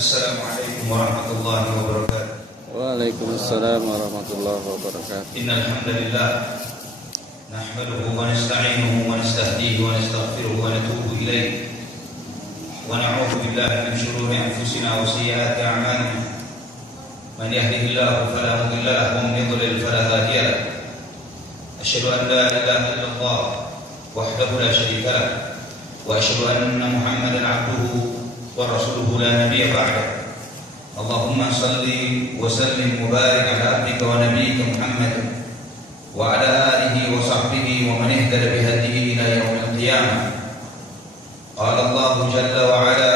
Assalamualaikum warahmatullahi wabarakatuh. Waalaikumsalam warahmatullahi wabarakatuh. Innal hamdalillah nahmaduhu wa nasta'inuhu wa nastahdihi wa nastaghfiruhu wa natubu ilayh wa na'udzu billahi min shururi anfusina wa sayyiati a'malina. Man yahdihillahu fala mudilla lahu wa man yudlil fala hadiya lahu. Asyhadu an la ilaha illallah wahdahu la syarika lahu wa asyhadu anna Muhammadan 'abduhu wa rasuluhu la nabiyya ba'dahu. Allahumma salli wa sallim wa barik ala abdika wa nabiyyika Muhammad wa ala alihi wa sahbihi wa man ihtada bihadihi ila yaumil qiyamah. Qala Allah jalla wa ala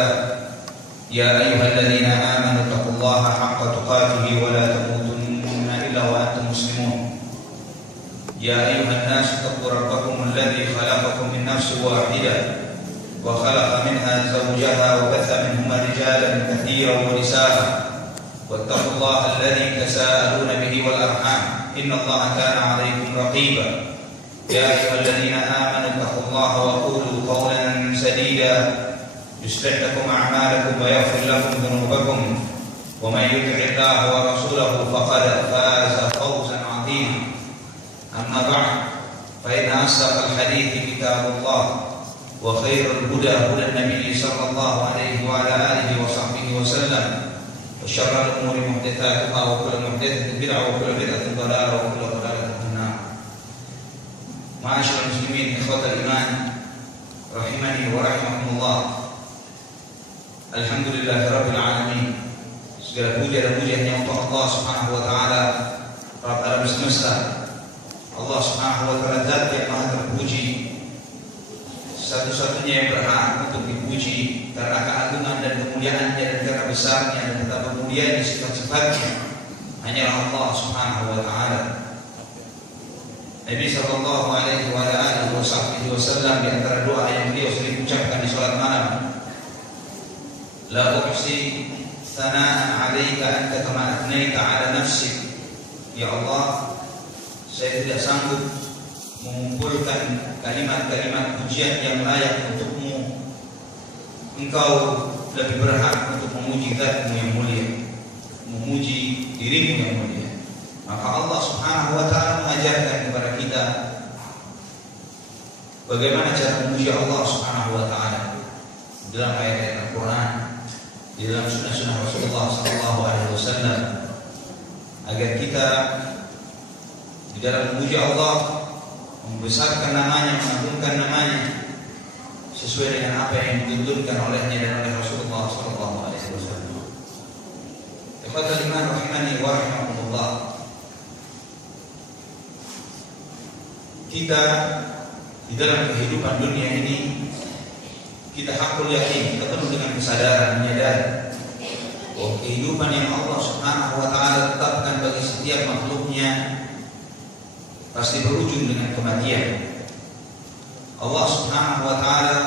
ya ayyuhalladzina amanu taqullaha haqqa tuqatih wa la tamutunna illa wa antum muslimun. Ya ayyuhan nas taqu rabbakum alladzi khalaqakum min nafsin wahidah wa khalaqa minha zawjaha wa batha minhuma rijalan katsiran wa nisaa wattaqullaha alladzi tasaaluna bihi wal arham innallaha kana 'alaykum raqiba. Ya ayyuhalladzina amanu taqullaha wa qulu qawlan sadida yuslih lakum a'malakum wa yaghfir lakum dhunubakum wa man yuti'illaha wa rasulahu faqad faza fawzan 'azima. Amma ba'd, fa inna asdaqal hadithi kitabullah wa khairul huda hudan nabiy sallallahu alaihi wa ala alihi wa sahbihi wa sallam wa syarrul umuri muhdatsatuha wa kullu muhdatsatin bid'ah wa kullu bid'atin dhalalah wa kullu dhalalatin finnar. Ma'asyiral muslimin ikhwatal iman rahimani wa rahimakumullah. Alhamdulillahirabbil alamin. Segala puja dan puji hanya untuk Allah Subhanahu wa taala, Rabb alam semesta. Allah Subhanahu wa taala zat yang maha terpuji, satu-satunya yang berhak untuk dipuji karena keagungan dan kemuliaannya dan karena besarnya dan betapa mulianya sifat-sifatnya hanyalah Allah Subhanahu wa taala. Nabi sallallahu alaihi wa alihi wasallam di antara doa yang beliau sering ucapkan di salat malam, la uhsi tsana'an 'alaika anta kama athnaita 'ala nafsik. Ya Allah, saya tidak sanggup mengumpulkan kalimat-kalimat pujian yang layak untukmu. Engkau lebih berhak untuk memuji Zat-Mu yang mulia, memuji dirimu yang mulia. Maka Allah Subhanahu wa taala mengajarkan kepada kita bagaimana cara memuji Allah Subhanahu wa taala dalam ayat-ayat Al-Qur'an, di dalam sunnah-sunnah Rasulullah sallallahu alaihi wasallam, agar kita di dalam memuji Allah membesarkan namanya, mengagungkan namanya sesuai dengan apa yang dituntunkan olehnya dan oleh Rasulullah sallallahu alaihi wasallam. Ikhwatul iman rahimani wa rahimakumullah. Kita di dalam kehidupan dunia ini kita hakul yakin, kita penuh dengan kesadaran, menyadari bahwa kehidupan yang Allah Subhanahu wa taala tetapkan bagi setiap makhluknya pasti berujung dengan kematian. Allah Subhanahu wa taala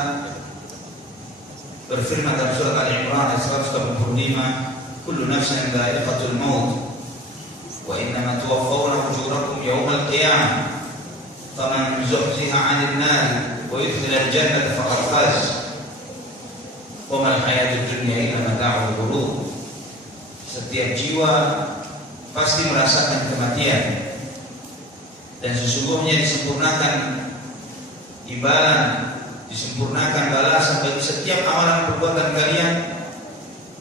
berfirman dalam surat Al-Imran ayat 185, kullu nafsin dha'iqatul maut wa innama tuwaffawna ujurakum yawmal qiyamah faman zuhziha 'anil nar wa yudkhilal jannata faqad faz wa mal hayatud dunya illa mata'ul ghurur. Setiap jiwa pasti merasakan kematian, dan sesungguhnya disempurnakan imbalan, disempurnakan balasan bagi setiap amalan perbuatan kalian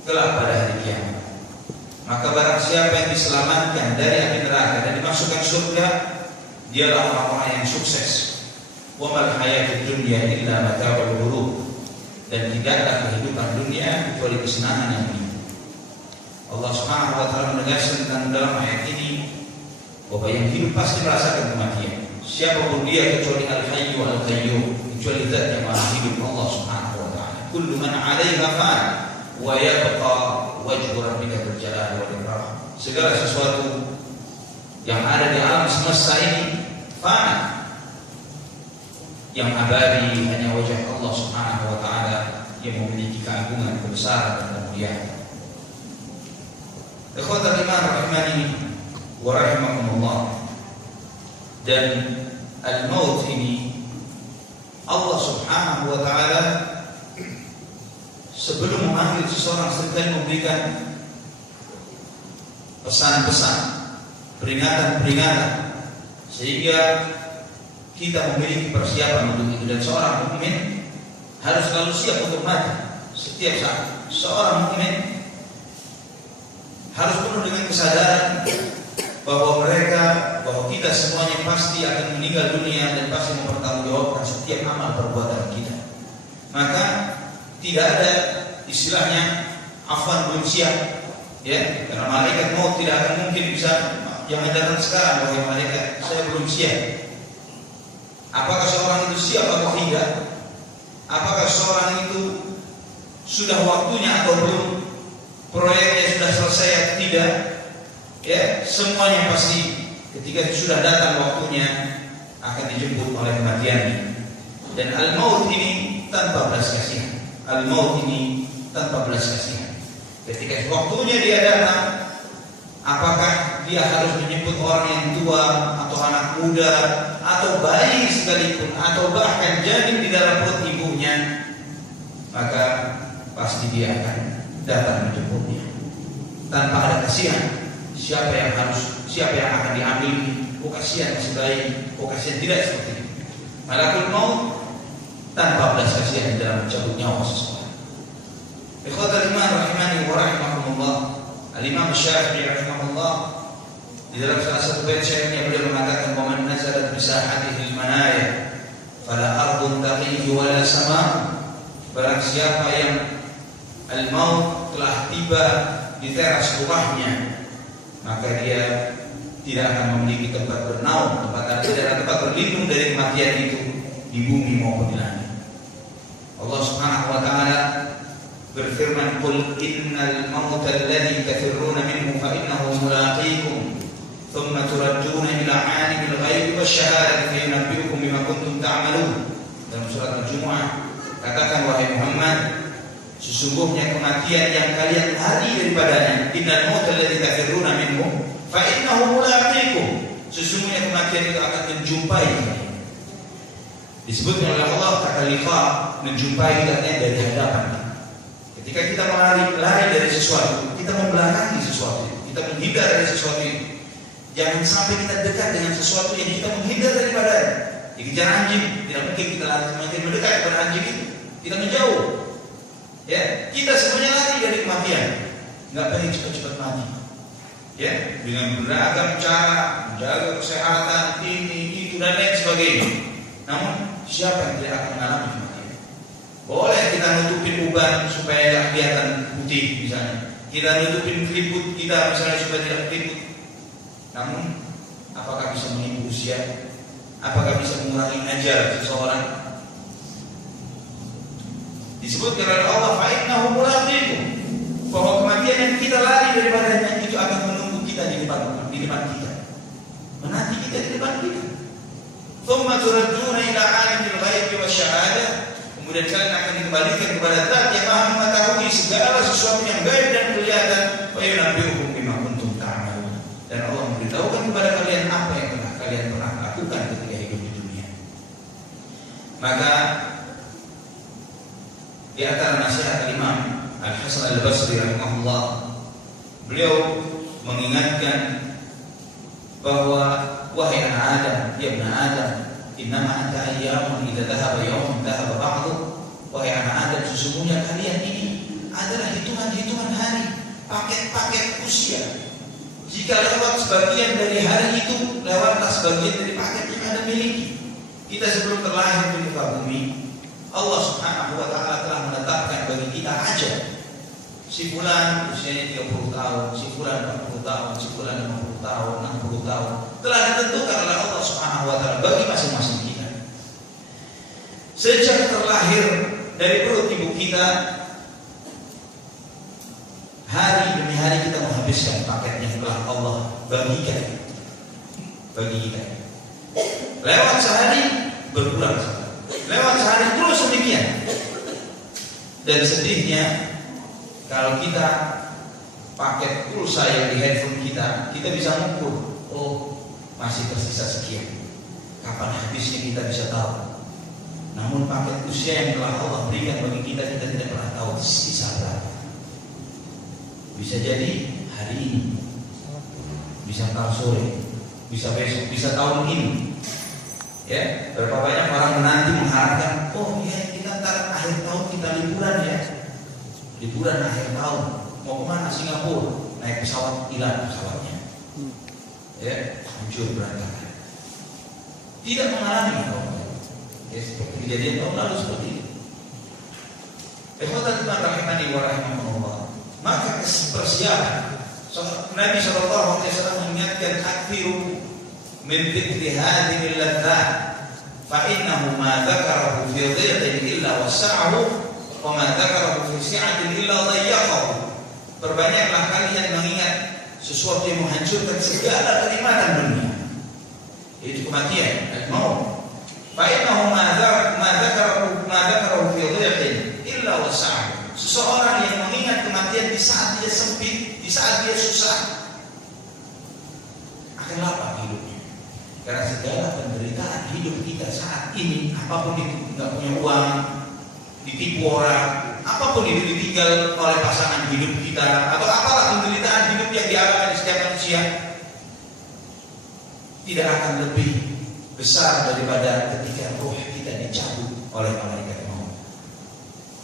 kelak pada hari kiamat. Maka barang siapa yang diselamatkan dari api neraka dan dimasukkan surga, dialah orang-orang yang sukses. Wa mal hayatud dunya illa mata'ul ghurur. Dan tidaklah kehidupan dunia kecuali kesenangan yang ini. Allah Subhanahu wa taala menegaskan dalam ayat ini bahwa yang hidup pasti merasakan kematian. Siapapun dia kecuali Al-Hayyu Al-Qayyum, kecuali Zat yang maha hidup, Allah Subhanahu wa taala. Kullu man 'alaiha fan wa yabqa wajhu rabbika dzul jalali wal ikram. Segala sesuatu yang ada di alam semesta ini fan, yang abadi hanya wajah Allah Subhanahu wa taala yang memiliki keagungan, kebesaran dan kemuliaan. Ikhwatul iman rahimani wa rahimakumullah. Dan al-maut ini Allah Subhanahu wa taala sebelum memanggil seseorang seringkali memberikan pesan-pesan, peringatan-peringatan, sehingga kita memiliki persiapan untuk itu. Dan seorang mukmin harus selalu siap untuk mati setiap saat. Seorang mukmin harus penuh dengan kesadaran bahwa kita semuanya pasti akan meninggal dunia dan pasti mempertanggungjawabkan setiap amal perbuatan kita. Maka tidak ada istilahnya afwan belum siap, ya, karena malaikat maut tidak akan mungkin bisa yang datang sekarang wahai malaikat, saya belum siap. Apakah seorang itu siap atau tidak? Apakah seorang itu sudah waktunya atau belum? Proyeknya sudah selesai atau tidak? Ya, semuanya pasti ketika sudah datang waktunya akan dijemput oleh kematian. Dan al-maut ini tanpa belas kasihan. Al-maut ini tanpa belas kasihan. Ketika waktunya dia datang, apakah dia harus menjemput orang yang tua atau anak muda atau bayi sekalipun atau bahkan janin di dalam perut ibunya, maka pasti dia akan datang menjemputnya tanpa ada kasihan. Siapa yang akan diambil? Oh kasihan masih bayi, oh kasihan, tidak seperti itu. Malakul maut tanpa belas kasihan dalam mencabut nyawa seseorang. Ikhwatal iman rahimani wa rahimakumullah. Al-Imam Syafi'i rahimahullah di dalam salah satu bait syairnya beliau mengatakan, "Wa man nazalat bi sahatihi al-manaya fala ardun taqihi wala sama." Barang siapa yang al-maut telah tiba di teras rumahnya, maka dia tidak akan memiliki tempat bernaung, tempat berlindung dari kematian itu di bumi maupun di langit. Allah Subhanahu wa taala berfirman, "Qul innal mauta alladhi tafirruna minhu fa innahu mulaqikum, thumma turadduna ila 'alimil ghaibi wasyahadati fayunabbi'ukum bima kuntum ta'malun." Dalam surat Al-Jumu'ah, katakan wahai Muhammad, sesungguhnya kematian yang kalian lari daripadanya, innal mauta alladhi tafirruna minhu fa innahu mulaqikum, sesungguhnya kematian itu akan menjumpai kalian. Disebutkan oleh Allah kata liqa, menjumpai katanya dari hadapan. Ketika kita lari dari sesuatu, kita membelakangi sesuatu, kita menghindar dari sesuatu itu. Jangan sampai kita dekat dengan sesuatu yang kita menghindar daripadanya. Dikejar anjing, tidak mungkin kita lari semakin mendekat kepada anjing itu, kita menjauh. Ya, kita semuanya lari dari kematian, nggak pengen cepat-cepat mati. Ya, dengan beragam cara menjaga kesehatan ini, itu dan lain sebagainya. Namun siapa yang tidak akan mengalami kematian? Boleh kita nutupin uban supaya tidak kelihatan putih misalnya. Kita nutupin keriput kita misalnya supaya tidak keriput. Namun apakah bisa menimbu usia? Apakah bisa mengurangi ajal seseorang? Disebutkan oleh Allah, fa innahu mulaqikum, bahwa kematian yang kita lari daripadanya itu akan menunggu kita di depan kita, menanti kita di depan kita. Thumma turadduna ila 'alimil ghaibi wasyahadah, kemudian kalian akan dikembalikan kepada Zat yang Maha mengetahui segala sesuatu yang gaib dan kelihatan. Wa yunabbi'ukum bima kuntum ta'malun, dan Allah memberitahukan kepada kalian apa yang telah kalian pernah lakukan ketika hidup di dunia. Maka di antara nasihat Imam Al-Hasan Al-Basri rahimahullah, beliau mengingatkan bahwa wahai anak Adam, ya anak Adam, innama anta ayyamun idza dhahaba yawmun dhahaba ba'du. Wahai anak Adam, sesungguhnya kalian ini adalah hitungan-hitungan hari, paket-paket usia. Jika lewat sebagian dari hari itu, lewatlah sebagian dari paket yang Anda miliki. Kita sebelum terlahir di muka bumi, Allah Subhanahu wa taala telah menetapkan bagi kita ajal. Si fulan usianya 30 tahun, si fulan 40 tahun, si fulan 50 tahun, 60 tahun. Telah ditentukan oleh Allah Subhanahu wa taala bagi masing-masing kita. Sejak terlahir dari perut ibu kita, hari demi hari kita menghabiskan paket yang telah Allah bagikan bagi kita. Lewat sehari berkurang sehari. Lewat sehari terus demikian. Dan sedihnya kalau kita paket pulsa yang di handphone kita bisa mengukur, oh masih tersisa sekian. Kapan habisnya kita bisa tahu. Namun paket usia yang telah Allah berikan bagi kita, kita tidak pernah tahu sisa berapa. Bisa jadi hari ini, bisa ntar sore, bisa besok, bisa tahun ini. Ya, berapa banyak orang menanti mengharapkan, oh ya kita ntar akhir tahun kita liburan ya, liburan akhir tahun. Mau kemana? Singapura, naik pesawat, hilang pesawatnya, ya hancur berantakan. Tidak mengalami ya, seperti kejadian tahun lalu seperti itu. Ikhwatan rahimani wa rahimakumullah. Maka persiapan Nabi SAW mengingatkan akhiru min dzikri hadhihi al-ladzat fa innahu ma dzakarahu fi dhiqin illa wasa'ahu wa ma dzakarahu fi si'atin illa dhayyaqahu. Perbanyaklah kalian mengingat sesuatu yang menghancurkan segala kenikmatan dunia, yaitu kematian, al-maut. Fa innahu ma dzakarahu fi dhiqin illa wasa'ahu. Seseorang yang mengingat kematian di saat dia sempit, di saat dia susah, akan lapang hidupnya. Karena segala penderitaan hidup kita saat ini, apapun itu, nggak punya uang, ditipu orang, apapun itu, ditinggal oleh pasangan hidup kita, atau apalah penderitaan hidup yang dialami di setiap manusia, tidak akan lebih besar daripada ketika roh kita dicabut oleh malaikat maut.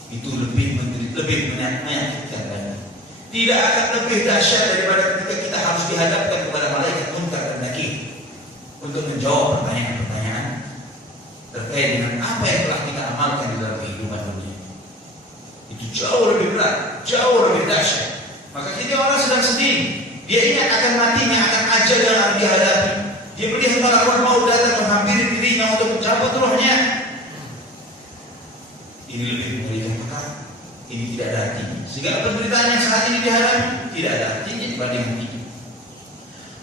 Itu lebih menyakitkan lagi. Tidak akan lebih dahsyat daripada ketika kita harus dihadapkan kepada malaikat munkar dan nakir untuk menjawab pertanyaan-pertanyaan terkait dengan apa yang telah kita amalkan di dalam kehidupan dunia. Itu jauh lebih berat, jauh lebih dahsyat. Maka ketika orang sedang sedih, dia ingat akan matinya, akan ajal yang akan dihadapi. Dia melihat malaikat maut datang menghampiri dirinya untuk mencabut rohnya. Ini lebih mengerikan perkara. Ini tidak ada artinya. Segala penderitaan yang saat ini dihadapi tidak ada artinya dibanding ini.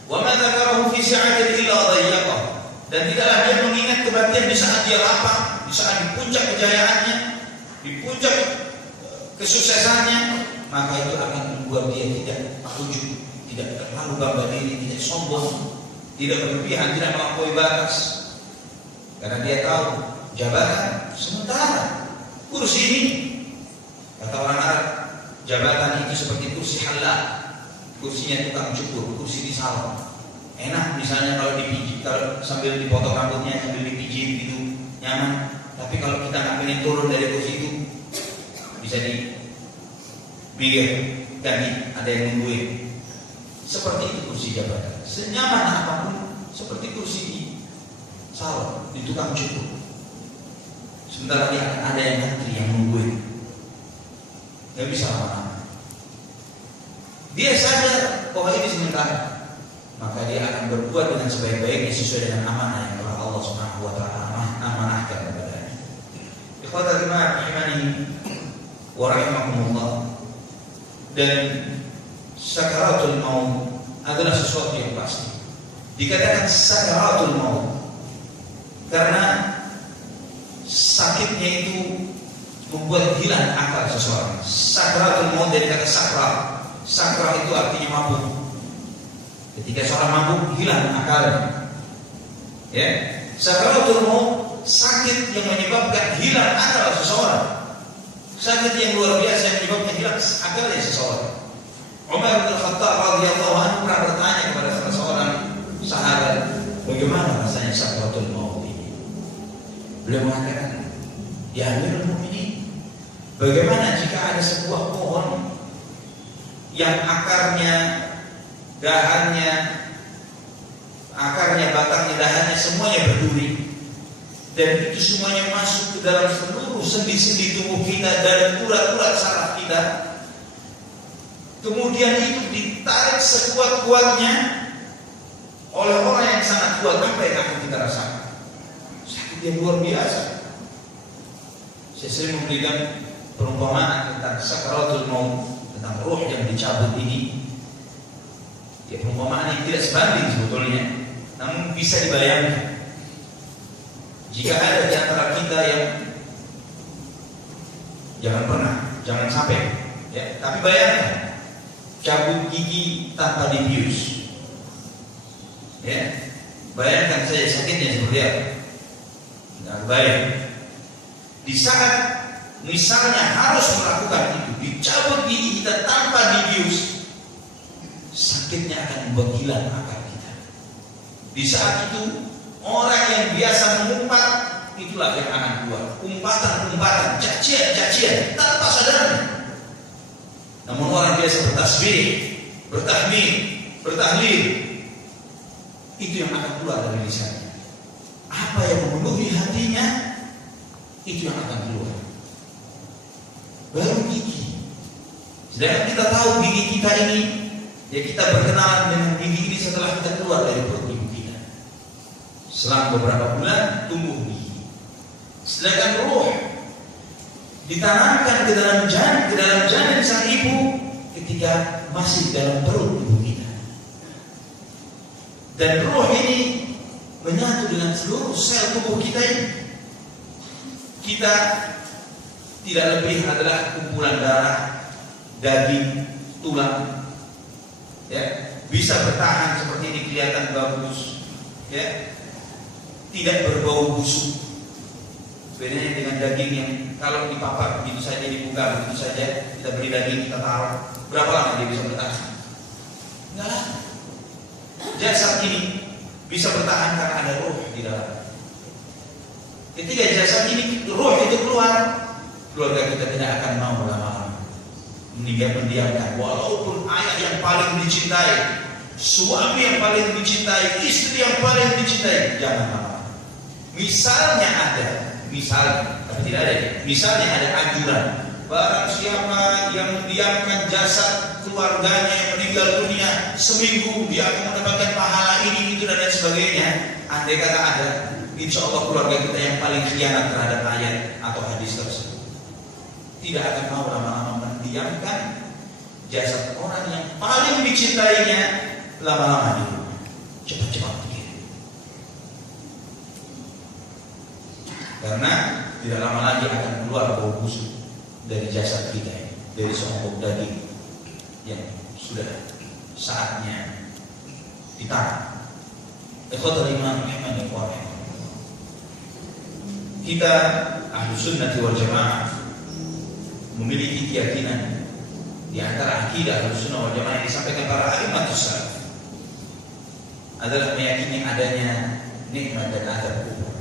Wa ma dzakarahu fi sa'atin illa dhayyaqah. Dan tidaklah dia mengingat kematian di saat dia lapang, di saat di puncak kejayaannya, di puncak kesuksesannya, maka itu akan membuat dia tidak ujub, tidak terlalu bangga diri, tidak sombong, tidak berlebihan, tidak melampaui batas. Karena dia tahu jabatan sementara. Kursi ini, kata orang Arab, jabatan itu seperti kursi halal, kursinya tukang cukur, kursi di salon. Enak misalnya kalau dipijit, kalau sambil dipotong rambutnya, sambil dipijit gitu, nyaman. Tapi kalau kita nggak pengen turun dari kursi itu, bisa di pinggir kaki, ada yang nungguin. Seperti itu kursi jabatan. Senyaman apapun, seperti kursi di salon, di tukang cukur. Sebentar lagi akan ada yang ngantri, yang nungguin. Gak bisa lama-lama. Dia sadar bahwa ini sementara, maka dia akan berbuat dengan sebaik-baiknya sesuai dengan amanah yang telah Allah Subhanahu wa taala amanahkan kepadanya. Ikhwatal iman rahimani wa rahimakumullah. Dan sakaratul maut adalah sesuatu yang pasti. Dikatakan sakaratul maut karena sakitnya itu membuat hilang akal seseorang. Sakratul maut dari kata sakral. Sakral itu artinya mabuk. Ketika seorang mabuk, hilang akalnya. Ya, sakratul maut sakit yang menyebabkan hilang akal seseorang. Sakit yang luar biasa yang menyebabkan hilang akalnya seseorang. Umar bin Khattab radhiyallahu anhu pernah bertanya kepada salah seorang sahabat, bagaimana rasanya sakratul maut ini? Beliau mengatakan, ya Amirul Mukminin, bagaimana jika ada sebuah pohon yang akarnya, dahannya, batangnya, dahannya semuanya berduri, dan itu semuanya masuk ke dalam seluruh sendi-sendi tubuh kita dan urat-urat saraf kita. Kemudian itu ditarik sekuat-kuatnya oleh orang yang sangat kuat. Apa yang akan kita rasakan? Sakit yang luar biasa. Saya sering memberikan perumpamaan tentang sakaratul maut, tentang roh yang dicabut ini. Ya, perumpamaan yang tidak sebanding sebetulnya, namun bisa dibayangkan. Jika ada di antara kita yang jangan sampai, ya, tapi bayangkan cabut gigi tanpa dibius. Ya, bayangkan saja sakitnya seperti apa. Nah, bayang. Di saat misalnya harus melakukan itu, dicabut gigi kita tanpa dibius, sakitnya akan membuat hilang akal kita. Di saat itu orang yang biasa mengumpat, itulah yang akan keluar umpatan-umpatan, cacian-cacian tanpa sadar. Namun orang biasa bertasbih, bertahmid, bertahlil, itu yang akan keluar dari lisannya. Apa yang memenuhi hatinya, itu yang akan keluar. Baru gigi. Sedangkan kita tahu gigi kita ini, ya kita berkenalan dengan gigi ini setelah kita keluar dari perut ibu kita. Selang beberapa bulan tumbuh gigi. Sedangkan roh ditanamkan ke dalam janin sang ibu ketika masih dalam perut ibu kita. Dan roh ini menyatu dengan seluruh sel tubuh kita ini. Kita tidak lebih adalah kumpulan darah, daging, tulang. Ya, bisa bertahan seperti ini, kelihatan bagus. Ya, tidak berbau busuk. Bedanya dengan daging yang kalau dipapar begitu saja, dibuka begitu saja, kita beli daging, kita taruh, berapa lama dia bisa bertahan? Enggak lama. Jasad ini bisa bertahan karena ada roh di dalam. Ketika jasad ini, roh itu keluar, keluarga kita tidak akan mau lama-lama mendiamkan. Walaupun ayah yang paling dicintai, suami yang paling dicintai, istri yang paling dicintai, jangan lama-lama. Misalnya, tapi tidak ada. Misalnya ada anjuran, barang siapa yang mendiamkan jasad keluarganya yang meninggal dunia seminggu, dia akan mendapatkan pahala ini, itu dan lain sebagainya. Andai kata ada, insya Allah keluarga kita yang paling khianat terhadap ayat atau hadis tersebut tidak akan mau lama-lama mendiamkan jasad orang yang paling dicintainya lama-lama di rumah. Cepat-cepat begini. Karena tidak lama lagi akan keluar bau busuk dari jasad kita ini, dari seonggok daging yang sudah saatnya ditanam. Ikhwatul iman rahimani wa rahimakumullah. Kita Ahlus Sunnah wal Jamaah memiliki keyakinan di antara akidah Ahlus Sunnah wal Jamaah yang disampaikan para a'immatus salaf adalah meyakini adanya nikmat dan azab kubur.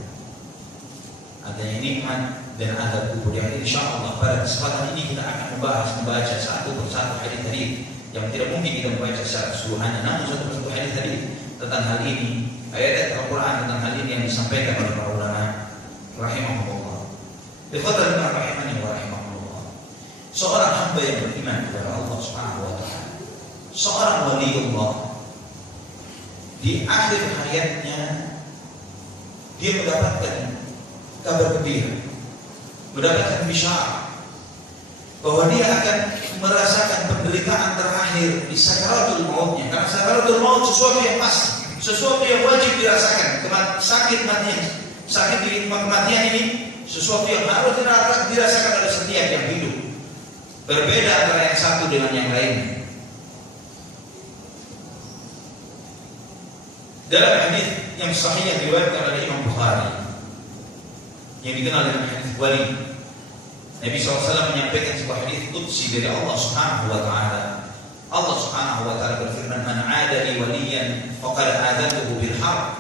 Adanya nikmat dan azab kubur yang insyaallah pada kesempatan ini kita akan membaca satu persatu hadis-hadis yang tidak mungkin kita membaca secara keseluruhannya, namun satu persatu hadis hadis tentang hal ini, ayat Al-Quran tentang hal ini yang disampaikan oleh para ulama rahimahullah. Ikhwatul iman rahimani wa rahimakumullah. Seorang hamba yang beriman kepada Allah Subhanahu wa taala, seorang waliullah, di akhir hayatnya dia mendapatkan kabar gembira, mendapatkan bisyarah bahwa dia akan merasakan penderitaan terakhir di sakaratul mautnya. Karena sakaratul maut sesuatu yang pasti, sesuatu yang wajib dirasakan. Sakit di kematian ini sesuatu yang harus dirasakan oleh setiap yang hidup. Berbeda antara yang satu dengan yang lainnya. Dalam hadis yang sahih yang diriwayatkan oleh Imam Bukhari, yang dikenal dengan hadis wali, Nabi SAW menyampaikan sebuah hadis qudsi dari Allah Subhanahu wa taala. Allah Subhanahu wa taala berfirman, "Man 'ada li waliyan faqad adzantuhu bil harb."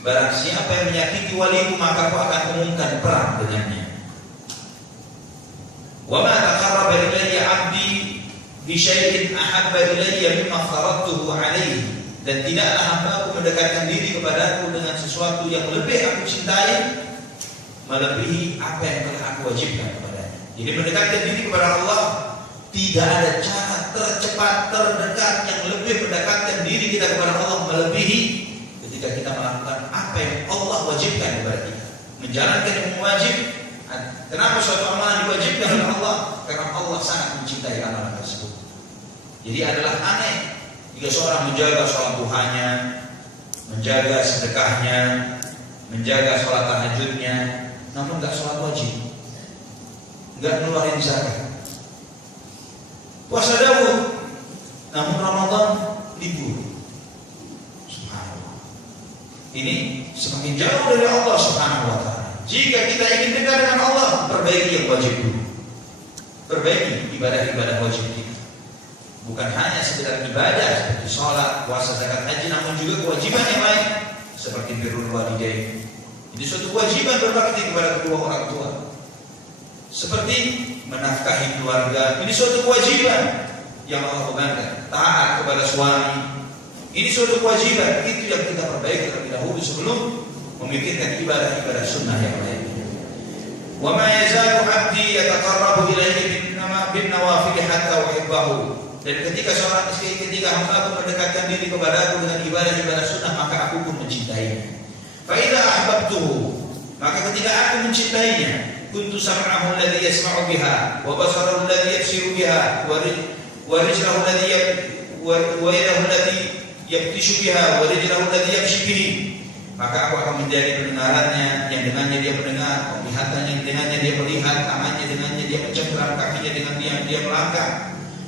Barang siapa yang menyakiti waliku, maka aku akan umumkan perang dengannya. "Wa ma taqarraba ilayya 'abdi bi syai'in ahabba ilayya mimma faradtuhu 'alaihi." Dan tidaklah hamba-Ku mendekatkan diri kepadaku dengan sesuatu yang lebih aku cintai melebihi apa yang telah aku wajibkan kepadanya. Jadi mendekatkan diri kepada Allah, tidak ada cara tercepat, terdekat yang lebih mendekatkan diri kita kepada Allah melebihi ketika kita melakukan apa yang Allah wajibkan kepada kita, menjalankan yang wajib. Kenapa suatu amalan diwajibkan oleh Allah? Karena Allah sangat mencintai amalan tersebut. Jadi adalah aneh jika seorang menjaga sholat duhanya, menjaga sedekahnya, menjaga sholat tahajudnya, namun nggak sholat wajib, nggak ngeluarin zakat, puasa Daud, namun Ramadan libur. Subhanallah. Ini semakin jauh dari Allah Subhanahu wa taala. Jika kita ingin dekat dengan Allah, perbaiki yang wajib dulu. Perbaiki ibadah-ibadah wajib kita. Bukan hanya sekedar ibadah seperti sholat, puasa, zakat, haji, namun juga kewajiban yang lain seperti birrul walidain. Ini suatu kewajiban berbakti kepada kedua orang tua. Seperti menafkahi keluarga, ini suatu kewajiban yang Allah bebankan. Taat kepada suami, ini suatu kewajiban. Itu yang kita perbaiki terlebih dahulu sebelum memikirkan ibadah-ibadah sunnah yang lain. Wa ma yazalu 'abdi yataqarrabu ilayya bin nawafil hatta uhibbahu. Dan ketika hamba mendekatkan diri kepadaku dengan ibadah-ibadah sunnah, maka aku pun mencintainya. Fa idza ahbabtuhu, maka ketika aku mencintainya, kuntu sam'ahu alladhi yasma'u biha, wa basarahu alladhi yabsiru biha, wa rijlahu alladhi wa yadahu alladhi yabtishu biha, wa rijlahu alladhi yamshi bihi. Maka aku akan menjadi pendengarannya yang dengannya dia mendengar, penglihatannya yang dengannya dia melihat, tangannya dengannya dia mencengkram, kakinya dengan dia melangkah.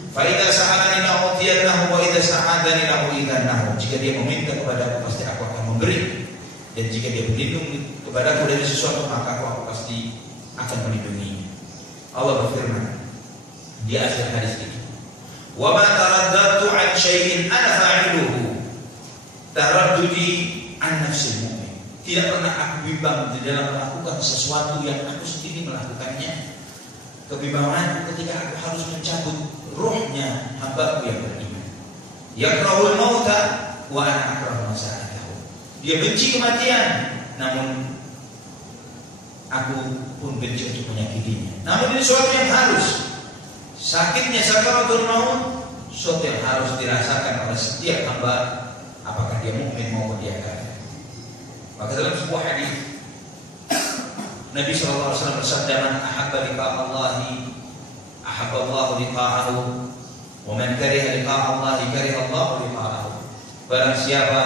Fa idza sa'alani la'utiyanahu wa idza sa'adani la'uidanahu. Jika dia meminta kepadaku, pasti aku akan memberi. Dan jika dia berlindung kepadaku dari sesuatu, maka aku pasti akan melindunginya. Allah berfirman di akhir hadis ini, wa ma taraddadtu 'an syai'in ana fa'iluhu taraddudi an nafsil mu'min. Tidak pernah aku bimbang di dalam melakukan sesuatu yang aku sendiri melakukannya. Kebimbangan ketika aku harus mencabut ruhnya hambaku yang beriman. Yakrahul mauta wa ana akrahu masa'atahu. Dia benci kematian, namun aku pun benci untuk menyakitinya. Namun ini sesuatu yang harus. Sakitnya sakaratul maut sesuatu yang harus dirasakan oleh setiap hamba, apakah dia mukmin maupun dia kafir. Maka dalam sebuah hadis Nabi SAW bersabda, "Man ahabba liqa'a Allahi ahabba Allahu liqa'ahu, wa man kariha liqa'a Allahi kariha Allahu liqa'ahu." Barang siapa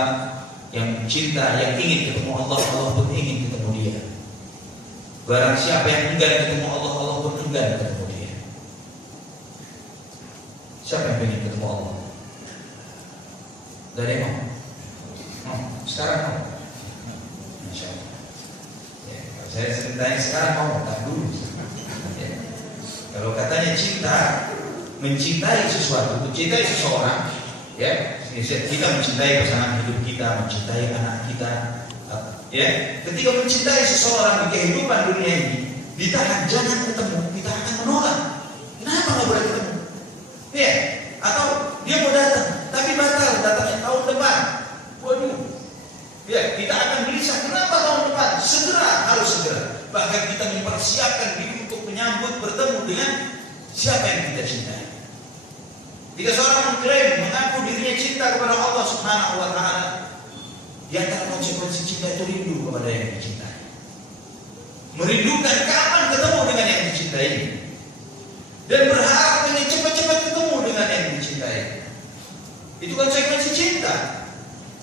yang mencinta, yang ingin ketemu Allah, Allah pun ingin ketemu dia. Barang siapa yang enggan ketemu Allah, Allah pun enggan ketemu dia. Siapa yang ingin ketemu Allah? Dari mau? Sekarang mau? Insya Allah. Saya ceritanya sekarang mau, tak dulu. Ya. Kalau katanya cinta, mencintai sesuatu, mencintai seseorang, ya, kita mencintai pasangan hidup kita, mencintai anak kita, ya. Ketika mencintai seseorang di kehidupan dunia ini, ditahan jangan ketemu, kita akan menolak. Kenapa nggak boleh ketemu? Ya, atau dia mau datang, tapi batal datangnya tahun depan. Waduh. Ya, kita akan gelisah. Kenapa tahun depan? Harus segera. Bahkan kita mempersiapkan diri untuk menyambut bertemu dengan siapa yang kita cintai. Jika seorang mengklaim mengaku dirinya cinta kepada Allah Subhanahu wa taala, di antara konsekuensi cinta itu rindu kepada yang dicintai. Merindukan kapan ketemu dengan yang dicintai, dan berharap ingin cepat-cepat ketemu dengan yang dicintai. Itu konsekuensi cinta.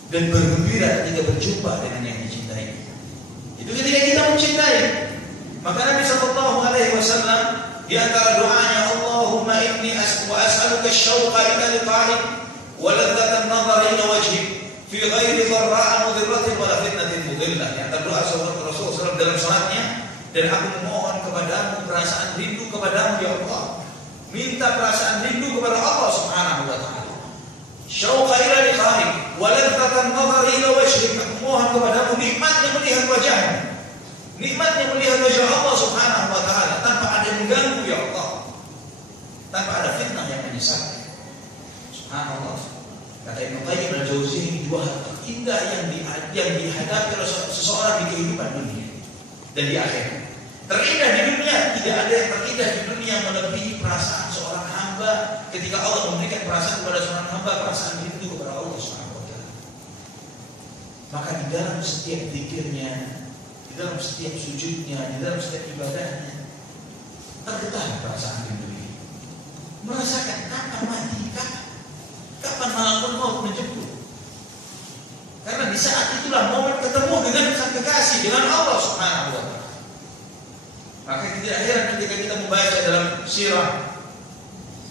Dan bergembira ketika berjumpa dengan yang dicintai. Itu ketika kita mencintai. Maka Nabi SAW di antara doanya, Allahumma inni as'aluka syauqa ila liqa'ik wa ladzatan nadhar ila wajhik fi ghairi dharra'a mudhirratin wa la fitnatin mudillah. Di antara doa Rasulullah SAW dalam salatnya, dan aku memohon kepadamu perasaan rindu kepadamu ya Allah. Minta perasaan rindu kepada Allah Subhanahu wa taala. Syauqa ila liqa'ik wa ladzatan nadhar ila wajhik. Aku mohon kepadamu nikmatnya melihat wajahmu. Nikmatnya melihat wajah Allah Subhanahu wa taala tanpa ada yang mengganggu ya Allah. Tanpa ada fitnah yang menyesatkan. Subhanallah. Kata Ibnu Qayyim al-Jauziyah, ini dua hal terindah yang dihadapi oleh seseorang di kehidupan dunia dan di akhirat. Terindah di dunia, tidak ada yang terindah di dunia melebihi perasaan seorang hamba ketika Allah memberikan perasaan kepada seorang hamba, perasaan rindu kepada Allah Subhanahu wa taala. Maka di dalam setiap zikirnya, di dalam setiap sujudnya, di dalam setiap ibadahnya, tergetar perasaan rindu ini. Merasakan kapan mati, kapan malakul maut menjemput. Karena di saat itulah momen ketemu dengan sang kekasih, dengan Allah Subhanahu wa taala. Maka tidak heran ketika kita membaca dalam sirah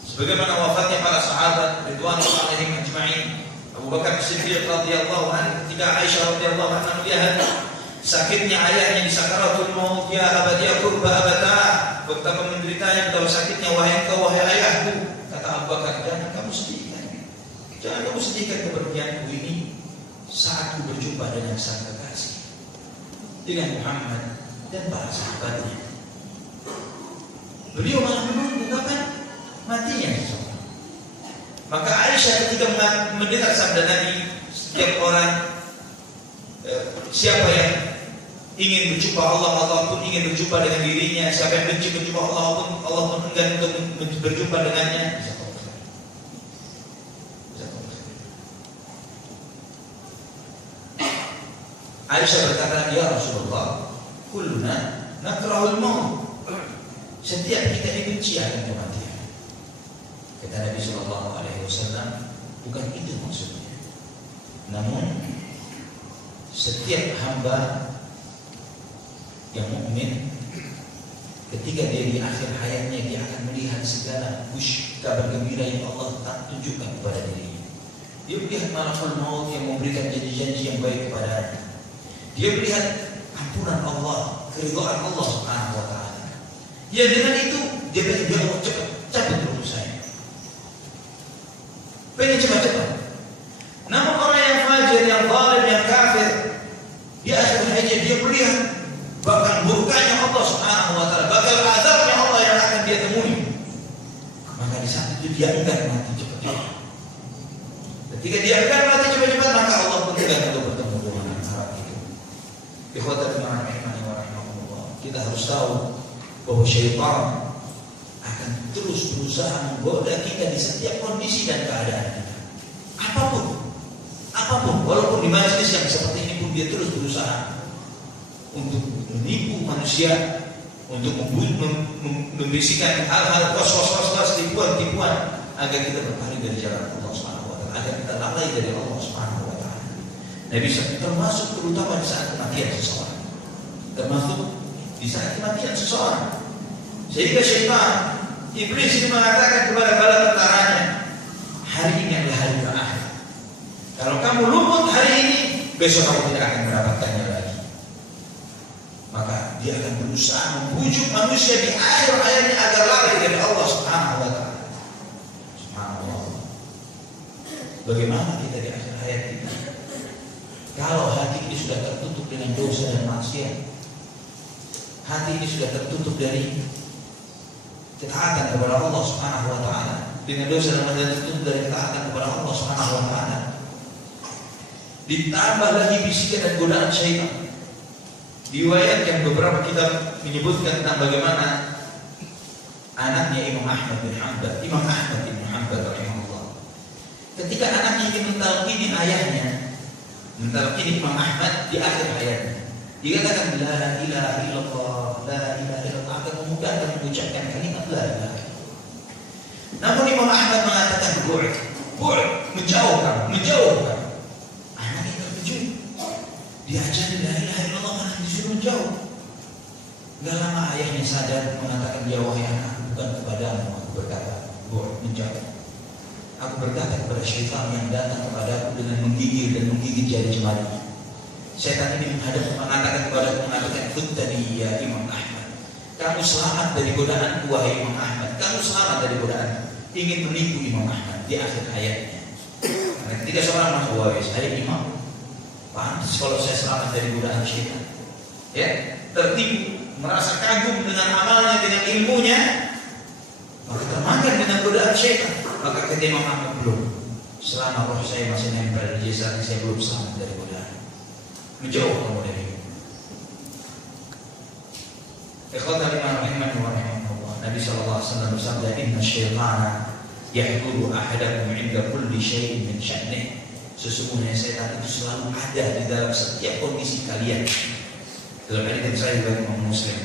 sebagaimana wafatnya para sahabat ridwanullah alaihim ajma'in, Abu Bakar As-Siddiq radhiyallahu anhu ketika Aisyah radhiyallahu anha melihat sakitnya ayahnya di sakaratul maut, ya abad ya kurba abata, betapa menderitanya, betapa sakitnya wahai engkau wahai ayahku. Kata Abu Bakar, jangan kamu sedihkan, jangan kamu sedihkan kepergianku ini saat aku berjumpa dengan sang kekasih, dengan Muhammad dan para sahabatnya. Beliau malah menunggu kapan matinya seseorang. Maka Aisyah ketika mendengar sabda Nabi, setiap orang siapa yang ingin berjumpa Allah, Allah pun ingin berjumpa dengan dirinya. Siapa yang benci berjumpa Allah pun enggan untuk berjumpa dengannya. Aisyah berkata, ya Rasulullah, kulluna nakrahul maut. Setiap kita dibenci akan kematian. Kata Nabi Sallallahu Alaihi Wasallam, bukan itu maksudnya. Namun setiap hamba yang mukmin, ketika dia di akhir hayatnya, dia akan melihat segala kabar gembira yang Allah tak tunjukkan kepada dirinya. Dia melihat malakul maut yang memberikan janji-janji yang baik kepadanya. Dia melihat ampunan Allah, keridhaan Allah Subhanahu wa taala. Ya dengan itu dia pengen Allah cepat cabut ruh saya. Pengen cepat-cepat. Namun orang yang fajir, yang zalim, yang kafir, di akhir hayatnya dia melihat bakal murkanya Allah Subhanahu wa taala, bakal azabnya Allah yang akan dia temui. Maka di saat itu dia enggan mati cepat-cepat. Ketika dia enggan mati cepat-cepat, maka Allah pun enggan untuk bertemu dengan orang itu. Ikhwatul iman rahimani wa rahimakumullah. Kita harus tahu bahwa syaitan akan terus berusaha menggoda kita di setiap kondisi dan keadaan kita. Apapun, walaupun di majelis yang seperti ini pun dia terus berusaha untuk menipu manusia, untuk membisikkan hal-hal was-was, tipuan-tipuan agar kita berpaling dari jalan Allah Subhanahu wa taala, agar kita lalai dari Allah Subhanahu wa taala. Nabi termasuk terutama di saat kematian seseorang. Termasuk di saat kematian seseorang. Sehingga syaitan, iblis ini mengatakan kepada bala tentaranya, hari ini adalah hari terakhir. Kalau kamu luput hari ini, besok kamu tidak akan mendapatkannya lagi. Maka dia akan berusaha membujuk manusia di akhir hayatnya agar lalai dari Allah Subhanahu wa taala. Subhanallah. Bagaimana kita di akhir hayat kita? Kalau hati ini sudah tertutup dengan dosa dan maksiat, hati ini sudah tertutup dari ketaatan kepada Allah Subhanahu wa taala, dengan dosa dan maksiat tertutup dari ketaatan kepada Allah Subhanahu wa taala, ditambah lagi bisikan dan godaan syaitan. Diriwayatkan beberapa kitab menyebutkan tentang bagaimana anaknya Imam Ahmad bin Hanbal rahimahullah, ketika anaknya ingin mentalqini ayahnya, mentalqini Imam Ahmad di akhir hayatnya, dia katakan la ilaha illallah, la ilaha illallah, akan memudahkan mengucapkan kalimat la ilaha illallah. Namun Imam Ahmad mengatakan menjauhkan. Anaknya terkejut, diajari la ilaha illallah malah disuruh menjauh. Gak lama ayahnya sadar, mengatakan, ya wahai anak, bukan kepadamu aku berkata, menjauh. Aku berkata kepada syaitan yang datang kepadaku dengan menggigil dan menggigit jari jemarinya. Syaitan ini mengatakan "Futtani ya Imam Ahmad, kamu selamat dari godaan wahai Imam Ahmad, kamu selamat dari godaan ingin menipu Imam Ahmad di akhir hayatnya." Karena ketika seorang masuk wahai Imam, pantas kalau saya selamat dari godaan syaitan, ya, tertipu, merasa kagum dengan amalnya, dengan ilmunya, maka termakan dengan godaan syaitan. Maka ketika Imam Ahmad belum, selama roh saya masih nempel di jasad, saya belum selamat dari godaan. Menjauh kamu dari itu. Ikhwatal iman rahimani wa rahimakumullah. Nabi sallallahu alaihi wasallam bersabda, "Inna syaitana yahduru ahadakum 'inda kulli syai'in min sya'nih." Sesungguhnya setan itu selalu ada di dalam setiap kondisi kalian. Dalam hadits sahih dari Imam Muslim.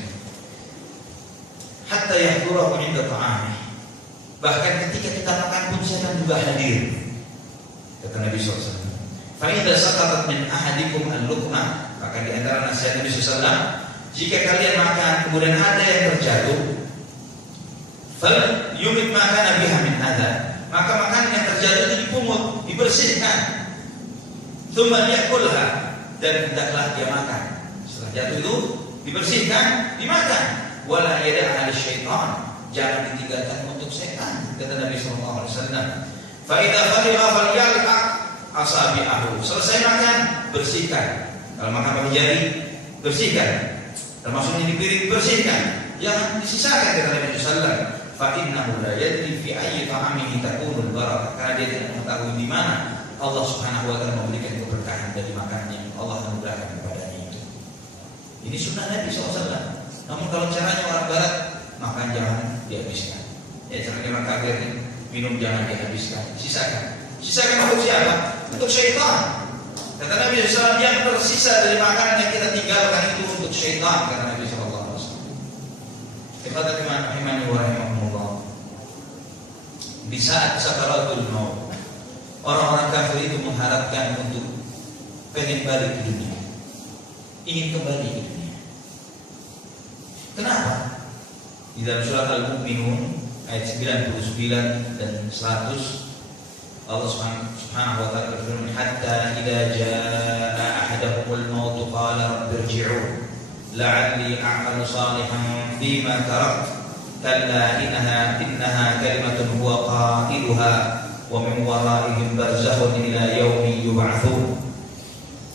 Hatta yahduru 'inda ta'amih. Bahkan ketika kita makan pun setan juga hadir. Kata Nabi sallallahu alaihi wasallam, "Fa idza saqatat min ahadikum al-luqmah," maka di antara nasihat Nabi sallallahu alaihi wasallam, jika kalian makan kemudian ada yang terjatuh, fal yumit maka biha min hadza, maka makanan yang terjatuh itu dipungut, dibersihkan. Tsumma yakulha, dan hendaklah dia makan. Setelah Jatuh itu dibersihkan, dimakan. Wala yada'ha lisyaitan, jangan ditinggalkan untuk setan, kata Nabi sallallahu alaihi wasallam. Fa idza farigha falyalqa asabi'ahu. Selesai makan, bersihkan. Kalau makan pakai jari, bersihkan. Termasuk di piring, bersihkan. Jangan disisakan, kata Nabi sallallahu alaihi wasallam. Fa innahu la yadri fi ayyi ta'amihi takunul barakah. Karena dia tidak mengetahui di mana Allah Subhanahu wa taala memberikan keberkahan dari makanannya. Allah anugerahkan kepadanya itu. Ini sunnah Nabi SAW. Namun kalau caranya orang barat, makan jangan dihabiskan. Ya, caranya orang kafir, minum jangan dihabiskan, sisakan. Sisakan untuk siapa? Untuk syaitan. Kata Nabi SAW, yang tersisa dari makanan yang kita tinggalkan itu untuk syaitan, kata Nabi SAW. Kepada imani wa rahimahumullah. Di saat sakaratul maut, orang-orang kafir itu mengharapkan untuk pengen balik ke dunia, ingin kembali ke dunia. Kenapa? Di dalam surat Al-Mu'minun ayat 99 dan 100 Allah Subhanahu wa taala berfirman, hatta idza jaa ahadahumul maut qala rabbi irji'un la'alli a'malu salihan fima tarak kalla innaha kalimatun huwa qailuha wa min waraihim barzakhun ila yaumi yub'atsun.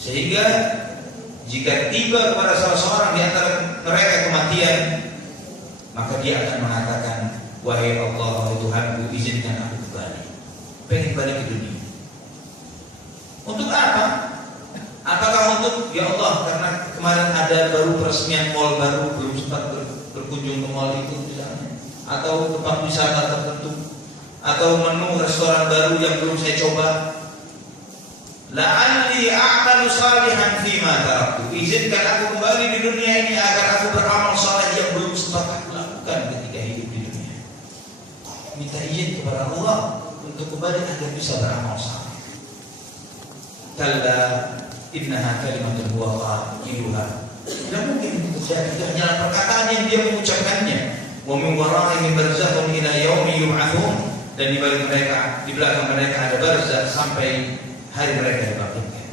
Sehingga jika tiba kepada salah seorang di antara mereka kematian, maka dia akan mengatakan, wahai Allah, wahai Tuhanku, izinkan aku kembali, pengen balik ke dunia. Untuk apa? Apakah untuk, ya Allah, karena kemarin ada baru peresmian mall baru, belum sempat berkunjung ke mall itu misalnya, atau tempat wisata tertentu, atau menu restoran baru yang belum saya coba. La'alli a'malu salihan fima taraktu, izinkan aku kembali di dunia ini agar aku beramal saleh yang belum sempat aku lakukan ketika hidup di dunia. Minta izin kepada Allah untuk kembali agar bisa beramal saleh. Kalla innaha kalimatun huwa qailuha. Tidak mungkin itu terjadi, itu hanyalah perkataan yang dia mengucapkannya. Wa min waraihim barzakhun ila yaumi yub'atsun, dan di balik mereka, di belakang mereka ada barzakh sampai hari mereka dibangkitkan.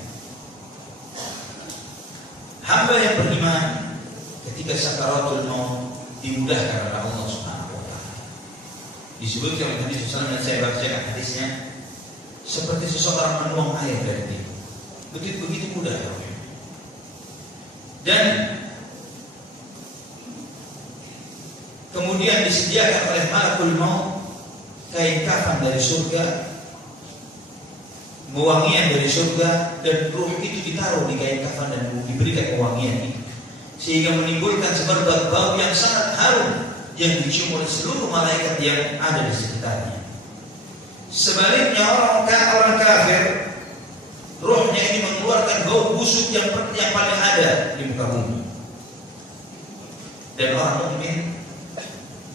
Hamba yang beriman ketika sakaratul maut dimudahkan oleh Allah Subhanahu wa taala. Disebutkan oleh Nabi sallallahu alaihi wasallam, dan saya bacakan hadisnya, seperti seseorang menuang air dari dia. Begitu mudah ya. Dan kemudian disediakan oleh malakul maut kain kafan dari surga, wewangian dari surga, dan ruh itu ditaruh di kain kafan dan diberikan wewangian itu, sehingga menimbulkan semerbak bau yang sangat harum yang dicium oleh seluruh malaikat yang ada di sekitarnya. Sebaliknya orang kafir, rohnya ini mengeluarkan bau busuk yang paling ada di muka bumi. Dan orang mukmin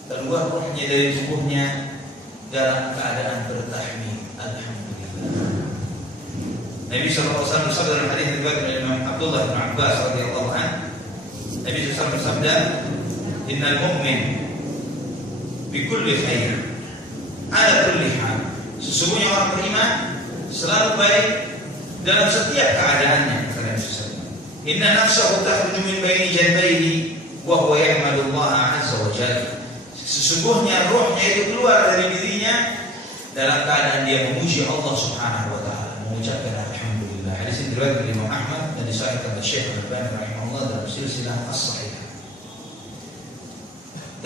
keluar rohnya dari tubuhnya dalam keadaan bertahmid, alhamdulillah. Nabi sallallahu alaihi wasallam bersabda dalam hadis riwayat Imam Abdullah bin Abbas radhiyallahu anhu, Nabi sallallahu alaihi wasallam bersabda, innal mu'min bi kulli khair ala kulli hal. Sesungguhnya orang beriman selalu baik dalam setiap keadaannya, kata Nabi sallallahu alaihi wasallam. Inna nafsahu takhruju min baini janbayhi wa huwa yahmadullaha azza wa jalla. Sesungguhnya rohnya itu keluar dari dirinya dalam keadaan dia memuji Allah Subhanahu wa taala, mengucapkan alhamdulillah. Hadis ini diriwayatkan oleh Imam Ahmad dan disahihkan oleh Syekh Al-Albani rahimahullah dalam silsilah as-sahihah.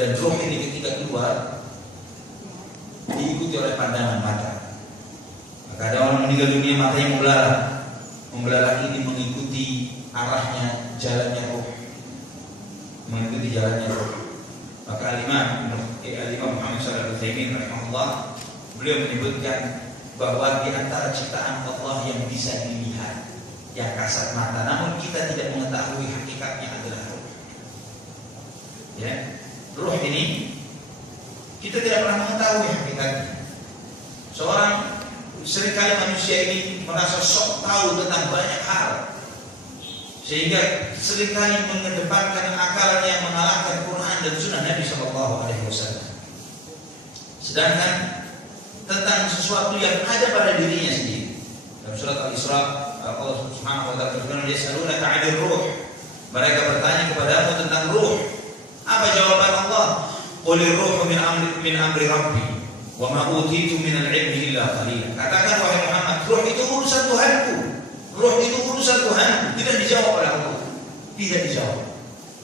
Dan roh ini ketika keluar diikuti oleh pandangan mata. Maka ada orang meninggal dunia, matanya membelalak ini mengikuti arahnya, jalannya roh, mengikuti jalannya roh. Maka Al-Imam Muhammad sallallahu alaihi wasallam rahimahullah, beliau menyebutkan bahwa di antara ciptaan Allah yang bisa dilihat, yang kasat mata, namun kita tidak mengetahui hakikatnya adalah roh. Ya, roh ini kita tidak pernah mengetahui hakikatnya. Seringkali manusia ini merasa sok tahu tentang banyak hal, sehingga seringkali mengedepankan akalnya yang mengalahkan Quran dan Sunnah Nabi Sallallahu Alaihi Wasallam. Sedangkan tentang sesuatu yang ada pada dirinya sendiri, dalam surat Al-Isra Allah Subhanahu Wa Taala berfirman, "Yas'alunaka 'anil ruh, Mereka bertanya kepadamu tentang ruh. Apa jawaban Allah? Qulir ruhu min amri rabbi wa ma utitu min al-ilmi illa qalila. Katakan wahai Muhammad, ruh itu urusan Tuhanku. Ruh itu urusan Tuhanku. Tidak dijawab oleh Allah. Tidak dijawab.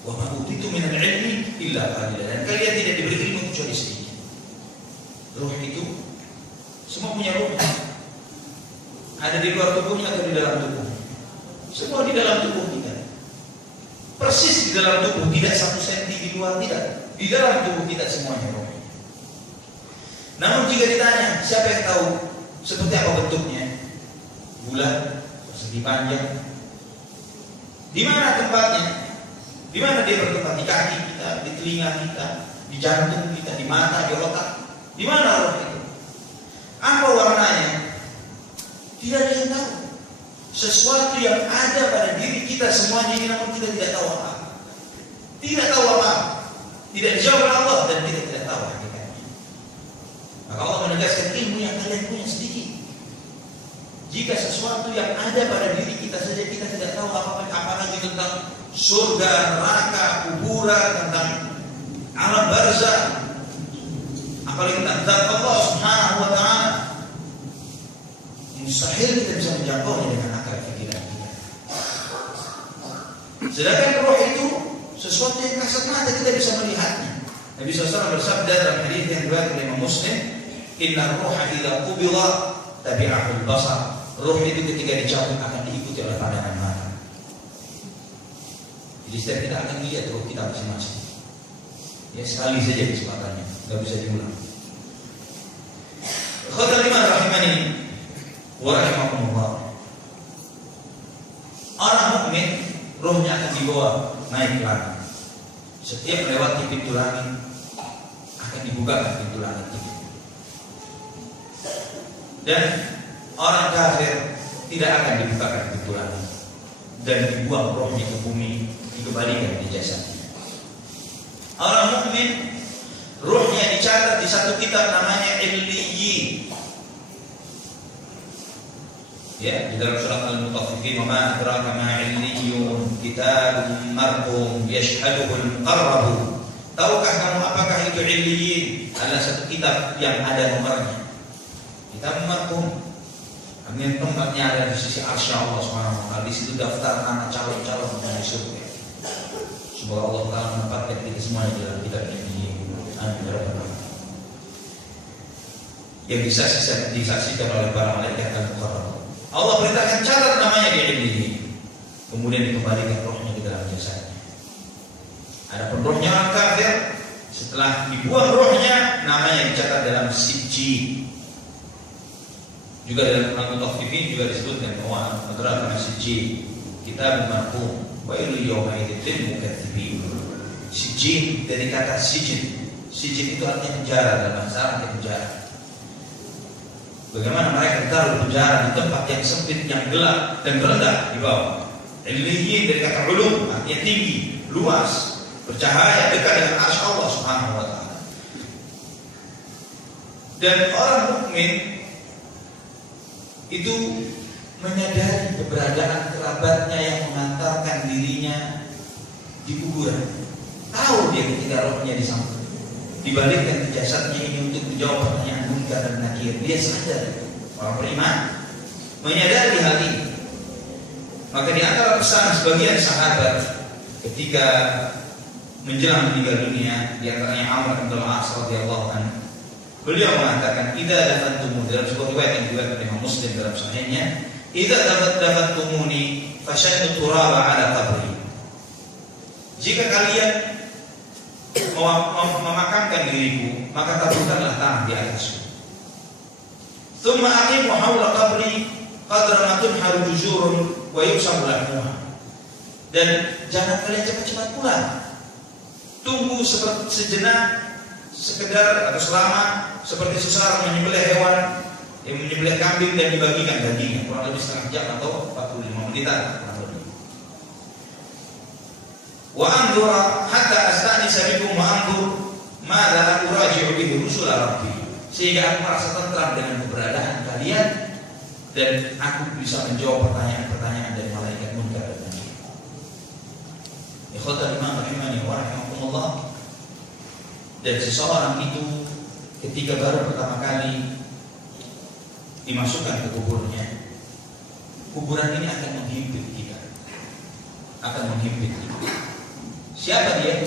Wa ma utitu min al-ilmi illa qalila. Dan kalian tidak diberi ilmu kecuali sedikit. Ruh itu semua punya ruh. Ada di luar tubuhnya atau di dalam tubuh? Semua di dalam tubuh kita. Persis di dalam tubuh, tidak 1 senti di luar, tidak. Di dalam tubuh kita semuanya roh. Namun jika ditanya, siapa yang tahu seperti apa bentuknya? Bulat, persegi panjang. Di mana tempatnya? Di mana dia bertempat? Di kaki kita, di telinga kita, di jantung kita, di mata, di otak. Di mana roh itu? Apa warnanya? Tidak ada yang tahu. Sesuatu yang ada pada diri kita semuanya ini, namun kita tidak tahu apa. Tidak tahu apa. Tidak dijawab oleh Allah dan kita tidak tahu hakikatnya. Maka Allah menegaskan ilmu yang kalian punya sedikit. Jika sesuatu yang ada pada diri kita saja kita tidak tahu apa-apa, apalagi tentang surga, neraka, kuburan, tentang alam barzakh, apalagi tentang zat Allah Subhanahu wa taala. Mustahil kita bisa menjangkaunya dengan akal pikiran kita. Sedangkan roh itu sesuatu yang kasat mata kita bisa melihatnya. Nabi SAW bersabda dalam hadis yang diriwayatkan oleh Imam Muslim, "Inna ruha idza qubida tabi'ahu al-basar." Roh itu ketika dicabut akan diikuti oleh pandangan mata. Jadi setiap kita akan lihat roh kita masing-masing. Ya, sekali saja kesempatannya, enggak bisa diulang. Khawatir iman rahimani wa rahimakumullah. Orang mukmin rohnya akan dibawa naik ke langit. Setiap melewati pintu langit akan dibuka pintu langit itu. Dan orang kafir tidak akan dibukakan pintu langit dan dibuang rohnya ke bumi, dikembalikan di jasadnya. Orang mukmin rohnya dicatat di satu kitab namanya Illiyyin. Ya, di dalam surat Al-Mutaffifin, "Wa ma adraka ma 'illiyyun, kitabun marqum yashhaduhu al-muqarrabun." Tahukah kamu apakah itu 'Illiyyin? Adalah satu kitab yang ada nomornya. Kitab marqum. Artinya tempatnya ada di sisi arsy Allah Subhanahu wa taala. Di situ daftar nama calon-calon menuju surga. Semoga Allah Taala menempatkan kita semua di dalam kitab ini. Amin ya rabbal alamin. Yang disaksikan oleh para malaikat al-muqarrabun. Allah perintahkan catat namanya di Illiyyin. Kemudian dikembalikan rohnya ke dalam jasadnya. Adapun rohnya orang kafir, setelah dibuang rohnya, namanya dicatat dalam Sijjin. Juga dalam Al-Mutaffifin juga disebutkan bahwa adraka Sijjin, kitabun marqum, wa ilu yawma idzin lil mukatsibin. Sijjin dari kata sijin. Sijin itu artinya penjara, dalam bahasa Arab penjara. Bagaimana mereka ditaruh penjara di tempat yang sempit, yang gelap dan rendah di bawah. Illiyyin dari kata ulum, artinya tinggi, luas, bercahaya, dekat dengan arsy Allah Subhanahu wa taala. Dan orang mukmin itu menyadari keberadaan kerabatnya yang mengantarkan dirinya di kuburan. Tahu dia ketika rohnya disambut, dibalikkan ke jasadnya ini untuk menjawab pertanyaan munkar dan nakir. Dia sadar, orang beriman menyadari hal ini. Maka di antara pesan sebagian sahabat ketika menjelang meninggal dunia, di antaranya Amr bin Al-As radhiyallahu anhu, beliau mengatakan, "Idza dafantum," dalam sebuah riwayat yang diriwayatkan oleh Imam Muslim dalam sahihnya, "Idza dafantumuni fashaddu turaba ala qabri." Jika kalian memakamkan diriku, maka taburkanlah tanah di atasku. Tsumma aqimu hawla qabri qadra ma tunharu juzurun wa yusabu lahmuha. Dan jangan kalian cepat-cepat pulang. Tunggu sejenak, sekedar atau selama seperti seseorang menyembelih hewan, yang menyembelih kambing dan dibagikan dagingnya, kurang lebih setengah jam atau 45 menitan. Wa anzura hatta astanisa bikum wa anzur madza uraji'u bihi rusul rabbi, sehingga aku merasa tentram dengan keberadaan kalian dan aku bisa menjawab pertanyaan-pertanyaan dari malaikat munkar dan nakir. Ikhwatal iman rahimani wa rahimakumullah. Dan seseorang itu ketika baru pertama kali dimasukkan ke kuburnya, kuburan ini akan menghimpit kita, akan menghimpit kita. Siapa dia?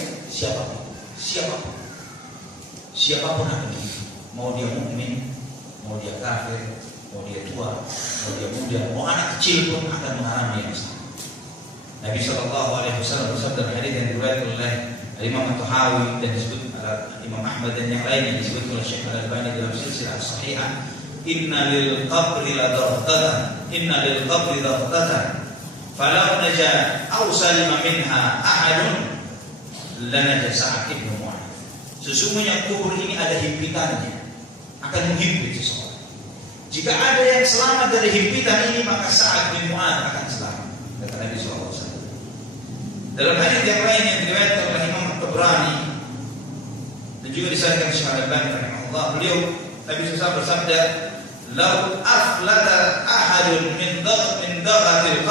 Siapapun akan menghimpit. Mau dia mukmin, mau dia kafir, mau dia tua, mau dia muda, mau anak kecil pun akan mengalami yang sama. Nabi SAW bersabda dalam hadis yang diriwayatkan oleh Imam At-Tahawi dan disebut Imam Ahmad dan yang lainnya, disebut oleh Syekh Al-Albani dalam silsilah as-sahihah, inna lil qabri la darqatan falau naja aw salima minha ahadun lanaja Sa'ad bin Mu'adz. Sesungguhnya kubur ini ada himpitannya, akan menghimpit seseorang. Jika ada yang selamat dari himpitan ini, maka Sa'ad bin Mu'adz akan selamat, kata Nabi SAW. Dalam hadis yang lain yang diriwayatkan oleh Imam At-Tabrani dan juga disahkan Syekh Al-Albani rahimahullah, beliau Nabi SAW bersabda, "Lau aflata ahadun min dhammatil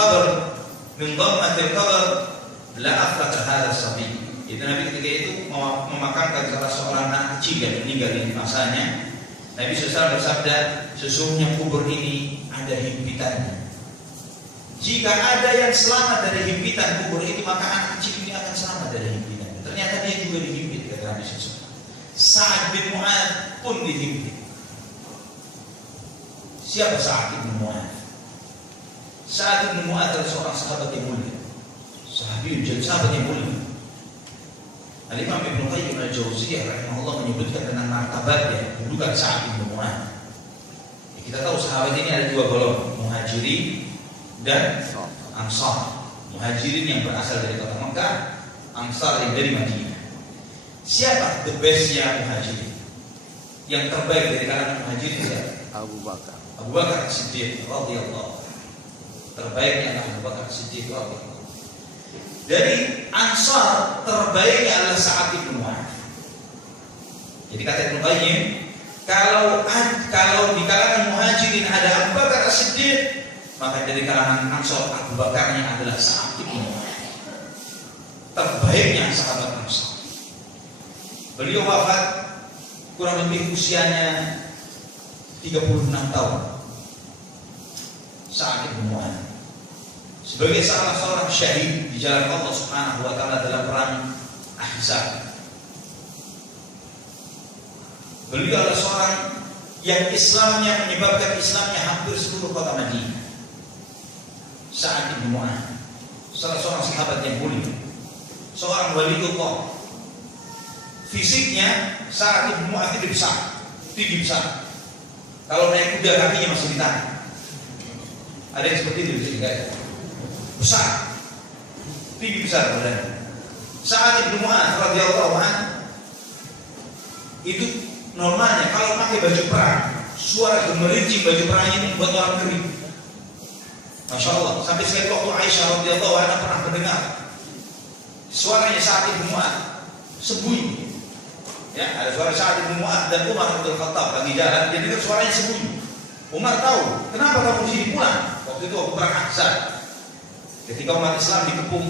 qabr la aflata hadha as-sabi." Itu Nabi ketika itu memakamkan salah seorang anak kecil yang meninggal di masanya. Nabi SAW bersabda, sesungguhnya kubur ini ada himpitannya. Jika ada yang selamat dari himpitan kubur itu, maka anak kecil ini akan selamat dari himpitan. Ternyata dia juga dihimpit, kata Nabi SAW. Sa'ad bin Mu'adz pun dihimpit. Siapa Sa'ad bin Mu'adz? Sa'ad bin Mu'adz adalah seorang sahabat yang mulia, sahabat yang mulia. Al-Imam Ibnu Qayyim Al-Jauziyah rahimahullah menyebutkan tentang martabatnya, kedudukan Sa'ad bin Mu'adz. Kita tahu sahabat ini ada dua golongan, Muhajirin dan Ansar. Muhajirin yang berasal dari kota Mekah, Ansar yang dari Madinah. Siapa the bestnya Muhajirin? Yang terbaik dari kalangan Muhajirin siapa? Abu Bakar. Abu Bakar As-Siddiq radhiyallahu. Terbaiknya Abu Bakar As-Siddiq radhiyallahu. Dari Ansar terbaiknya adalah Sa'ad bin Mu'adz. Jadi kata Ibnu Qayyim, kalau di kalangan Muhajirin ada Abu Bakar As-Siddiq, maka dari kalangan Ansar Abu Bakarnya adalah Sa'ad bin Mu'adz. Terbaiknya sahabat Ansar. Beliau wafat kurang lebih usianya 36 tahun. Sa'ad bin Mu'adz sebagai salah seorang syahid di jalan Allah Subhanahu wa taala dalam perang Ahzab. Beliau adalah seorang yang Islamnya menyebabkan Islamnya hampir seluruh kota Madinah. Sa'ad bin Mu'adz, salah seorang sahabat yang mulia, seorang waliullah. Fisiknya Sa'ad bin Mu'adz tinggi besar. Kalau naik kuda kakinya masih ditahan. Ada yang seperti itu di sini, besar, tinggi besar badannya. Sa'ad bin Mu'adz radhiyallahu anhu itu normalnya kalau pakai baju perang, suara gemerincing baju perang ini membuat orang kering. Masya Allah, sampai sekali waktu Aisyah radhiyallahu anha pernah mendengar suaranya Sa'ad bin Mu'adz sembunyi. Ya, ada suara Sa'ad bin Mu'adz dan Umar bin Khattab lagi jalan, dia dengar suaranya sembunyi. Umar tahu, kenapa kamu sini pulang? Waktu itu perang Ahzab. Ketika umat Islam dikepung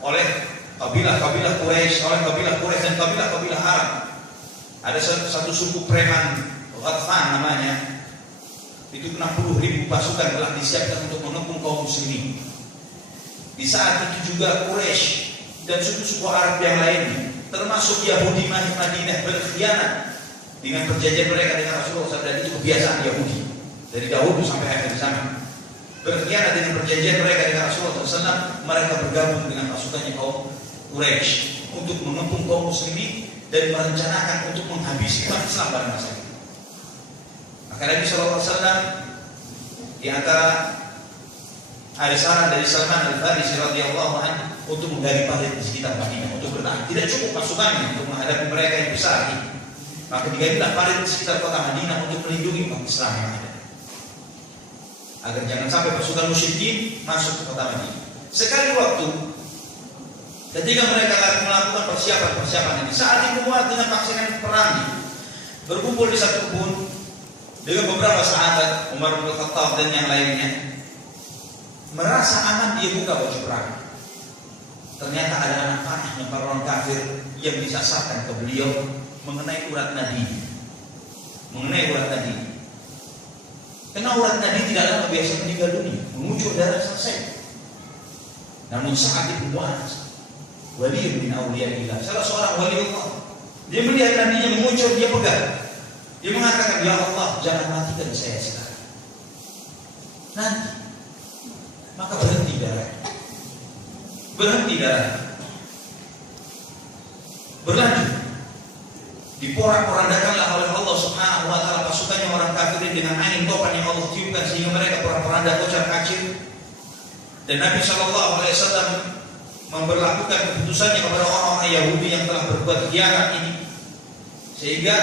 oleh kabilah-kabilah Quraisy, dan kabilah-kabilah Arab. Ada satu suku preman, Ghatfan namanya. Itu 60.000 pasukan telah disiapkan untuk mengepung kaum muslimin. Di saat itu juga Quraisy dan suku-suku Arab yang lainnya, termasuk Yahudi Madinah, berkhianat dengan perjanjian mereka dengan Rasulullah SAW. Dan itu kebiasaan Yahudi dari dahulu sampai akhir zaman. Berkhianat dengan perjanjian mereka dengan Rasulullah SAW, mereka bergabung dengan pasukannya kaum Quraisy untuk mengepung kaum muslimin dan merencanakan untuk menghabisi umat Islam pada masa itu. Maka Nabi SAW di antara ada saran dari Salman Al-Farisi radhiyallahu anhu untuk menggali parit di sekitar Madinah untuk bertahan. Tidak cukup pasukannya untuk menghadapi mereka yang besar ini. Maka digalilah parit di sekitar kota Madinah untuk melindungi umat Islam yang ada, agar jangan sampai pasukan musyrikin masuk ke kota Madinah. Sekali waktu ketika mereka lagi melakukan persiapan ini, saat itu Mu'adz dengan pasukan perangnya berkumpul di satu kebun dengan beberapa sahabat, Umar bin Khattab dan yang lainnya, merasa aman dia buka baju perang. ternyata ada anak panahnya para orang kafir yang disasarkan ke beliau mengenai urat nadi. Karena urat nadi tidak lama biasa meninggal dunia, mengucur darah selesai. Namun Sa'ad bin Mu'adz, wali min awliyaillah, salah seorang wali Allah, dia melihat nadinya mengucur, dia pegang. Dia mengatakan, ya Allah, jangan matikan saya sekarang. Nanti, maka berhenti darah. Berlanjut. Diporak-porandakanlah oleh Allah Subhanahu wa taala pasukannya orang kafirin dengan angin topan yang Allah tiupkan sehingga mereka porak-poranda kocar-kacir. Dan Nabi sallallahu alaihi wasallam memberlakukan keputusannya kepada orang-orang Yahudi yang telah berbuat khianat ini. Sehingga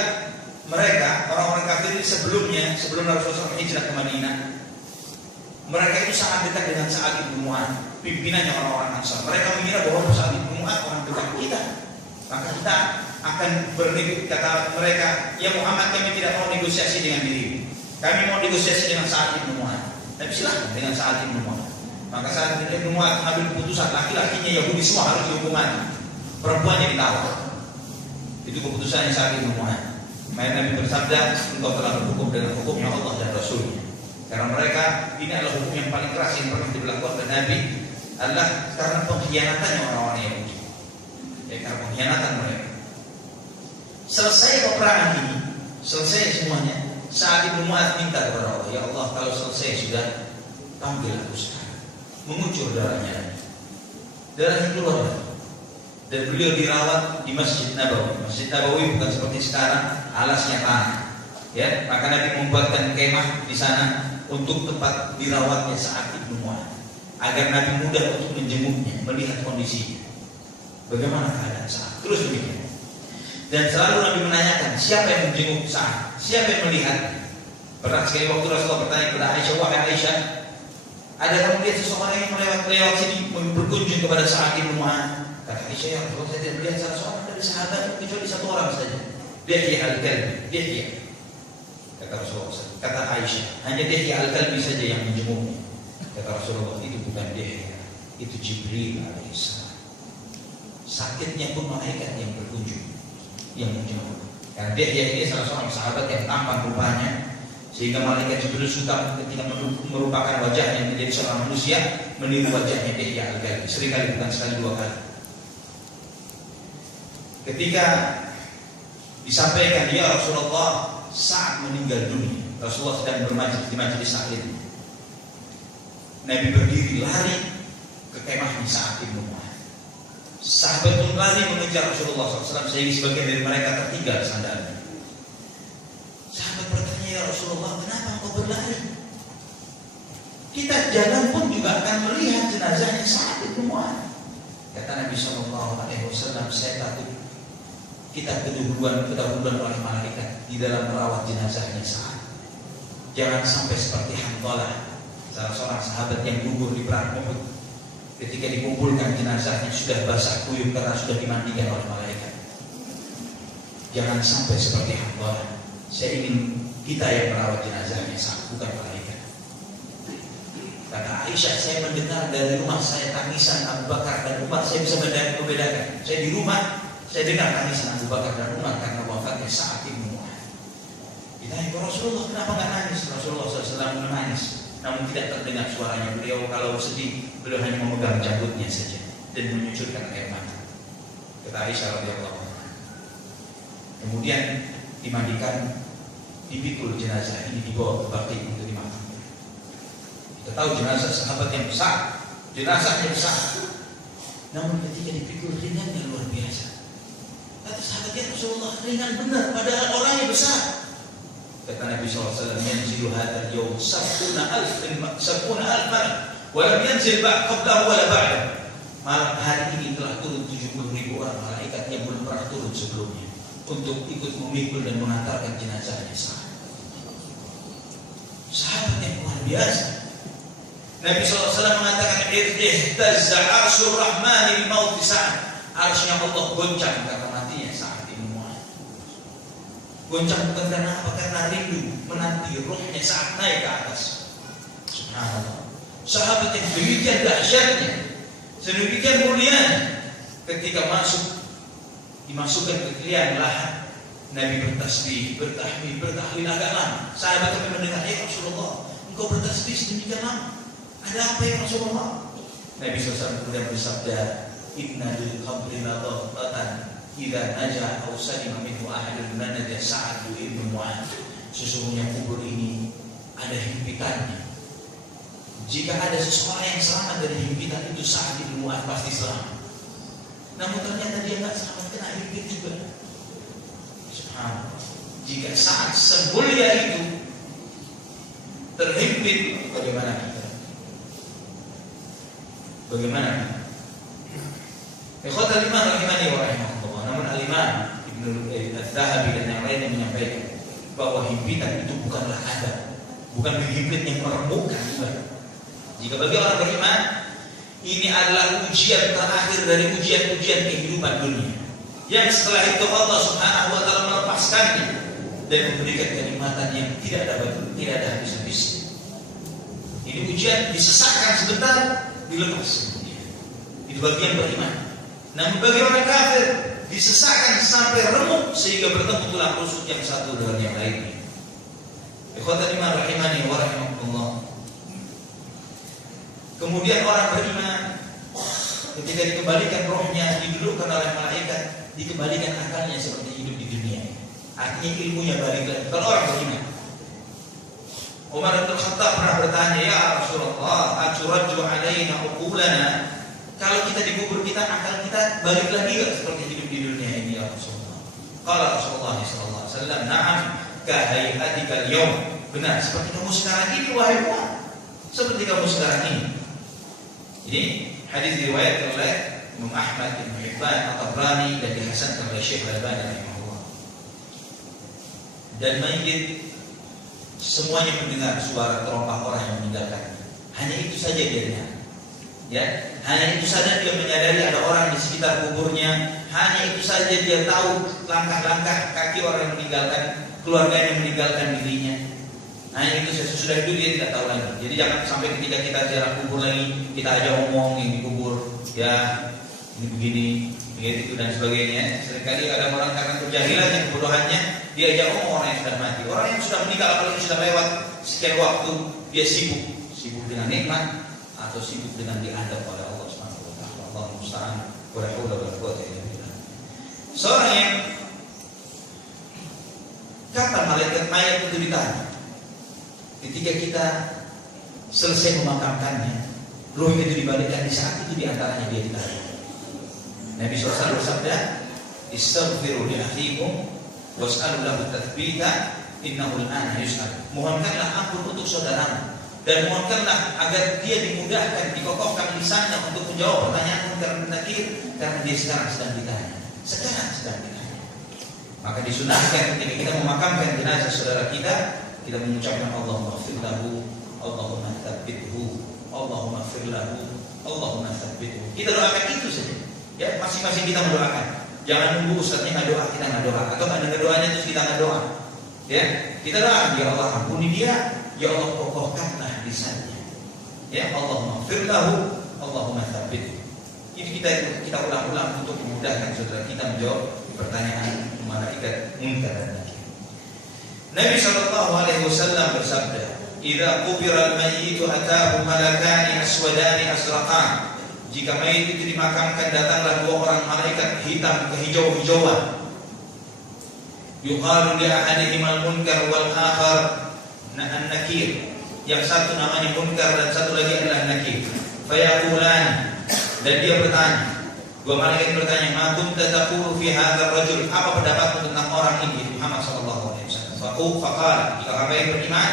mereka, orang-orang kafir ini sebelum Rasulullah SAW hijrah ke Madinah, mereka itu sangat dekat dengan Sa'ad bin Mu'adz, pimpinannya orang-orang Ansar. Mereka mengira bahwa Sa'ad bin Mu'adz orang dekat kita, maka kita akan bernegosiasi. Kata mereka, ya Muhammad, kami tidak mau negosiasi dengan dirimu, kami mau negosiasi dengan Sa'ad bin Mu'adz. Tapi silakan dengan Sa'ad bin Mu'adz. Maka Sa'ad bin Mu'adz ambil keputusan, laki-lakinya Yahudi semua harus dihukum mati, perempuannya ditawar. Itu keputusannya Sa'ad bin Mu'adz. Maka Nabi bersabda, engkau telah berhukum dengan hukumnya Allah dan Rasulnya. Karena mereka, ini adalah hukum yang paling keras yang pernah diberlakukan oleh Nabi, adalah karena pengkhianatannya orang-orang Yahudi. Karena pengkhianatan mereka. Selesai peperangan ini, selesai semuanya, Sa'ad bin Mu'adz minta kepada Allah, ya Allah, kalau selesai sudah, panggil aku sekarang. Mengucur darahnya, keluar. Dan beliau dirawat di Masjid Nabawi. Masjid Nabawi bukan seperti sekarang, alasnya tanah. Ya, maka Nabi membuatkan kemah di sana untuk tempat dirawatnya Sa'ad bin Mu'adz, agar Nabi mudah untuk menjenguknya, melihat kondisinya, bagaimana keadaan Sa'ad. Terus demikian. Dan selalu Nabi menanyakan, siapa yang menjenguk Sa'ad, siapa yang melihat. Pernah sekali waktu Rasulullah bertanya kepada Aisyah, wahai Aisyah, ada kamu lihat seseorang yang lewat sini berkunjung kepada Sa'ad bin Mu'adz? Kata Aisyah, ya Rasulullah, saya tidak melihat salah seorang dari sahabat kecuali satu orang saja. Dihya al-Kalbi, Dihya. Kata Rasulullah, kata Aisyah, hanya Dihya al-Kalbi saja yang menjenguknya. Kata Rasulullah, itu bukan Dihya, itu Jibril alaihissalam. Sakitnya pun malaikat yang berkunjung, yang menjenguk. Karena Dihya ini salah seorang sahabat yang tampan rupanya, sehingga malaikat Jibril suka ketika merupakan wajahnya menjadi seorang manusia, meniru wajahnya Dihya al-Kalbi. Seringkali, bukan sekali, dua kali. Ketika disampaikan, ya Rasulullah, Sa'ad meninggal dunia. Rasulullah sedang bermajlis di majelis taklim. Nabi berdiri lari ke kemahnya Sa'ad bin Mu'adz. Sahabat pun lari mengejar Rasulullah SAW, sehingga sebagian dari mereka tertinggal sandalnya. Sahabat bertanya, ya Rasulullah, kenapa engkau berlari? Kita jalan pun juga akan melihat jenazahnya Sa'ad bin Mu'adz. Kata Nabi SAW, saya takut kita kedahuluan oleh malaikat di dalam merawat jenazahnya Sa'ad. Jangan sampai seperti Hanzalah, salah seorang sahabat yang gugur di perang Uhud. Ketika dikumpulkan jenazahnya sudah basah kuyup karena sudah dimandikan oleh malaikat. Jangan sampai seperti Hanzalah. Saya ingin kita yang merawat jenazahnya Sa'ad, bukan malaikat. Kata Aisyah, saya mendengar dari rumah saya tangisan Abu Bakar dan Umar. Saya bisa membedakan. Saya di rumah, saya dengar tangisan Abu Bakar dan Umar karena wafatnya Sa'ad bin Mu'adz. Ditanya, Rasulullah, kenapa nggak nangis? Rasulullah SAW menangis, namun tidak terdengar suaranya. Beliau kalau sedih, beliau hanya memegang janggutnya saja dan menyucurkan air mata. Kata Aisyah radhiyallahu anha. Kemudian dimandikan, dipikul jenazah ini, dibawa ke Baqi untuk dimakamkan. Kita tahu jenazah sahabat yang besar, jenazahnya besar. Namun ketika dipikul ringannya luar biasa. Kata sahabatnya, Rasulullah, ringan benar, padahal orangnya besar. Kata Nabi SAW, yanzilu hadzal yawm sab'una alfan wa lam yanzil qablahu wa la ba'dahu. Malam hari ini telah turun 70.000 orang malaikat yang belum pernah turun sebelumnya untuk ikut memikul dan mengantarkan jenazahnya Sa'ad. Sahabat yang luar biasa. Nabi SAW mengatakan, ihtazza arsyur rahmani li mauti Sa'ad. Arsy-nya Allah goncang karena matinya Sa'ad bin Mu'adz. Goncang bukan karena apa? Karena rindu menanti ruhnya Sa'ad naik ke atas. Subhanallah. Sahabat yang demikian dahsyatnya, Sedemikian mulia ketika dimasukkan ke liang lahat, Nabi bertasbih, bertahmid, bertahlil agak lama. Sahabat kami mendengar, ya Rasulullah, engkau bertasbih sedemikian lama, ada apa ya Rasulullah? Nabi SAW kemudian bersabda, inna lil qabri ladhatan idza naja aw salima minhu ahadun nanaja Sa'ad bin Mu'adz. Sesungguhnya kubur ini ada himpitannya. Jika ada seseorang yang selamat dari himpitan itu, Sa'ad bin Mu'adz pasti selamat. Namun ternyata dia tidak selamat, kena himpit juga. Subhanallah. Jika Sa'ad semulia itu terhimpit, bagaimana kita? Bagaimana kita? Ikhwatal iman rahimani wa rahimahullah. Namun al-Imam Ibnu Al-Dhahabi dan yang lainnya menyampaikan bahwa himpitan itu bukanlah adab, bukan himpit yang meremukkan. Jika bagi orang beriman, ini adalah ujian terakhir dari ujian-ujian kehidupan dunia, yang setelah itu Allah Subhanahu wa taala melepaskannya dan memberikan kenikmatan yang tidak ada habis-habisnya. Ini ujian, disesatkan sebentar, dilepas. Itu bagian beriman. Namun bagi orang kafir, disesatkan sampai remuk sehingga bertemu tulang rusuk yang satu dengan yang lainnya. Ikhwatal iman rahimani wa rahimakumullah. Kemudian orang beriman ketika dikembalikan rohnya, didudukkan oleh malaikat, dikembalikan akalnya seperti hidup di dunia. Artinya ilmunya balik lagi. Kalau orang beriman, Umar bin Khattab pernah bertanya, ya Rasulullah, aturajju alaina uqulana? Kalau kita dikubur, kita akal kita balik lagi gak seperti hidup di dunia ini, ya Rasulullah? Qala Rasulullah sallallahu alaihi wasallam, na'am ka hayatika al-yawm. Benar, seperti kamu sekarang ini, wahai Muhammad. Seperti kamu sekarang ini. Ini hadis diriwayatkan oleh Imam Ahmad, Ibnu Hibban, At-Tabrani, dan dihasankan oleh Syekh Al-Albani rahimahullah. Dan mayit semuanya mendengar suara terompah orang yang meninggalkan. Hanya itu saja dia dengar. Ya, hanya itu saja dia menyadari ada orang di sekitar kuburnya. Hanya itu saja dia tahu langkah-langkah kaki orang yang meninggalkan, keluarganya meninggalkan dirinya. Hanya itu sesudah itu dia tidak tahu lagi. Jadi jangan sampai ketika kita ziarah kubur lagi, kita aja ngomong yang dikubur, ya ini begini, begitu dan sebagainya. Seringkali ada orang karena kejahilan yang kebodohannya, dia aja ngomong orang yang sudah mati. Orang yang sudah meninggal, apalagi sudah lewat sekian waktu, dia sibuk dengan nikmat atau sibuk dengan diadab oleh Allah Subhanahu wa taala. Allahu musta'an, wa la haula wa la quwwata illa billah. Seorang yang kapan malaikat mayat itu ditanya? Ketika kita selesai memakamkannya, roh itu dibalikkan, di saat itu diantaranya dia ditarik. Nabi SAW bersabda, istaghfiru li akhikum was'alu lahu tathbita innahu al-ana yus'al. Mohonkanlah ampun untuk saudaramu dan mohonkanlah agar dia dimudahkan, dikokohkan lisannya untuk menjawab pertanyaan munkar dan nakir, karena dia sekarang sedang ditanya. Maka disunahkan ketika kita memakamkan jenazah saudara kita mengucapkan Allahumma ighfir lahu, Allahumma tsabbithu, Allahumma ighfir lahu, Allahumma tsabbithu. Kita doakan itu saja. Ya, masing-masing kita mendoakan. Jangan nunggu ustaznya enggak doa, kita enggak doa, atau ada doanya terus kita enggak doa. Ya, kita doa, ya Allah ampuni dia, ya Allah kokohkanlah lisannya. Ya, Allahumma ighfir lahu, Allahumma tsabbithu. Ini kita ulang-ulang untuk memudahkan saudara kita menjawab pertanyaan malaikat munkar dan nakir. Nabi SAW bersabda, "Idza qubira al-mayyitu atahu malakani aswadani asraqan." Jika mayit itu dimakamkan, datanglah dua orang malaikat hitam kehijau-hijauan. Yuqalu li ahadihim al-munkar wal akhar an-nakir. Yang satu namanya munkar dan satu lagi adalah nakir. Fayaqulan, dan dia bertanya, dua malaikat bertanya, "Ma kunta taqulu fi hadzal rajul?" Apa pendapatmu tentang orang ini, Muhammad sallallahu alaihi wasallam? Faqala, jika kami beriman,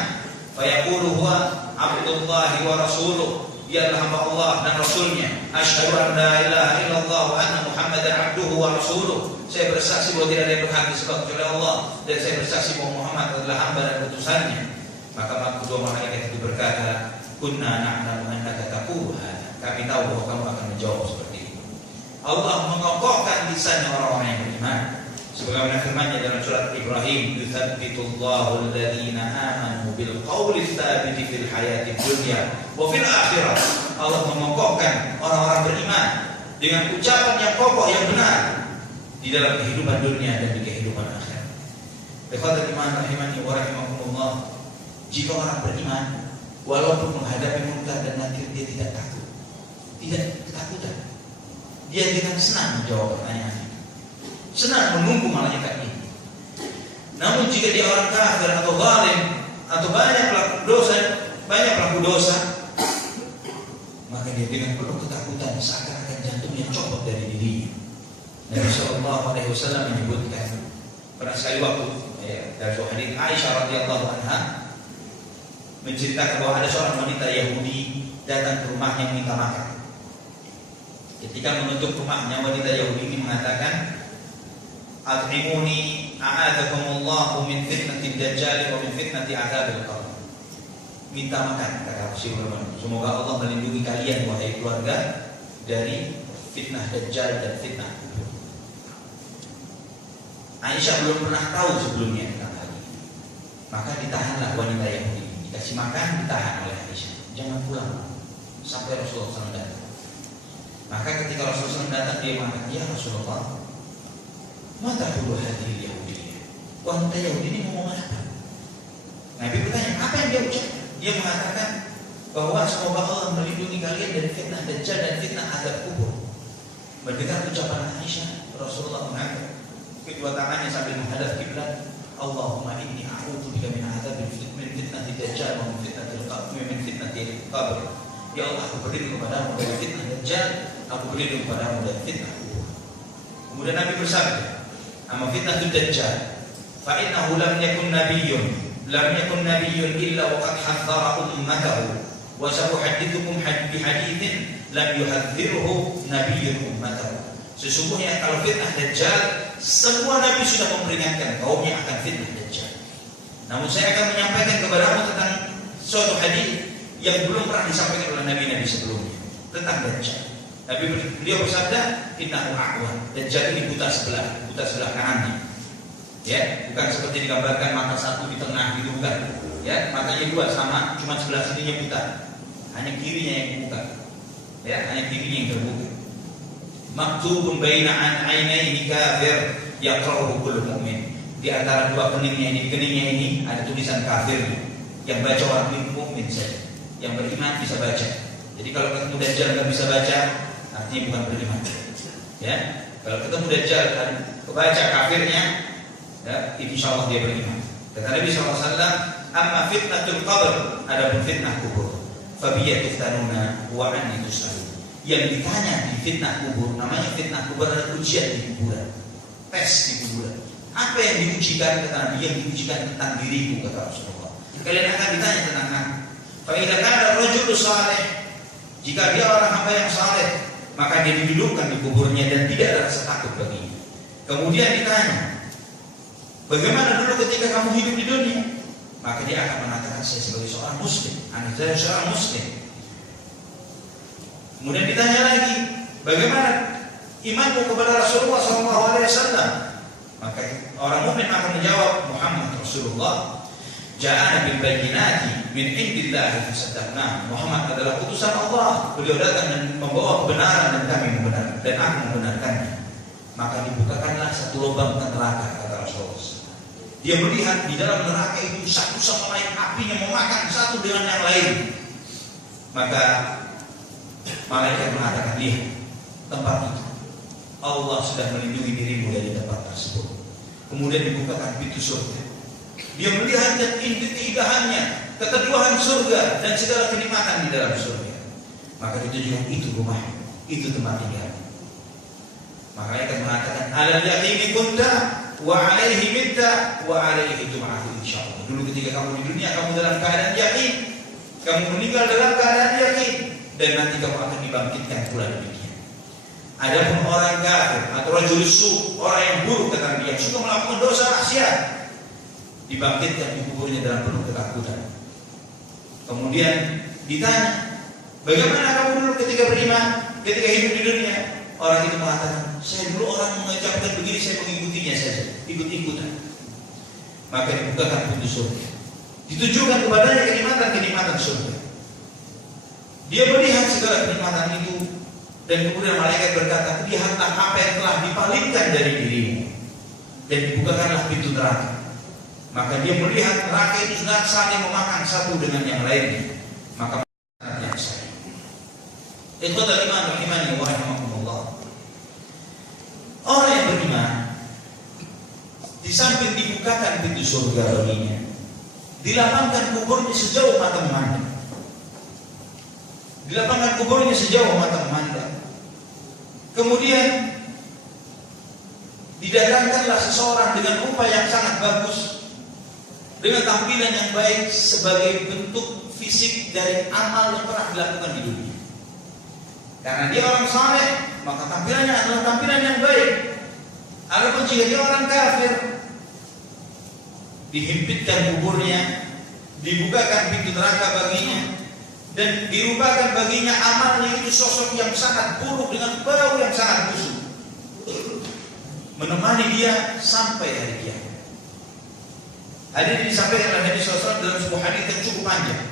fayaqulu huwa abdullahi wa rasuluh, dia adalah hamba Allah dan rasulnya. Asyhadu an la ilaha illallah wa anna Muhammadan abduhu wa rasuluh. Saya bersaksi bahwa tidak ada yang berhak disembah kecuali Allah, dan saya bersaksi bahwa Muhammad adalah hamba dan utusannya. Maka kedua malaikat itu berkata, kunna na'lamu annaka taqulu hadza. Kami tahu bahwa kamu akan menjawab seperti itu. Allah mengokohkan lisannya orang-orang yang beriman Sebagaimana firman-Nya dalam surat Ibrahim, "Yutsabbitullahu alladziina aamanu bil qawli tsabiti fil hayatid dunya wa fil akhirah." Allah mengokohkan orang-orang beriman dengan ucapan yang kokoh yang benar di dalam kehidupan dunia dan di kehidupan akhirat. Ikhwatul iman rahimani wa rahimakumullah, jika orang beriman walaupun menghadapi munkar dan nakir dia tidak takut, tidak ketakutan, dia dengan senang menjawab pertanyaan, senang menunggu malaikat ini. Namun jika dia orang kafir atau zalim atau banyak pelaku dosa, maka dia dengan penuh ketakutan seakan-akan jantungnya copot dari dirinya. Nabi Shallallahu Alaihi Wasallam menyebutkan pernah sekali waktu dari hadits Aisyah radhiyallahu anha menceritakan bahwa ada seorang wanita Yahudi datang ke rumahnya minta makan. Ketika menutup rumahnya, wanita Yahudi ini mengatakan, "At'imuni a'adzakumullahu min fitnatid dajjal wa min fitnati adzabil qabr." Minta makan, kata Rasulullah. Semoga Allah melindungi kalian wahai keluarga dari fitnah dajjal dan fitnah kubur. Aisyah belum pernah tahu sebelumnya tentang hal ini. Maka ditahanlah wanita Yahudi. Dikasih makan, ditahan oleh Aisyah. Jangan pulang sampai Rasulullah SAW datang. Maka ketika Rasulullah SAW datang, dia mengatakan, "Ya Rasulullah, mata dulu hati Yahudi. Wanita Yahudi ini ngomong apa?" Nabi bertanya, apa yang dia ucapkan? Dia mengatakan bahwa semoga Allah melindungi kalian dari fitnah dajjal dan fitnah azab kubur. Mendengar ucapan Aisyah, Rasulullah mengangkat kedua tangannya sambil menghadap kiblat, "Allahumma inni a'udzubika min adzabil fitnati dajjal wa min fitnatil qabr." Ya Allah, aku berlindung kepadamu dari fitnah dajjal, aku berlindung kepadamu dari fitnah kubur. Kemudian Nabi bersabda, "Amma fitnatul dajjal fa innahu lam yakun nabiyyun illa wa qad hadzara ummatahu wa sa'uhaddithukum bi haditsin lam yuhadzirhu nabiyyun ummatahu." Sesungguhnya kalau fitnah dajjal, semua nabi sudah memperingatkan kaumnya akan fitnah dajjal. Namun saya akan menyampaikan kepadamu tentang suatu hadis yang belum pernah disampaikan oleh nabi-nabi sebelumnya tentang dajjal. Nabi beliau bersabda, "Innahu a'war." Dajjal ini buta sebelah kanannya. Ya, bukan seperti digambarkan mata satu di tengah gitu, bukan. Ya, matanya dua sama, cuma sebelah sininya buta. Hanya kirinya yang buka. Ya, hanya kirinya yang terbuka. Maktubun baina an ainaihi kafir yaqra'uhu kullu mu'min. Di antara dua keningnya ini ada tulisan kafir yang baca orang mukmin saja. Yang beriman bisa baca. Jadi kalau ketemu dajjal enggak bisa baca, artinya bukan beriman. Ya, kalau ketemu dajjal dan baca kafirnya, ya, insyaallah dia beriman. Kata Nabi SAW, "Amma fitnatul qabr," adapun fitnah kubur, "Fabiyatuftanuna wa anni tus'alun." Yang ditanya di fitnah kubur, namanya fitnah kubur adalah ujian di kuburan, tes di kuburan. Apa yang diujikan? Kata Nabi, yang diujikan tentang diriku, kata Rasulullah. Kalian akan ditanya tentang aku. Fa idza kana rajulun saleh, jika dia orang hamba yang saleh, maka dia didudukkan di kuburnya dan tidak ada rasa takut baginya. Kemudian ditanya, "Bagaimana dulu ketika kamu hidup di dunia?" Maka dia akan mengatakan, "Saya sebagai seorang muslim, anak saya seorang muslim." Kemudian ditanya lagi, "Bagaimana imanmu kepada Rasulullah SAW?" Maka orang mukmin akan menjawab, "Muhammad Rasulullah ja'ana bil bayyinati min indillahi fasaddaqna." Muhammad adalah utusan Allah. Beliau datang dan membawa kebenaran dan kami membenarkan dan aku membenarkannya. Maka dibukakanlah satu lubang neraka, kata Rasulullah. Dia melihat di dalam neraka itu satu sama lain apinya memakan satu dengan yang lain. Maka malaikat mengatakan, "Lihat tempat itu. Allah sudah melindungi dirimu dari tempat tersebut." Kemudian dibukakan pintu surga. Dia melihat keindahannya, keteduhan surga dan segala kenikmatan di dalam surga. Maka ditujukan itu rumah, itu tempat tinggal. Malaikat mengatakan, "Alal yaqini kunta wa alaihi mitta wa alaihi tum'atu insyaallah." Dulu ketika kamu di dunia kamu dalam keadaan yakin, kamu meninggal dalam keadaan yakin, dan nanti kamu akan dibangkitkan pula demikian. Adapun orang kafir atau rajul su, orang yang buruk kata Nabi, yang suka melakukan dosa maksiat, dibangkitkan di kuburnya dalam penuh ketakutan. Kemudian ditanya, "Bagaimana kamu dulu ketika beriman, ketika hidup di dunia?" Orang itu mengatakan, saya dulu orang mengucapkan begini, saya mengikutinya saja, ikut-ikutan. Maka dibukakan pintu surga, ditunjukkan kepadanya kenikmatan surga. Dia melihat segala kenikmatan itu, dan kemudian malaikat berkata, lihatlah apa yang telah dipalingkan dari dirimu, dan dibukakanlah pintu neraka. Maka dia melihat neraka itu sudah saling memakan satu dengan yang lainnya. Maka yang saya, ikhwatal iman rahimani wa rahimakumullah. Orang yang beriman, di samping dibukakan pintu surga baginya, dilapangkan kuburnya sejauh mata memandang. Dilapangkan kuburnya sejauh mata memandang. Kemudian didatangkanlah seseorang dengan rupa yang sangat bagus, dengan tampilan yang baik sebagai bentuk fisik dari amal yang pernah dilakukan di dunia. Karena dia orang saleh, maka tampilannya adalah tampilan yang baik. Adapun jika dia orang kafir, dihimpitkan kuburnya, dibukakan pintu neraka baginya, dan dirupakan baginya amalnya itu sosok yang sangat buruk dengan bau yang sangat busuk, menemani dia sampai hari kiamat. Hadis ini disampaikan oleh Nabi SAW dalam sebuah hadis yang cukup panjang.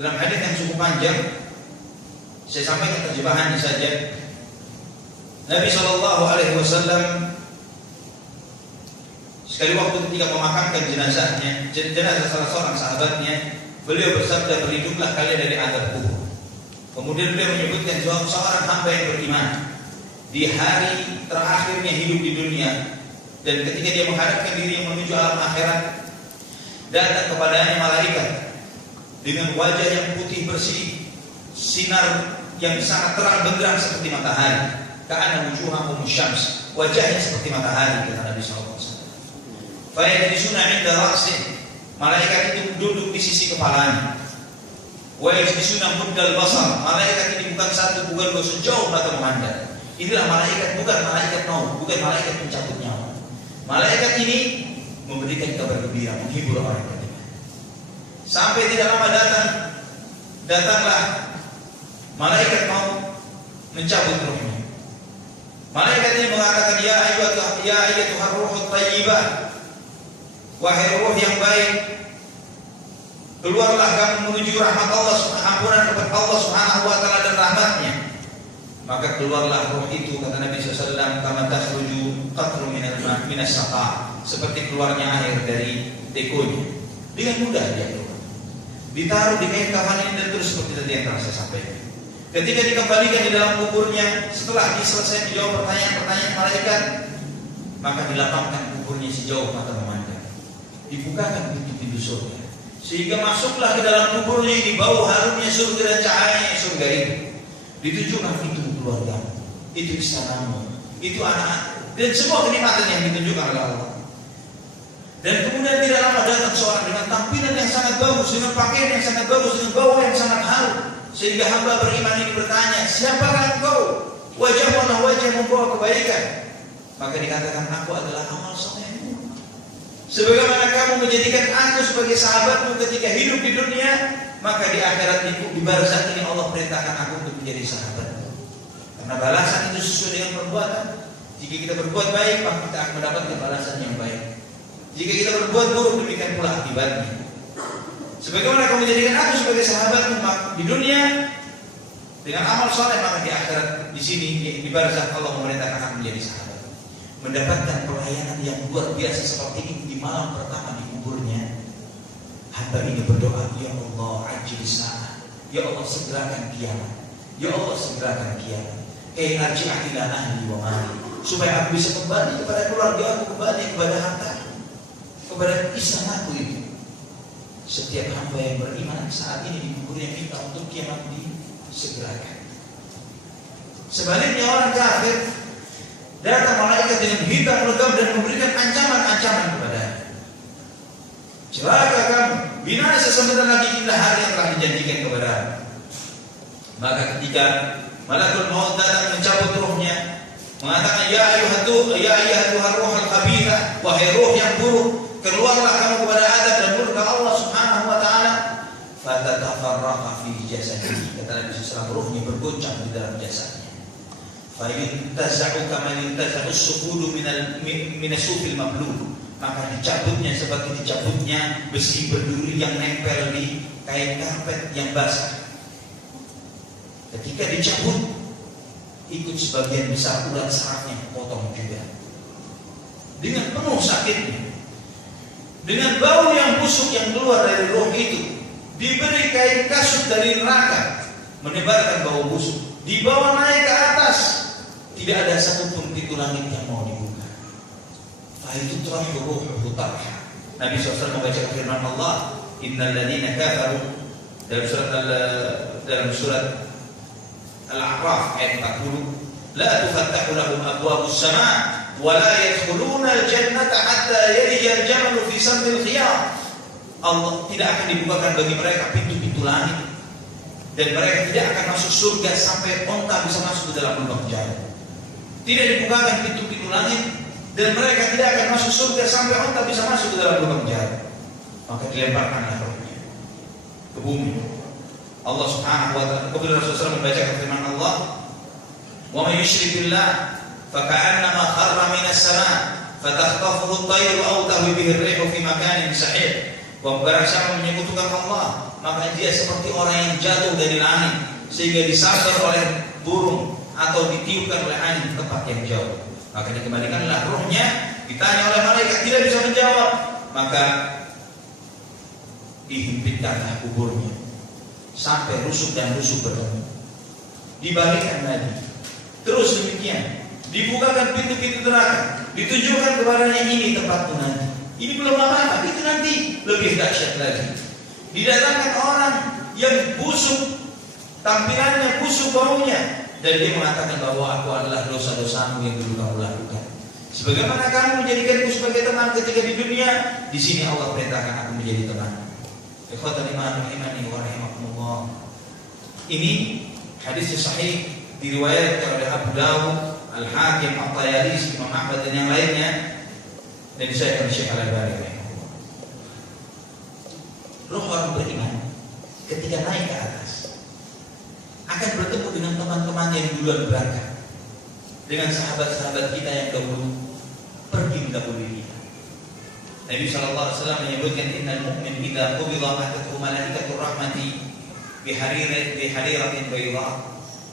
Dalam hadis yang cukup panjang, saya sampaikan terjemahannya saja. Nabi SAW sekali waktu ketika memakamkan jenazah salah seorang sahabatnya, beliau bersabda, berlindunglah kalian dari azab kubur. Kemudian beliau menyebutkan seorang hamba yang beriman di hari terakhirnya hidup di dunia, dan ketika dia menghadapkan diri yang menuju alam akhirat, datang kepadanya malaikat dengan wajah yang putih bersih, sinar yang sangat terang benderang seperti matahari. Ka'anna wujuhahum syams, wajahnya seperti matahari, kata Nabi SAW. Fa yajlisuna 'inda ra'sih, malaikat itu duduk di sisi kepalanya. Wa yajlisuna muddal basar, malaikat ini bukan satu, bukan dua, sejauh mata memandang. Inilah malaikat, bukan malaikat maut, bukan malaikat pencabut nyawa. Malaikat ini memberikan kabar gembira, menghibur orang beriman. Sampai tidak lama datanglah malaikat mau mencabut ruhnya. Malaikat ini mengatakan, ya ayyatuhar ruhut thayyibah, wahai ruh yang baik, keluarlah kamu menuju rahmat Allah, ampunan kepada Allah Subhanahu wa taala dan rahmatnya. Maka keluarlah roh itu, kata Nabi SAW, kama takhruju qatru minas saqa, seperti keluarnya air dari tekonya. Dengan mudah dia keluar, ditaruh di kain kafan ini, dan terus seperti tadi yang telah saya sampaikan. Ketika dikembalikan di dalam kuburnya, setelah selesai menjawab pertanyaan malaikat, maka dilapangkan kuburnya sejauh mata memandang, dibukakan pintu-pintu surga, sehingga masuklah ke dalam kuburnya ini bau harumnya surga dan cahayanya surga itu. Ditunjukkan itu keluarga, itu istanamu, itu anak, dan semua kenikmatan yang ditunjukkan oleh Allah. Dan kemudian tidak lama datang seorang dengan tampilan yang sangat bagus, dengan pakaian yang sangat bagus, dengan bau yang sangat harum, sehingga hamba beriman ini bertanya, siapakah engkau? Wajahmu wajah membawa kebaikan. Maka dikatakan, aku adalah amal solehmu. Sebagaimana kamu menjadikan aku sebagai sahabatmu ketika hidup di dunia, maka di akhirat di barzakh ini Allah perintahkan aku untuk menjadi sahabatmu. Karena balasan itu sesuai dengan perbuatan. Jika kita berbuat baik, maka kita akan mendapatkan balasan yang baik. Jika kita berbuat buruk, demikian pula akibatnya. Sebagaimana kamu menjadikan aku sebagai sahabatmu di dunia dengan amal soleh, maka di akhirat di sini di barzakh Allah memerintahkan aku menjadi sahabat. Mendapatkan pelayanan yang luar biasa seperti ini di malam pertama di kuburnya. Hamba ini berdoa, ya Allah ajil sa'ah, ya Allah segerakan kiamat, ya Allah segerakan kiamat, kay arji'ah ila ahli wa mali, supaya aku bisa kembali kepada keluarga aku, kembali kepada harta, kepada istanaku itu. Setiap hamba yang beriman saat ini di kuburnya minta untuk kiamat disegerakan. Sebaliknya orang kafir, datang malaikat dengan hitam legam dan memberikan ancaman-ancaman kepadanya. Celaka kamu, binasa sebentar lagi inilah hari yang telah dijanjikan kepadamu. Maka ketika malakul maut datang mencabut ruhnya, mengatakan, ya ayyuhatuhar ruhul khabithah, wahai ruh yang buruk, keluarlah kamu kepada azab dan murka Allah Subhanahu wa taala. Fatatafarraqa fi jasadihi, kata Nabi sallallahu, ruhnya bergoncang di dalam jasadnya. Fayuntaza'u kama yuntaza'u as-sufudu min as-sufil mablul. Maka dicabutnya seperti dicabutnya besi berduri yang nempel di kain karpet yang basah. Ketika dicabut, ikut sebagian besar urat sarafnya potong juga. Dengan penuh sakitnya, dengan bau yang busuk yang keluar dari roh itu, diberi kain kasut dari neraka, menebarkan bau busuk, dibawa naik ke atas, tidak ada satupun pintu langit yang mau dibuka. Itu terakhir ruh tarha. Nabi SAW membaca firman Allah, Innal ladina kafaru, dalam surat Al-A'raf ayat 40, la tufattahu lahum abwabus sama' wa la yadkhuluna al-jannata hatta yalija al-jamalu fi sambil khiyar. Allah tidak akan dibukakan bagi mereka pintu-pintu langit, dan mereka tidak akan masuk surga sampai onta bisa masuk ke dalam lubang jarum. Tidak dibukakan pintu-pintu langit, dan mereka tidak akan masuk surga sampai onta bisa masuk ke dalam lubang jarum. Maka dilemparkanlah rohnya ke bumi. Allah Subhanahu wa ta'ala, kemudian Rasulullah membacakan firman Allah, "Wa may yusyrik billah faka'annama kharra minas sama' fatakhtafuhu at-tayru aw tahwi bihi ar-rihu fi makanin sahih." Wa barang siapa menyekutukan Allah, maka dia seperti orang yang jatuh dari langit sehingga disambar oleh burung atau ditiupkan oleh angin ke tempat yang jauh. Maka dikembalikanlah rohnya, ditanya oleh malaikat, tidak bisa menjawab, maka dihimpitkanlah kuburnya sampai rusuk dan rusuk bertemu. Dibalikkan lagi, terus demikian, dibukakan pintu-pintu neraka, ditunjukkan kepadanya ini tempatmu nanti. Ini belum lama, itu nanti lebih dahsyat lagi. Didatangkan orang yang busuk, tampilannya busuk baunya, dan dia mengatakan bahwa aku adalah dosa-dosamu yang dulu kamu lakukan. Sebagaimana kamu menjadikanku sebagai teman ketika di dunia, di sini Allah perintahkan aku menjadi teman. Ikhwatal iman rahimani wa rahimakumullah. Ini hadis sahih diriwayatkan oleh Abu Dawud, Al-Hakim, At-Tayalisi, Imam Ahmad dan yang lainnya, dan disahihkan oleh Syekh Al-Albani. Roh orang beriman ketika naik ke atas akan bertemu dengan teman-teman yang duluan berangkat, dengan sahabat-sahabat kita yang dahulu pergi mendahului kita. Nabi SAW menyebutkan, innal mu'min idza qubida atatuhu malaikatur rahmati bihariratin bayda.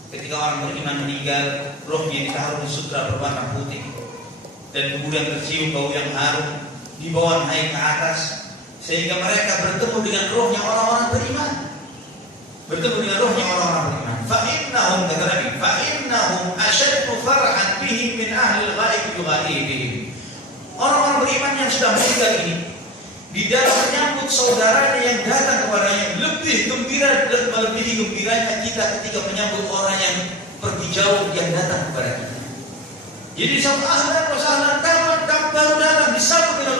Ketika orang beriman meninggal, rohnya ditaruh di sutra berwarna putih, dan kemudian tercium bau yang harum, dibawa naik ke atas, sehingga mereka bertemu dengan rohnya orang-orang beriman. Bertemu dengan rohnya orang-orang beriman. Fa'innahum, kata Nabi, fa'innahum asyaddu farhan bihim min ahli al-ghaib bighaibihim. Orang-orang beriman yang sudah meninggal ini, di dalam menyambut saudaranya yang datang kepadanya, lebih gembira dan melebihi gembiranya kita ketika menyambut orang yang pergi jauh yang datang kepada kita. Jadi satu ahlan wasahlan, kamu baru datang, disambut dengan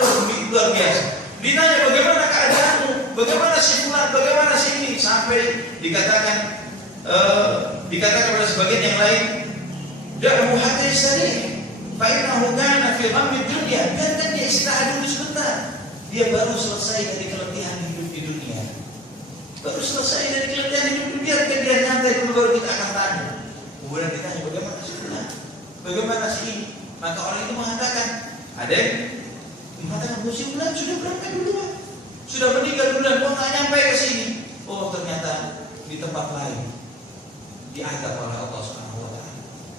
luar biasa. Ditanya bagaimana keadaanmu, bagaimana si fulan, bagaimana si ini, sampai dikatakan pada sebagian yang lain, da'u hatta yastarih, fa innahu kana fi ghammi dunya. Biarkan dia istirahat dulu sebentar. Dia baru selesai dari keletihan hidup di dunia. Baru selesai dari keletihan hidup di dunia, biarkan dia nyantai dulu, baru kita akan tanya. Kemudian ditanya bagaimana si fulan, bagaimana si ini. Maka orang itu mengatakan, ada yang mengatakan, si fulan sudah berangkat duluan, sudah meninggal duluan, kok nggak nyampe ke sini. Oh, ternyata di tempat lain diadab oleh Allah Subhanahu wa ta'ala.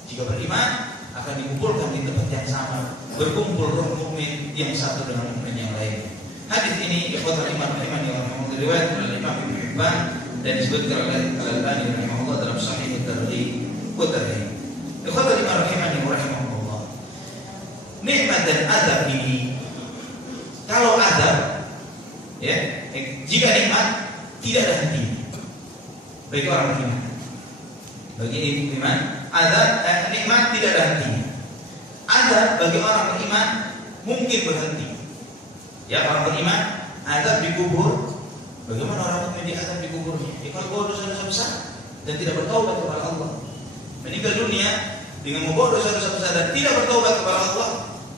Jika beriman akan dikumpulkan di tempat yang sama, berkumpul roh mukmin yang satu dengan mukmin yang lain. Hadis ini ikhwatul iman rahimani wa rahimakumullah, diriwayatkan oleh Imam Ibnu Hibban dan disebutkan oleh Al-Albani rahimahullah dalam Sahih At-Targhib wa Tarhib. Ikhwatul iman rahimani wa rahimakumullah. Nikmat dan adab ini, kalau adab, ya, jika nikmat tidak ada hentinya bagi orang beriman. Bagi iman, adab nikmat tidak ada hentinya. Adab bagi orang beriman mungkin berhenti. Ya, orang beriman adab di kubur. Bagaimana orang mukmin diadab di kuburnya? Ya, kalau dosa-dosa besar dan tidak bertaubat kepada Allah, meninggal dunia dengan membawa dosa-dosa besar dan tidak bertaubat kepada Allah,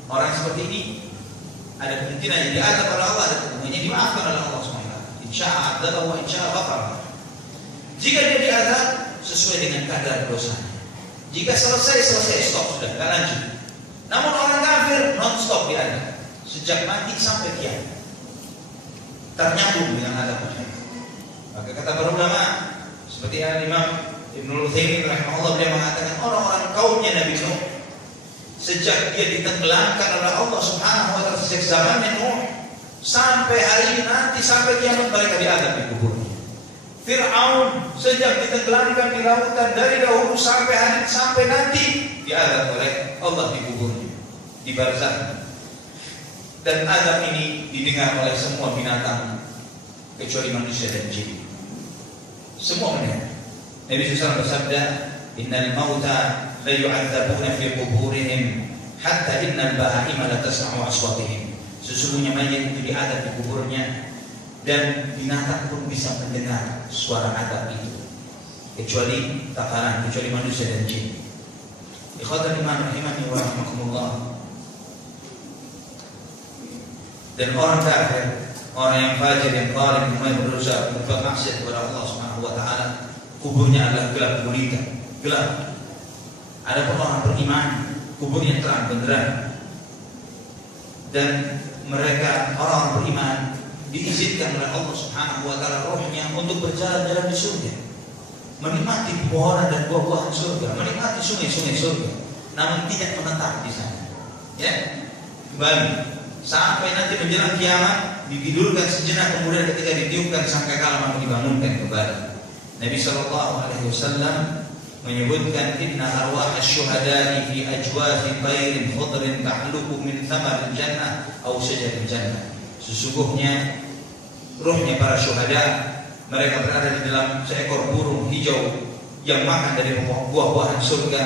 orang seperti ini ada kemungkinan yang diadab oleh Allah, ada kemungkinan dimaafkan oleh Allah SWT. Insya'a adzaba wa insya'a ghafara. Jika dia diadab sesuai dengan kadar dosanya, Jika selesai stop sudah, nggak lanjut. Namun orang kafir non-stop diadab sejak mati sampai kiamat, ternyambung dengan adabnya. Maka kata para ulama seperti Imam Ibnu Utsaimin rahimahullah, beliau mengatakan orang-orang kaumnya Nabi Nuh sejak dia ditenggelamkan oleh Allah Subhanahu wa taala sejak zamannya Nuh sampai hari ini nanti sampai kiamat mereka diadab di kuburnya. Fir'aun sejak ditenggelamkan di lautan dari dahulu sampai hari sampai nanti diadab oleh Allah di kuburnya, di barzakh. Dan adab ini didengar oleh semua binatang kecuali manusia dan jin. Semua mendengar. Nabi SAW bersabda, "Innal mauta la yu'adzabuna fi quburihim hatta innal baha'ima la tasma'u aswatihim." Sesungguhnya mayat itu diadab di kuburnya dan binatang pun bisa mendengar suara adab itu, kecuali takaran, kecuali manusia dan jin. Ikhwatul iman rahimani wa rahimakumullah. Dan orang kafir, orang yang fajir, yang zalim, yang berusaha berbuat maksiat kepada Allah Subhanahu wa taala, kuburnya adalah gelap gulita, gelap. Adapun orang beriman, kuburnya terang benderang. Dan mereka orang beriman diizinkan oleh Allah Subhanahu wa taala rohnya untuk berjalan-jalan di surga, menikmati pepohonan dan buah-buahan surga, menikmati sungai-sungai surga, namun tidak menetap di sana. Ya, kembali sampai nanti menjelang kiamat, ditidurkan sejenak, kemudian ketika ditiupkan sangkakala maka dibangunkan kembali. Nabi SAW menyebutkan, "Inna arwah asy-syuhada'i fi ajwafi tayrin khudrin tahluku min thamaril jannah aw syajaril jannah." Sesungguhnya ruhnya para syuhada, mereka berada di dalam seekor burung hijau yang makan dari buah-buahan surga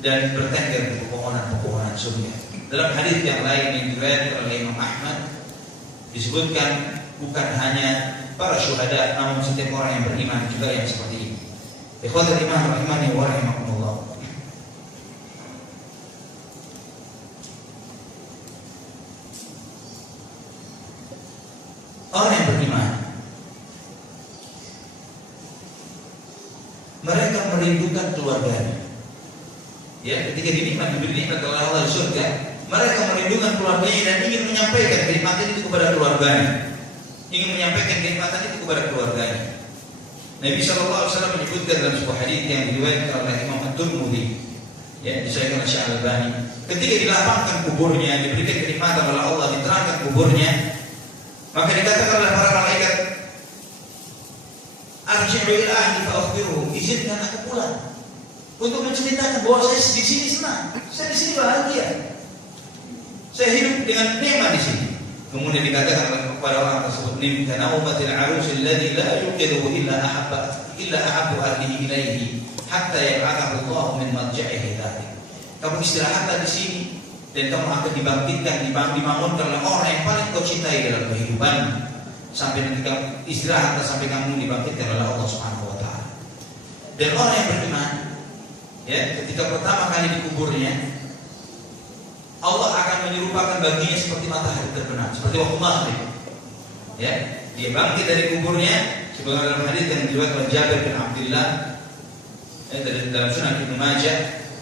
dan bertengger di pepohonan-pepohonan surga. Dalam hadis yang lain yang diriwayatkan oleh Imam Ahmad disebutkan bukan hanya para syuhada, namun setiap orang yang beriman juga yang seperti ini. Ikhwatul iman rahimani wa rahimakumullah. Orang yang beriman, mereka merindukan keluarganya. Ya, ketika diberi nikmat oleh Allah di surga, mereka merindukan keluarganya dan ingin menyampaikan kenikmatan itu kepada keluarganya. Ingin menyampaikan kenikmatan itu kepada keluarganya. Nabi SAW menyebutkan dalam sebuah hadis yang diriwayatkan oleh Imam At-Tirmidzi, ya, disahihkan oleh Syekh Al-Albani, ketika dilapangkan kuburnya, diberikan kenikmatan oleh Allah, diterangkan kuburnya, maka dikatakan oleh para malaikat, "Arji'u ila ahli fa akhbiruhum." Izinkan aku pulang untuk menceritakan bahwa saya di sini senang, saya di sini bahagia, saya hidup dengan nikmat di sini. Kemudian dikatakan kepada orang tersebut, "Nimtana umatil arus alladhi la yuqidu illa ahabbu ahlihi ilaihi hatta yab'athahu Allah min marja'ihi dzalik." Kamu istirahatlah di sini dan kamu akan dibangunkan oleh orang yang paling kau cintai dalam kehidupanmu, sampai nanti kamu istirahatlah sampai kamu dibangkitkan oleh Allah Subhanahu wa taala. Dan orang yang beriman, ya, ketika pertama kali di kuburnya, Allah akan menyerupakan baginya seperti matahari terbenam, seperti waktu maghrib. Ya, dia bangkit dari kuburnya, sebagaimana dalam hadis yang diriwayatkan oleh Jabir bin Abdullah, dalam Sunan Ibnu Majah,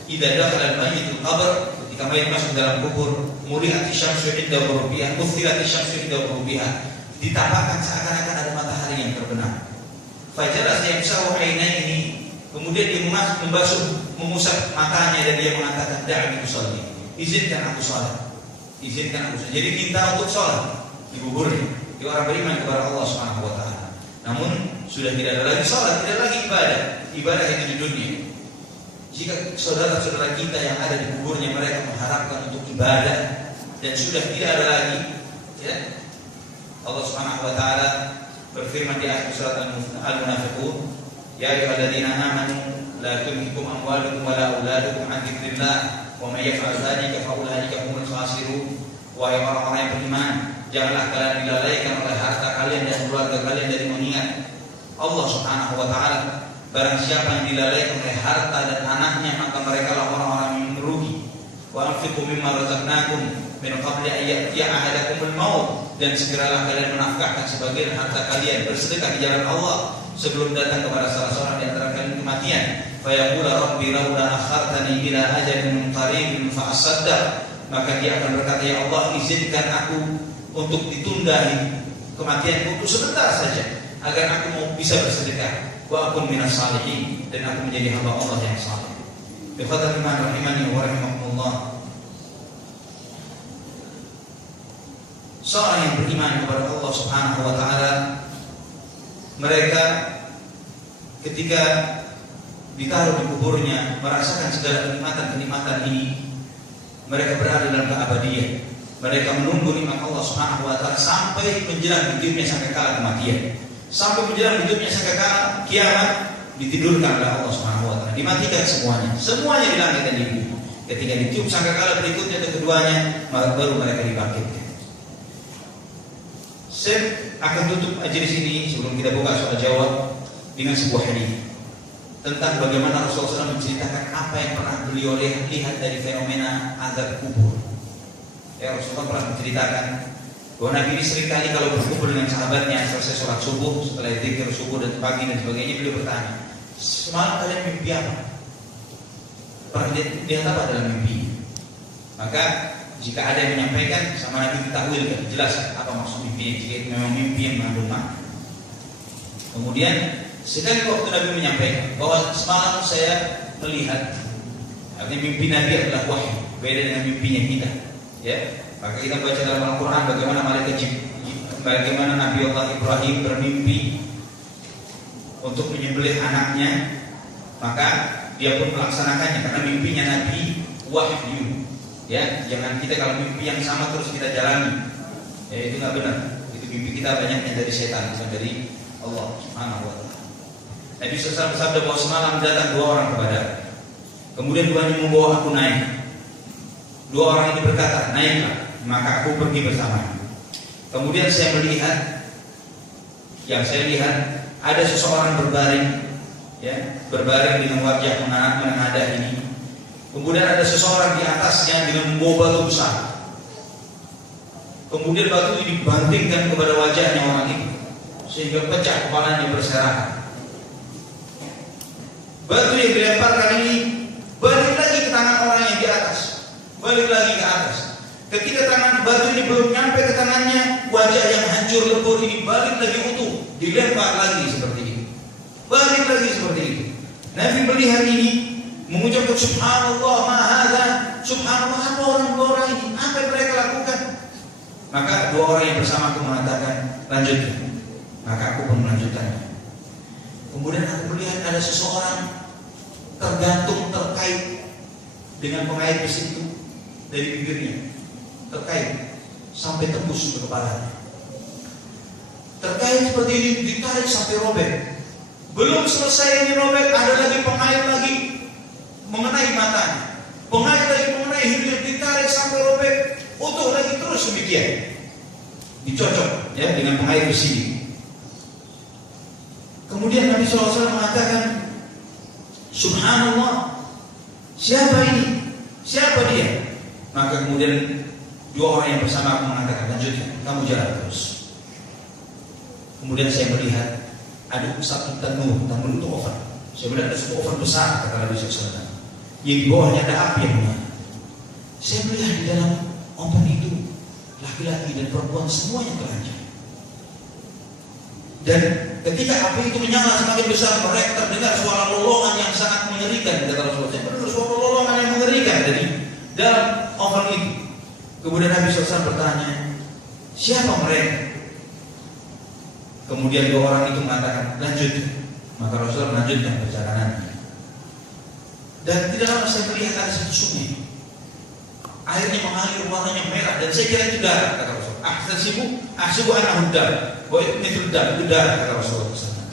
"Idza dakhala al-mayyit al-qabr," ketika mayit masuk dalam kubur, "muri'at asy-syamsu 'inda ghurubiha, muthirat asy-syamsu 'inda ghurubiha." Ditampakkan seakan-akan ada matahari yang terbenam. Fajalasa yamsahu 'ainaihi, kemudian dia mengusap matanya dan dia mengatakan, "Da'ni usalli." Izinkan aku sholat, izinkan aku sholat. Jadi minta untuk sholat di kuburnya. Dia orang beriman kepada Allah Subhanahu wa taala. Namun sudah tidak ada lagi sholat, tidak lagi ibadah itu di dunia. Jika saudara-saudara kita yang ada di kuburnya mereka mengharapkan untuk ibadah dan sudah tidak ada lagi, ya, Allah Subhanahu wa taala berfirman di akhir surat Al-Munafiqun, "Ya ayyuhalladzina amanu la tulhikum amwalukum wa la auladukum 'an dzikrillah. Wa may yaf'al dzalika fa ulaika humul khasirun." Wahai orang-orang yang beriman, janganlah kalian dilalaikan oleh harta kalian dan keluarga kalian dari mengingat Allah Subhanahu wa taala. Barang siapa yang dilalaikan oleh harta dan anaknya, maka mereka lah orang-orang yang merugi. Wa anfiqu mimma razaqnakum min qabli an ya'tiya ahadakumul maut, dan segeralah kalian menafkahkan sebagian harta kalian, bersedekah di jalan Allah sebelum datang kepada salah seorang di antara kalian kematian. fayaqulu rabbi laula akhartani ila ajalin qaribin fa asaddaq, maka dia akan berkata, ya Allah, izinkan aku untuk ditunda kematianku untuk sebentar saja agar aku mau bisa bersedekah, wa akun minas salihin, dan aku menjadi hamba Allah yang saleh. Ikhwatal iman rahimani wa rahimakumullah. Seorang yang beriman kepada Allah Subhanahu wa taala, mereka ketika ditaruh di kuburnya merasakan segala kenikmatan-kenikmatan ini, mereka berada dalam keabadian. Mereka menunggu nikmat Allah Subhanahu wa taala sampai menjelang hidupnya sampai kala kematian. Sampai menjelang hidupnya sampai kala kiamat, ditidurkan oleh Allah Subhanahu wa taala, dimatikan semuanya di langit dan di bumi. Ketika ditiup sangkakala berikutnya atau keduanya, baru mereka dibangkitkan. Saya akan tutup majelis ini sebelum kita buka soal jawab dengan sebuah hadis tentang bagaimana Rasulullah SAW menceritakan apa yang pernah beliau lihat dari fenomena azab kubur. Ya, Rasulullah pernah menceritakan bahwa Nabi ini seringkali kalau berkumpul dengan sahabatnya selesai sholat subuh, setelah zikir subuh dan pagi dan sebagainya, beliau bertanya, semalam kalian mimpi apa? Pernah lihat apa dalam mimpi? Maka jika ada yang menyampaikan, sama Nabi ditakwilkan, jelaskan apa maksud mimpi, jika memang mimpi yang mengandung makna. Kemudian sekali waktu Nabi menyampaikan bahwa semalam saya melihat, artinya mimpi Nabi adalah wahyu, beda dengan mimpinya kita. Ya, maka kita baca dalam Al-Quran bagaimana bagaimana Nabi Allah Ibrahim bermimpi untuk menyembelih anaknya, maka dia pun melaksanakannya karena mimpinya Nabi wahyu. Ya, jangan kita kalau mimpi yang sama terus kita jalani, ya itu nggak benar. Itu mimpi kita banyaknya dari setan, bukan dari Allah Subhanahu wa taala. Nabi SAW bersabda bahwa semalam datang dua orang kepada, kemudian duanya membawa aku naik. Dua orang ini berkata, naiklah, maka aku pergi bersama. Kemudian saya melihat, yang saya lihat ada seseorang berbaring, ya, berbaring dengan wajah menengadah ini. Kemudian ada seseorang di atasnya dengan membawa batu besar. Kemudian batu ini dibantingkan kepada wajahnya orang itu sehingga pecah kepalanya berserakan. Batu yang dilemparkan ini balik lagi ke tangan orang yang di atas, balik lagi ke atas. Ketika tangan batu ini belum nyampe ke tangannya, wajah yang hancur lebur ini balik lagi utuh, dilempar lagi seperti ini, balik lagi seperti itu. Nabi melihat ini, mengucapkan subhanallah ma hadza, subhanallah, apa orang-orang ini, apa yang mereka lakukan? Maka dua orang yang bersamaku mengatakan, lanjutkan. Maka aku pun melanjutkannya. Kemudian aku melihat ada seseorang tergantung terkait dengan pengait besi itu dari bibirnya, terkait sampai tembus ke kepalanya. Terkait seperti ini, ditarik sampai robek. Belum selesai ini robek, ada lagi pengait lagi mengenai matanya, pengait lagi mengenai hidungnya, ditarik sampai robek, utuh lagi, terus demikian, dicocok ya dengan pengait besi. Kemudian Nabi SAW mengatakan, subhanallah, siapa ini? Siapa dia? Maka kemudian dua orang yang bersama aku mengatakan, lanjutkan, kamu jalan terus. Kemudian saya melihat ada satu tanur itu oven. Saya melihat ada satu oven besar, kata Nabi SAW, yang di bawahnya ada api yang menyala. Saya melihat di dalam oven itu laki-laki dan perempuan semuanya telanjang. Dan ketika api itu menyala semakin besar, mereka terdengar suara lolongan yang sangat mengerikan. Kata Rasulullah, saya mendengar suara lolongan yang mengerikan dari dalam oven itu. Kemudian Nabi SAW bertanya, siapa mereka? Kemudian dua orang itu mengatakan, lanjut. Maka Rasulullah melanjutkan perjalanannya. Dan tidak lama saya melihat ada satu sungai, airnya mengalir, warnanya merah, dan saya kira itu darah, kata Rasulullah. Ahsibu annahu darah, bahwa itu darah, kata Rasulullah SAW.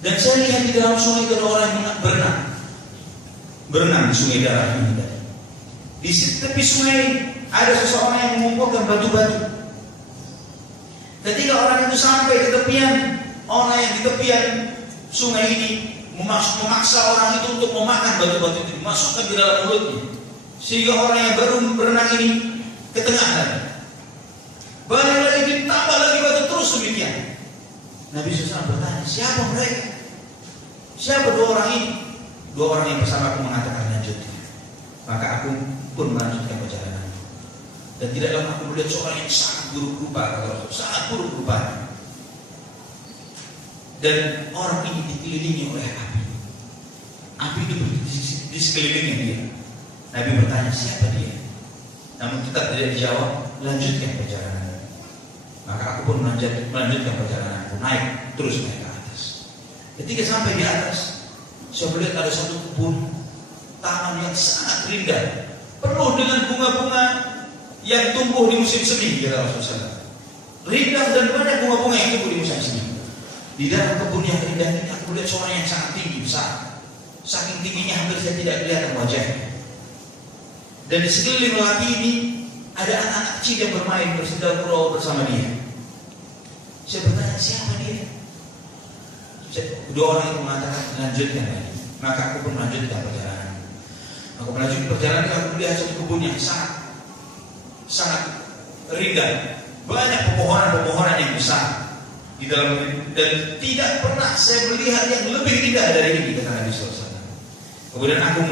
Dan saya lihat di dalam sungai itu ada orang yang berenang di sungai darah ini. Di tepi sungai ada seseorang yang mengumpulkan batu-batu. Ketika orang itu sampai ke tepian, orang yang di tepian sungai ini memaksa orang itu untuk memakan batu-batu itu, dimasukkan di dalam mulutnya, sehingga orang yang baru berenang ini ke tengah lagi, balik lagi, ditambah lagi batu, terus demikian. Nabi SAW bertanya, siapa mereka? Siapa dua orang ini? Dua orang yang bersama aku mengatakan lanjutkan. Maka aku pun melanjutkan perjalanan. Dan tidak lama aku melihat seorang yang sangat buruk rupa, sangat buruk rupa. Dan orang ini dikelilingi oleh api. Api itu di sekelilingnya dia. Nabi bertanya, siapa dia? Namun tetap tidak dijawab. Lanjutkan perjalanan. Maka aku pun melanjutkan perjalananku, naik ke atas. Ketika sampai di atas, saya melihat ada satu kebun taman yang sangat indah, penuh dengan bunga-bunga yang tumbuh di musim semi, kata Rasulullah. Rindang dan banyak bunga-bunga yang tumbuh di musim semi. Di dalam kebun yang indah ini aku lihat seorang yang sangat tinggi besar. Saking tingginya hampir saya tidak kelihatan wajahnya. Dan di sekeliling lelaki ini ada anak-anak kecil yang bermain bersedekah bersama dia. Saya bertanya, siapa dia? Kedua orang itu mengatakan, lanjutkan lagi. Maka aku pun melanjutkan perjalanan. Aku melanjutkan perjalanan, aku melihat satu kebun yang sangat rindang, banyak pepohonan-pepohonan yang besar di dalam, dan tidak pernah saya melihat yang lebih indah dari ini, kata Nabi SAW. Kemudian aku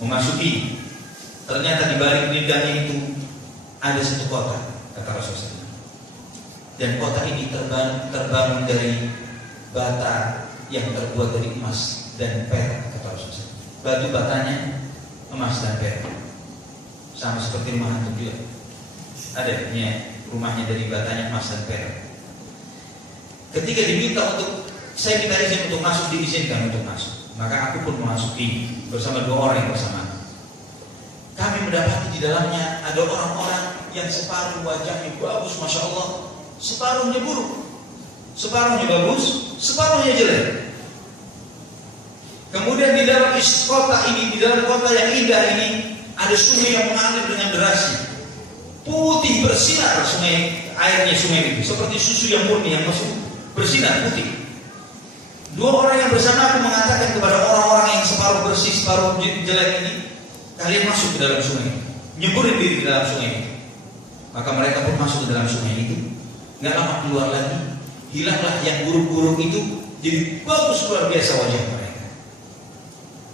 memasuki. Ternyata di balik rindangnya itu ada satu kota, kata Rasulullah. Dan kota ini terbangun dari bata yang terbuat dari emas dan perak, kata Rasulullah. Batu batanya emas dan perak, sama seperti rumah antum juga. Ada rumahnya dari batanya emas dan perak. Ketika diminta saya minta izin untuk masuk, diizinkan untuk masuk. Maka aku pun memasuki bersama dua orang yang bersamaan. Kami mendapati di dalamnya ada orang-orang yang separuh wajahnya bagus, masya Allah, separuhnya buruk, separuhnya bagus, separuhnya jelek. Kemudian di dalam kota ini, di dalam kota yang indah ini, ada sungai yang mengalir dengan derasnya, putih bersinar airnya sungai itu, seperti susu yang murni yang masuk bersinar putih. Dua orang yang bersama aku mengatakan kepada orang-orang yang separuh bersih, separuh jelek ini, kalian masuk ke dalam sungai, nyeburin diri ke dalam sungai itu. Maka mereka pun masuk ke dalam sungai itu. Nggak lama keluar lagi, hilanglah yang buruk-buruk itu, jadi bagus luar biasa wajah mereka.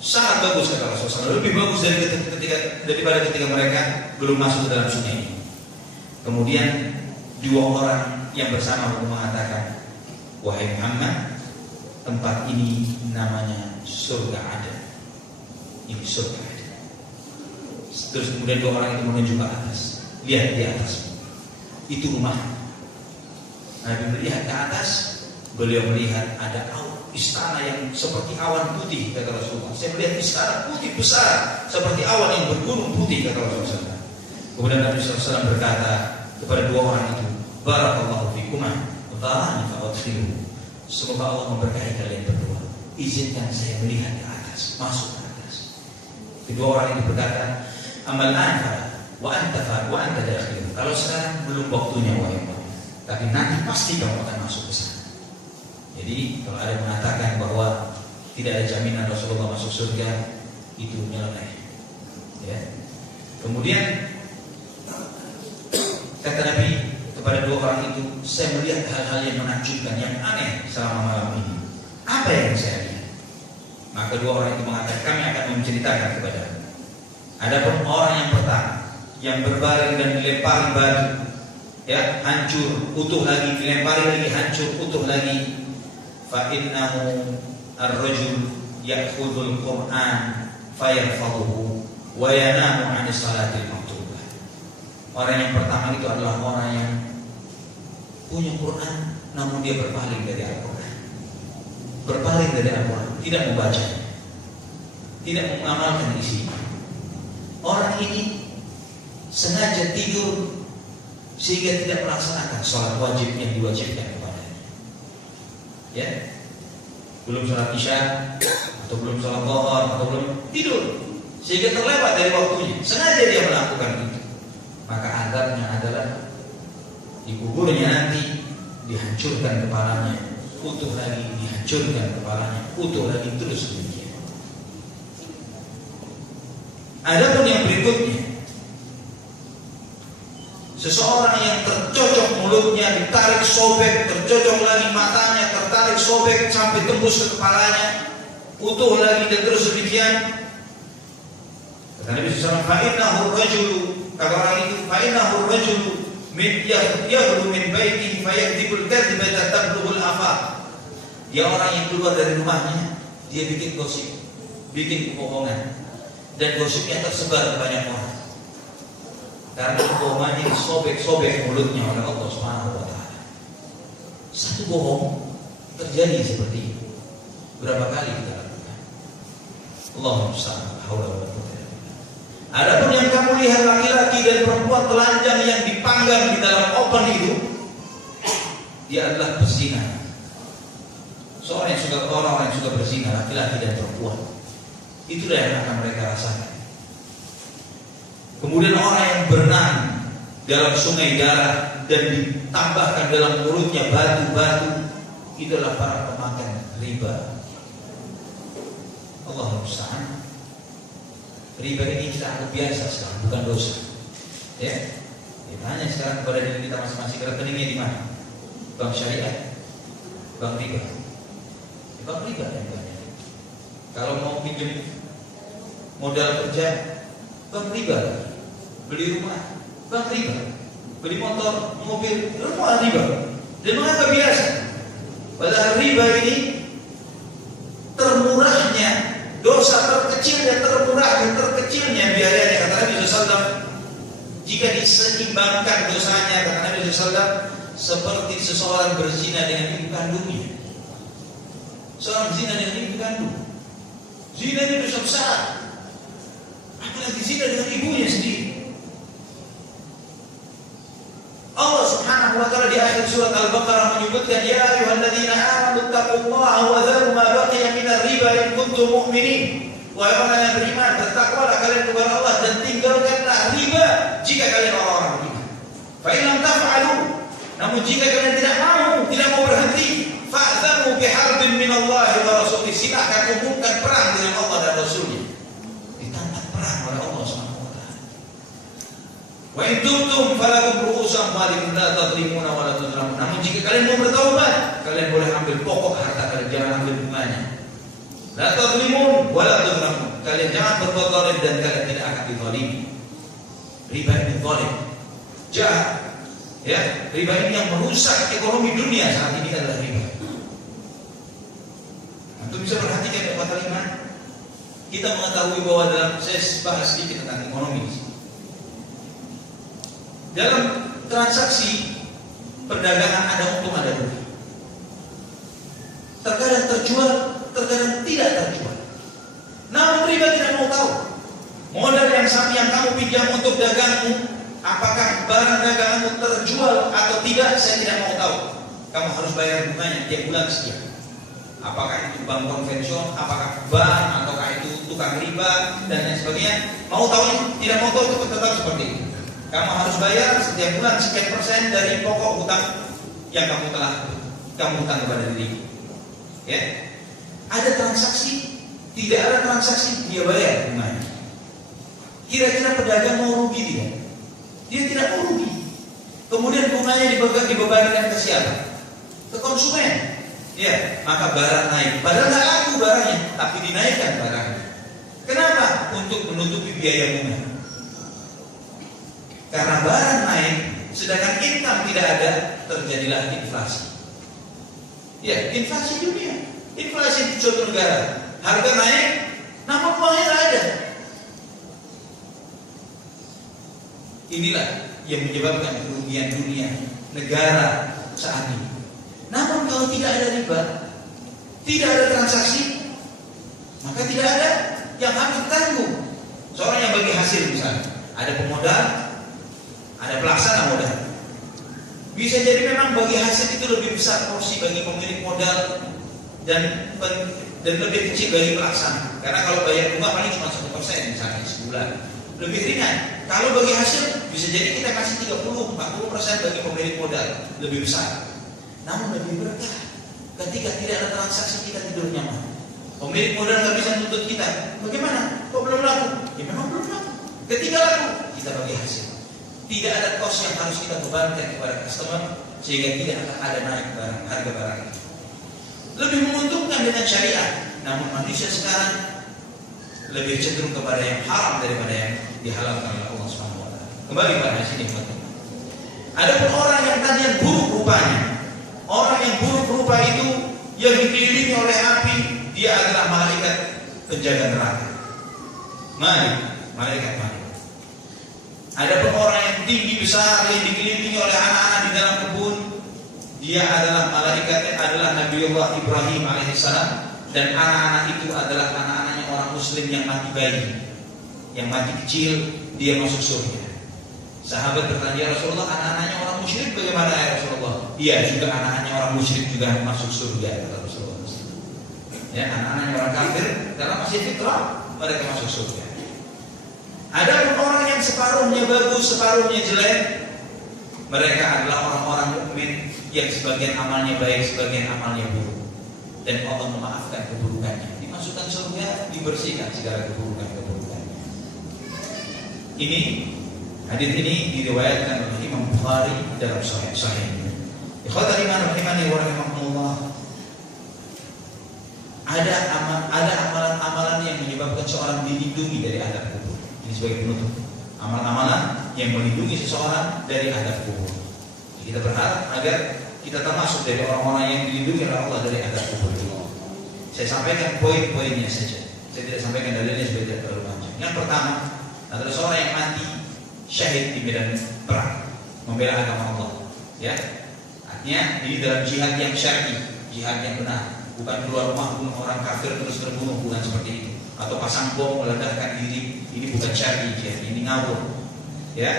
Sangat bagus, kata Rasulullah. Lebih bagus daripada ketika mereka belum masuk ke dalam sungai ini. Kemudian dua orang yang bersama aku mengatakan, wahai Muhammad, tempat ini namanya surga ada. Ini surga ada. Terus kemudian dua orang itu menuju ke atas. Lihat di atas, itu rumah. Nabi melihat ke atas, beliau melihat ada istana yang seperti awan putih, kata Rasulullah. Saya melihat istana putih besar seperti awan yang bergunung putih, kata Rasulullah. Kemudian Nabi SAW berkata kepada dua orang itu, barakallahu fikuma wa ta'ala fa'udkhilu. Semoga Allah memberkahi kalian berdua. Izinkan saya melihat ke atas, masuk ke atas. Kedua orang itu berkata, amal anta wa anta dakhil. Kalau sekarang belum waktunya, wahai Muhammad, tapi nanti pasti kamu akan masuk ke sana. Jadi kalau ada yang mengatakan bahwa tidak ada jaminan Rasulullah masuk surga, itu nyeleneh. Ya. Kemudian kata Nabi kepada dua orang itu, saya melihat hal-hal yang menakjubkan, yang aneh selama malam ini. Apa yang saya lihat? Maka dua orang itu mengatakan, kami akan menceritakan kepada Anda. Adapun orang yang pertama, yang berbaring dan dilempari batu, ya, hancur, utuh lagi, dilempari lagi, hancur, utuh lagi. Fa innahu ar-rajul ya'khudhul Qur'an fayarfadhuhu wa yanamu 'ani salatil maktubah. Orang yang pertama itu adalah orang yang punya Quran namun dia berpaling dari Al-Quran. Berpaling dari Al-Quran, tidak membacanya, tidak mengamalkan isinya. Orang ini sengaja tidur sehingga tidak melaksanakan sholat wajib yang diwajibkan kepadanya. Ya, belum sholat isya atau belum sholat zuhur atau belum tidur sehingga terlewat dari waktunya. Sengaja dia melakukan itu. Maka azabnya adalah di kuburnya nanti dihancurkan kepalanya, utuh lagi, dihancurkan kepalanya, utuh lagi, terus demikian. Adapun yang berikutnya, seseorang yang tercocok mulutnya, ditarik sobek, tercocok lagi matanya, tertarik sobek sampai tembus ke kepalanya, utuh lagi dan terus demikian. Kata Nabi SAW, fa'innahu rajulu, kata orang itu, fa'innahu rajulu min yahlu min baitihi fayakdibul kadhibata tablughul afaq. Dia orang yang keluar dari rumahnya, dia bikin gosip, bikin kebohongan, dan gosipnya tersebar ke banyak orang. Karena kebohongannya disobek-sobek mulutnya oleh Allah Subhanahu wa taala. Satu bohong terjadi seperti itu. Berapa kali kita lakukan? Allahumma salli haula wa quwwata illa billah. Adapun yang kamu lihat laki-laki dan perempuan telanjang yang dipanggang di dalam open itu, dia adalah pezina. Orang yang suka berzina, laki-laki dan perempuan. Itulah yang akan mereka rasakan. Kemudian orang yang berenang dalam sungai darah dan ditambahkan dalam mulutnya batu-batu, itulah para pemakan riba. Allahumma musta'an. Riba ini kita anggap biasa sekarang, bukan dosa. Ya, tanya sekarang kepada diri kita masing-masing, rekeningnya di mana? Bank syariah, bank riba. Bank riba yang banyak. Kalau mau pinjam modal kerja, bank riba. Beli rumah, bank riba. Beli motor, mobil, rumah riba. Dan mengapa biasa? Padahal riba ini termurahnya, dosa terkecil dan termurah dan terkecilnya biayanya, kata Nabi SAW. Jika diseimbangkan dosanya, kata Nabi SAW, seperti seseorang berzina dengan ibu kandungnya. Seorang zina dengan ibu kandung, zina itu dosa besar, apalagi zina dengan ibunya sendiri. Allah Subhanahu wa taala di akhir surat Al-Baqarah menyebutkan, ya ayyuhalladzina amanu taqullaha wa dharu ma baqiya minar riba in kuntum mu'minin. Wahai orang yang beriman, bertakwalah kalian kepada Allah dan tinggalkanlah riba jika kalian orang-orang beriman. Fa in lam taf'alu, namun jika kalian tidak mau berhenti, fa'dharu biharbin minallahi wa rasulih, silakan umumkan perang dengan Allah dan Rasulnya. Ditantang perang oleh Allah Subhanahu wa taala. Wa in tubtum falakum ru'usu amwalikum la tadlimuna wa la tudlamun. Namun jika kalian mau bertaubat, kalian boleh ambil pokok harta kalian, jangan ambil bunganya. La tadlimun wa la tudlamun. Kalian jangan berbuat zalim dan kalian tidak akan dizalimi. Riba itu zalim, jahat. Ya, riba ini yang merusak ekonomi dunia saat ini adalah riba. Untuk bisa perhatikan ya Pak Iman, kita mengetahui bahwa saya bahas sedikit tentang ekonomi. Dalam transaksi perdagangan ada untung ada rugi. Terkadang terjual, terkadang tidak terjual. Namun riba tidak mau tahu. Modal yang kamu pinjam untuk dagangmu, apakah barang daganganmu terjual atau tidak, saya tidak mau tahu. Kamu harus bayar bunganya tiap bulan sekian. Apakah itu bank konvensional, apakah bank, ataukah itu tukang riba dan lain sebagainya. Mau tahu, tidak mau tahu, itu tetap seperti itu. Kamu harus bayar setiap bulan sekian persen dari pokok hutang yang kamu hutang kepada diri. Ya, ada transaksi, tidak ada transaksi dia bayar bunganya. Kira-kira pedagang mau rugi tidak? Dia tidak mau rugi. Kemudian bunganya dibebankan ke siapa? Ke konsumen. Ya, maka barang naik. Padahal nggak laku barangnya, tapi dinaikkan barangnya. Kenapa? Untuk menutupi biaya bunga. Karena barang naik, sedangkan income tidak ada, terjadilah inflasi. Ya, inflasi dunia, inflasi di suatu negara, harga naik, namun uangnya tidak ada. Inilah yang menyebabkan kerugian dunia negara saat ini. Namun kalau tidak ada riba, tidak ada transaksi, maka tidak ada yang harus ditanggung. Seorang yang bagi hasil misalnya, ada pemodal, ada pelaksana modal. Bisa jadi memang bagi hasil itu lebih besar porsi bagi pemilik modal dan lebih kecil bagi pelaksana. Karena kalau bayar bunga paling cuma 1% misalnya sebulan, lebih ringan. Kalau bagi hasil bisa jadi kita kasih 30-40% bagi pemilik modal, lebih besar. Namun lebih berkah ketika tidak ada transaksi, kita tidur nyaman. Pemilik modal nggak bisa nuntut kita. Bagaimana? Kok belum laku? Ya memang belum laku. Ketika laku, kita bagi hasil. Tidak ada kos yang harus kita bebankan kepada customer, sehingga tidak akan ada naik harga barang itu. Lebih menguntungkan dengan syariat. namun manusia sekarang lebih cenderung kepada yang haram daripada yang dihalalkan oleh Allah Subhanahu wa taala. Kembali pada sini, teman-teman. Adapun orang yang tadi yang buruk rupanya, orang yang buruk rupa itu yang dikelilingi oleh api, dia adalah malaikat penjaga neraka. Malaikat mati. Adapun orang yang tinggi besar yang dikelilingi oleh anak-anak di dalam kebun, dia adalah malaikatnya adalah Nabiullah Ibrahim alaihissalam, dan anak-anak itu adalah anak-anaknya orang Muslim yang mati bayi, yang mati kecil, dia masuk surga. Sahabat bertanya, ya Rasulullah, anak-anaknya orang musyrik bagaimana ya Rasulullah? Iya, juga anak-anaknya orang musyrik juga masuk surga, kata Rasulullah. Ya, anak-anaknya orang kafir karena masih fitrah, mereka masuk surga. Ada orang yang separuhnya bagus, separuhnya jelek, mereka adalah orang-orang mukmin yang sebagian amalnya baik, sebagian amalnya buruk, dan Allah memaafkan keburukannya, dimasukkan surga, dibersihkan segala keburukan-keburukannya. Ini hadis ini diriwayatkan oleh Imam Bukhari dalam Sahih-Sahihnya. Ikhwatal iman rahimani wa rahimakumullah. Ada amalan-amalan yang menyebabkan seorang dilindungi dari azab kubur. Ini sebagai penutup. Amalan-amalan yang melindungi seseorang dari azab kubur. Kita berharap agar kita termasuk dari orang-orang yang dilindungi oleh Allah dari azab kubur. Saya sampaikan poin-poinnya saja. Saya tidak sampaikan dalilnya supaya tidak terlalu panjang. Yang pertama adalah seorang yang mati syahid di medan perang, membela agama Allah. Ya, artinya ini dalam jihad yang syar'i, jihad yang benar, bukan keluar rumah bunuh orang kafir terus terbunuh, bukan seperti itu. Atau pasang bom meledakkan diri, ini bukan syar'i jihad, ini ngawur. Ya,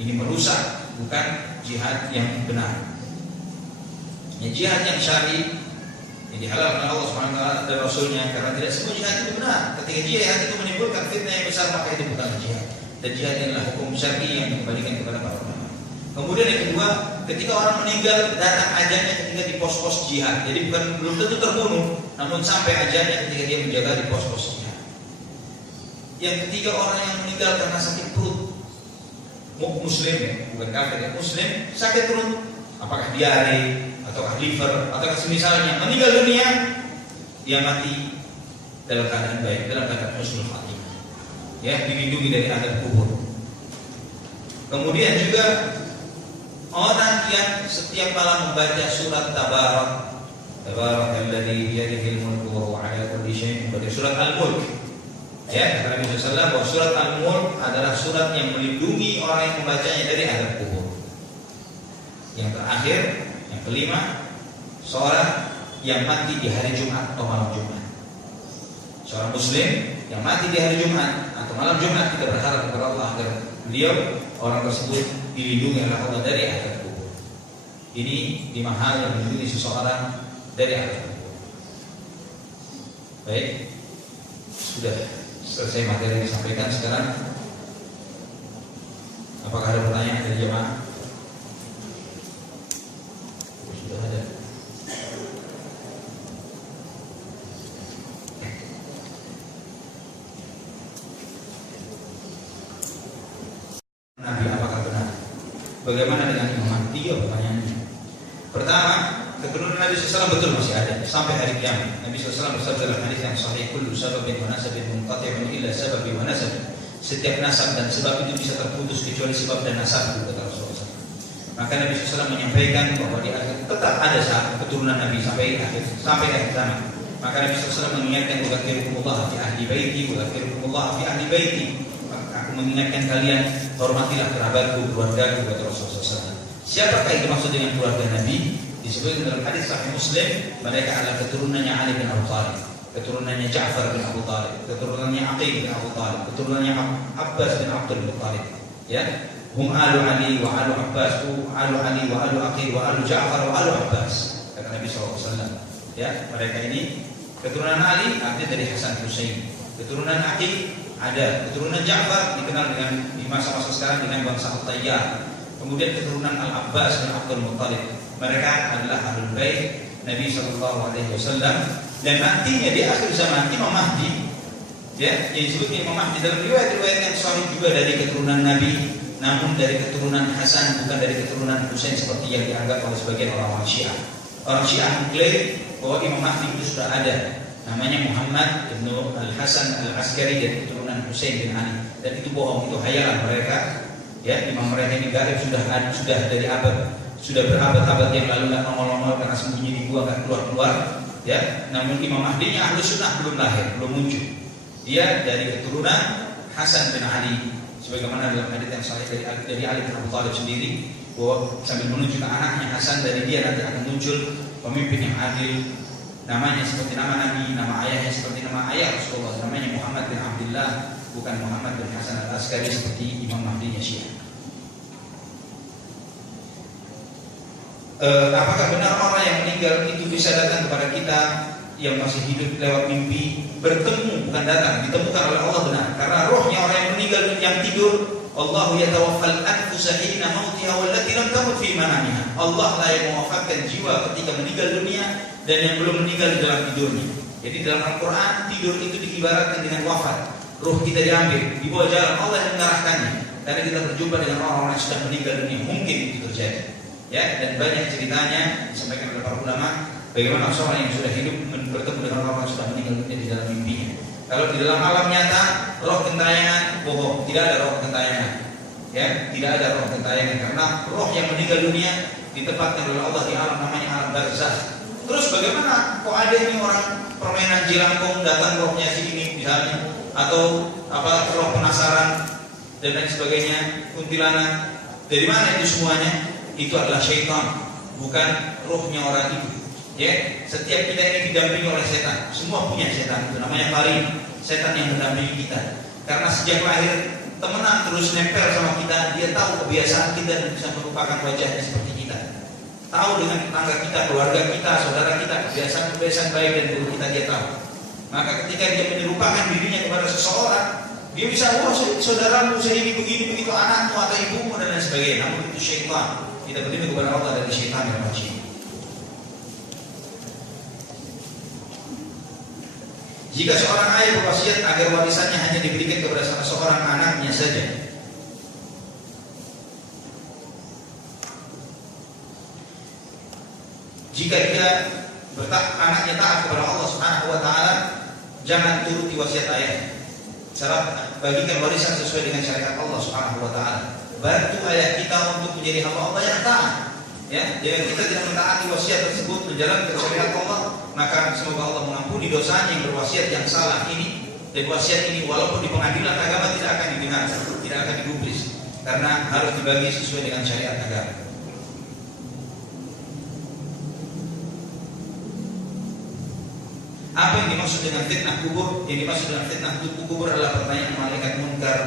ini merusak, bukan jihad yang benar. Ya, jihad yang syar'i yang dihalalkan oleh Allah Subhanahu wa taala dan Rasulnya, karena tidak semua jihad itu benar. Ketika jihad itu menimbulkan fitnah yang besar, maka itu bukan jihad. Dan jihad adalah hukum syar'i yang dikembalikan kepada para ulama. Kemudian yang kedua, ketika orang meninggal datang ajalnya ketika di pos-pos jihad. Jadi belum tentu terbunuh, namun sampai ajalnya ketika dia menjaga di pos-pos jihad. Yang ketiga, orang yang meninggal karena sakit perut. Muslim ya, bukan kafir ya, Muslim sakit perut, apakah diare ataukah liver ataukah semisalnya, meninggal dunia, dia mati dalam keadaan baik, dalam keadaan husnul khatimah. Ya, dilindungi dari azab kubur. Kemudian juga orang yang setiap malam membaca surat Tabarakalladzi biyadihil mulku wa huwa 'ala kulli syai'in qadir, surat Al-Mulk. Ya, kata Nabi sallallahu alaihi wasallam bahwa surat Al-Mulk adalah surat yang melindungi orang yang membacanya dari azab kubur. Yang terakhir, yang kelima, seorang yang mati di hari Jumat atau malam Jumat. Seorang Muslim yang mati di hari Jumat atau malam Jumat, kita berharap kepada Allah agar beliau, orang tersebut, dilindungi oleh Allah dari azab kubur. Ini 5 hal yang melindungi seseorang dari azab kubur. Baik, sudah selesai materi yang disampaikan. Sekarang apakah ada pertanyaan dari jemaah? Sudah ada. Nabi apakah benar? Bagaimana dengan Imam? 3 pertanyaannya. Pertama, keturunan Nabi SAW betul masih ada sampai hari kiamat. Nabi SAW bersabda dalam hadis yang sahih, kullu sababin wa nasabin munqati'un illa sababi wa nasab. Setiap nasab dan sebab itu bisa terputus kecuali sebab dan nasab, kata Rasulullah. Maka Nabi SAW menyampaikan bahwa di akhir tetap ada keturunan Nabi sampai akhir zaman. Maka Nabi SAW mengingatkan, "Udzakkirukumullah fi ahli baiti, udzakkirukumullah fi ahli baiti." Aku mengingatkan kalian, hormatilah kerabatku, keluargaku, kata Rasulullah SAW. Siapakah itu maksud dengan keluarga Nabi? Disebutkan dalam hadis Sahih Muslim, mereka adalah keturunannya Ali bin Abi Thalib, keturunannya Ja'far bin Abu Thalib, keturunannya Aqil bin Abu Thalib, keturunannya Abbas bin Abdul Muttalib. Ya, hum alu Ali wa alu Abbas, alu Ali wa alu Aqil wa alu Ja'far wa alu Abbas, kata Nabi SAW. Ya, mereka ini keturunan Ali artinya dari Hasan Husain, keturunan Aqil ada, keturunan Ja'far dikenal dengan di masa-masa sekarang dengan bangsa Al-Tayyar. Kemudian keturunan Al-Abbas bin Abdul Muttalib. Mereka adalah ahlul bait Nabi sallallahu alaihi wasallam, dan nantinya di akhir zaman Imam Mahdi, ya, yang disebut Imam Mahdi dalam riwayat-riwayat yang sahih juga dari keturunan Nabi, namun dari keturunan Hasan, bukan dari keturunan Husain seperti yang dianggap oleh sebagian orang-orang Syiah. Orang Syiah mengklaim bahwa Imam Mahdi itu sudah ada Namanya Muhammad bin Al-Hasan Al-Askari dari keturunan Husain bin Ali. Dan itu bohong, itu hayalan mereka. Ya, imam mereka ini gaib sudah dari sudah berabad-abad yang lalu nggak nongol-nongol karena sembunyi di gua nggak keluar-keluar. Ya, namun Imam Mahdinya Ahlus Sunnah belum lahir, belum muncul. Dia dari keturunan Hasan bin Ali, sebagaimana dalam hadits yang sahih dari Ali bin Abi Thalib sendiri, bahwa sambil menunjuk anaknya Hasan, dari dia nanti akan muncul pemimpin yang adil. Namanya seperti nama Nabi, nama ayahnya seperti nama ayah Rasulullah. Namanya Muhammad bin Abdullah, bukan Muhammad bin Hasan Al-Askari seperti Imam Mahdinya Syiah. Apakah benar orang yang meninggal itu bisa datang kepada kita yang masih hidup lewat mimpi? Bertemu, bukan datang, ditemukan oleh Allah, benar. Karena rohnya orang yang meninggal, yang tidur, Allahu yatawaffal anfusa hina mautiha wallati lam tamut fi manamiha. Allah lah yang mewafatkan jiwa ketika meninggal dunia dan yang belum meninggal di dalam tidurnya. Jadi dalam Al-Quran, tidur itu diibaratkan dengan wafat. Ruh kita diambil, dibawa jalan Allah yang mengarahkannya. Karena kita berjumpa dengan orang-orang yang sudah meninggal dunia, mungkin itu terjadi. Ya, dan banyak ceritanya disampaikan oleh para ulama bagaimana seorang yang sudah hidup bertemu dengan orang yang sudah meninggal dunia di dalam mimpinya. Kalau di dalam alam nyata roh gentayangan bohong, tidak ada roh gentayangan. Ya, tidak ada roh gentayangan karena roh yang meninggal dunia ditempatkan oleh Allah di alam namanya alam barzakh. Terus bagaimana kok ada ini orang permainan jelangkung datang rohnya si ini misalnya, atau roh penasaran dan lain sebagainya, kuntilanak. Dari mana itu semuanya? Itu adalah syaitan, bukan rohnya orang itu. Ya, setiap kita ini didampingi oleh setan. Semua punya setan, itu namanya qarin, setan yang mendampingi kita. Karena sejak lahir temenan terus nempel sama kita, dia tahu kebiasaan kita dan bisa merupakan wajahnya seperti kita. Tahu dengan tetangga kita, keluarga kita, saudara kita, kebiasaan baik dan buruk kita dia tahu. Maka ketika dia menyerupakan dirinya kepada seseorang, dia bisa, saudaramu saya ini begini begitu, anakmu atau ibumu dan lain sebagainya. Namun itu syaitan. Kita berlindung kepada Allah dari syaitan yang rajim. Jika seorang ayah berwasiat agar warisannya hanya diberikan kepada salah seorang anaknya saja, jika dia anaknya taat kepada Allah Subhanahu wa taala, jangan turuti wasiat ayah. Cara bagikan warisan sesuai dengan syariat Allah Subhanahu wa taala. Bantu ayah kita untuk menjadi hamba Allah yang taat. Ya, jika kita tidak mentaati wasiat tersebut, menjalankan syariat Allah, maka semoga Allah mengampuni dosanya yang berwasiat yang salah ini. Dan wasiat ini walaupun di pengadilan agama tidak akan didengar, tidak akan digubris, karena harus dibagi sesuai dengan syariat agama. Apa yang dimaksud dengan fitnah kubur? Yang dimaksud dengan fitnah kubur adalah pertanyaan malaikat munkar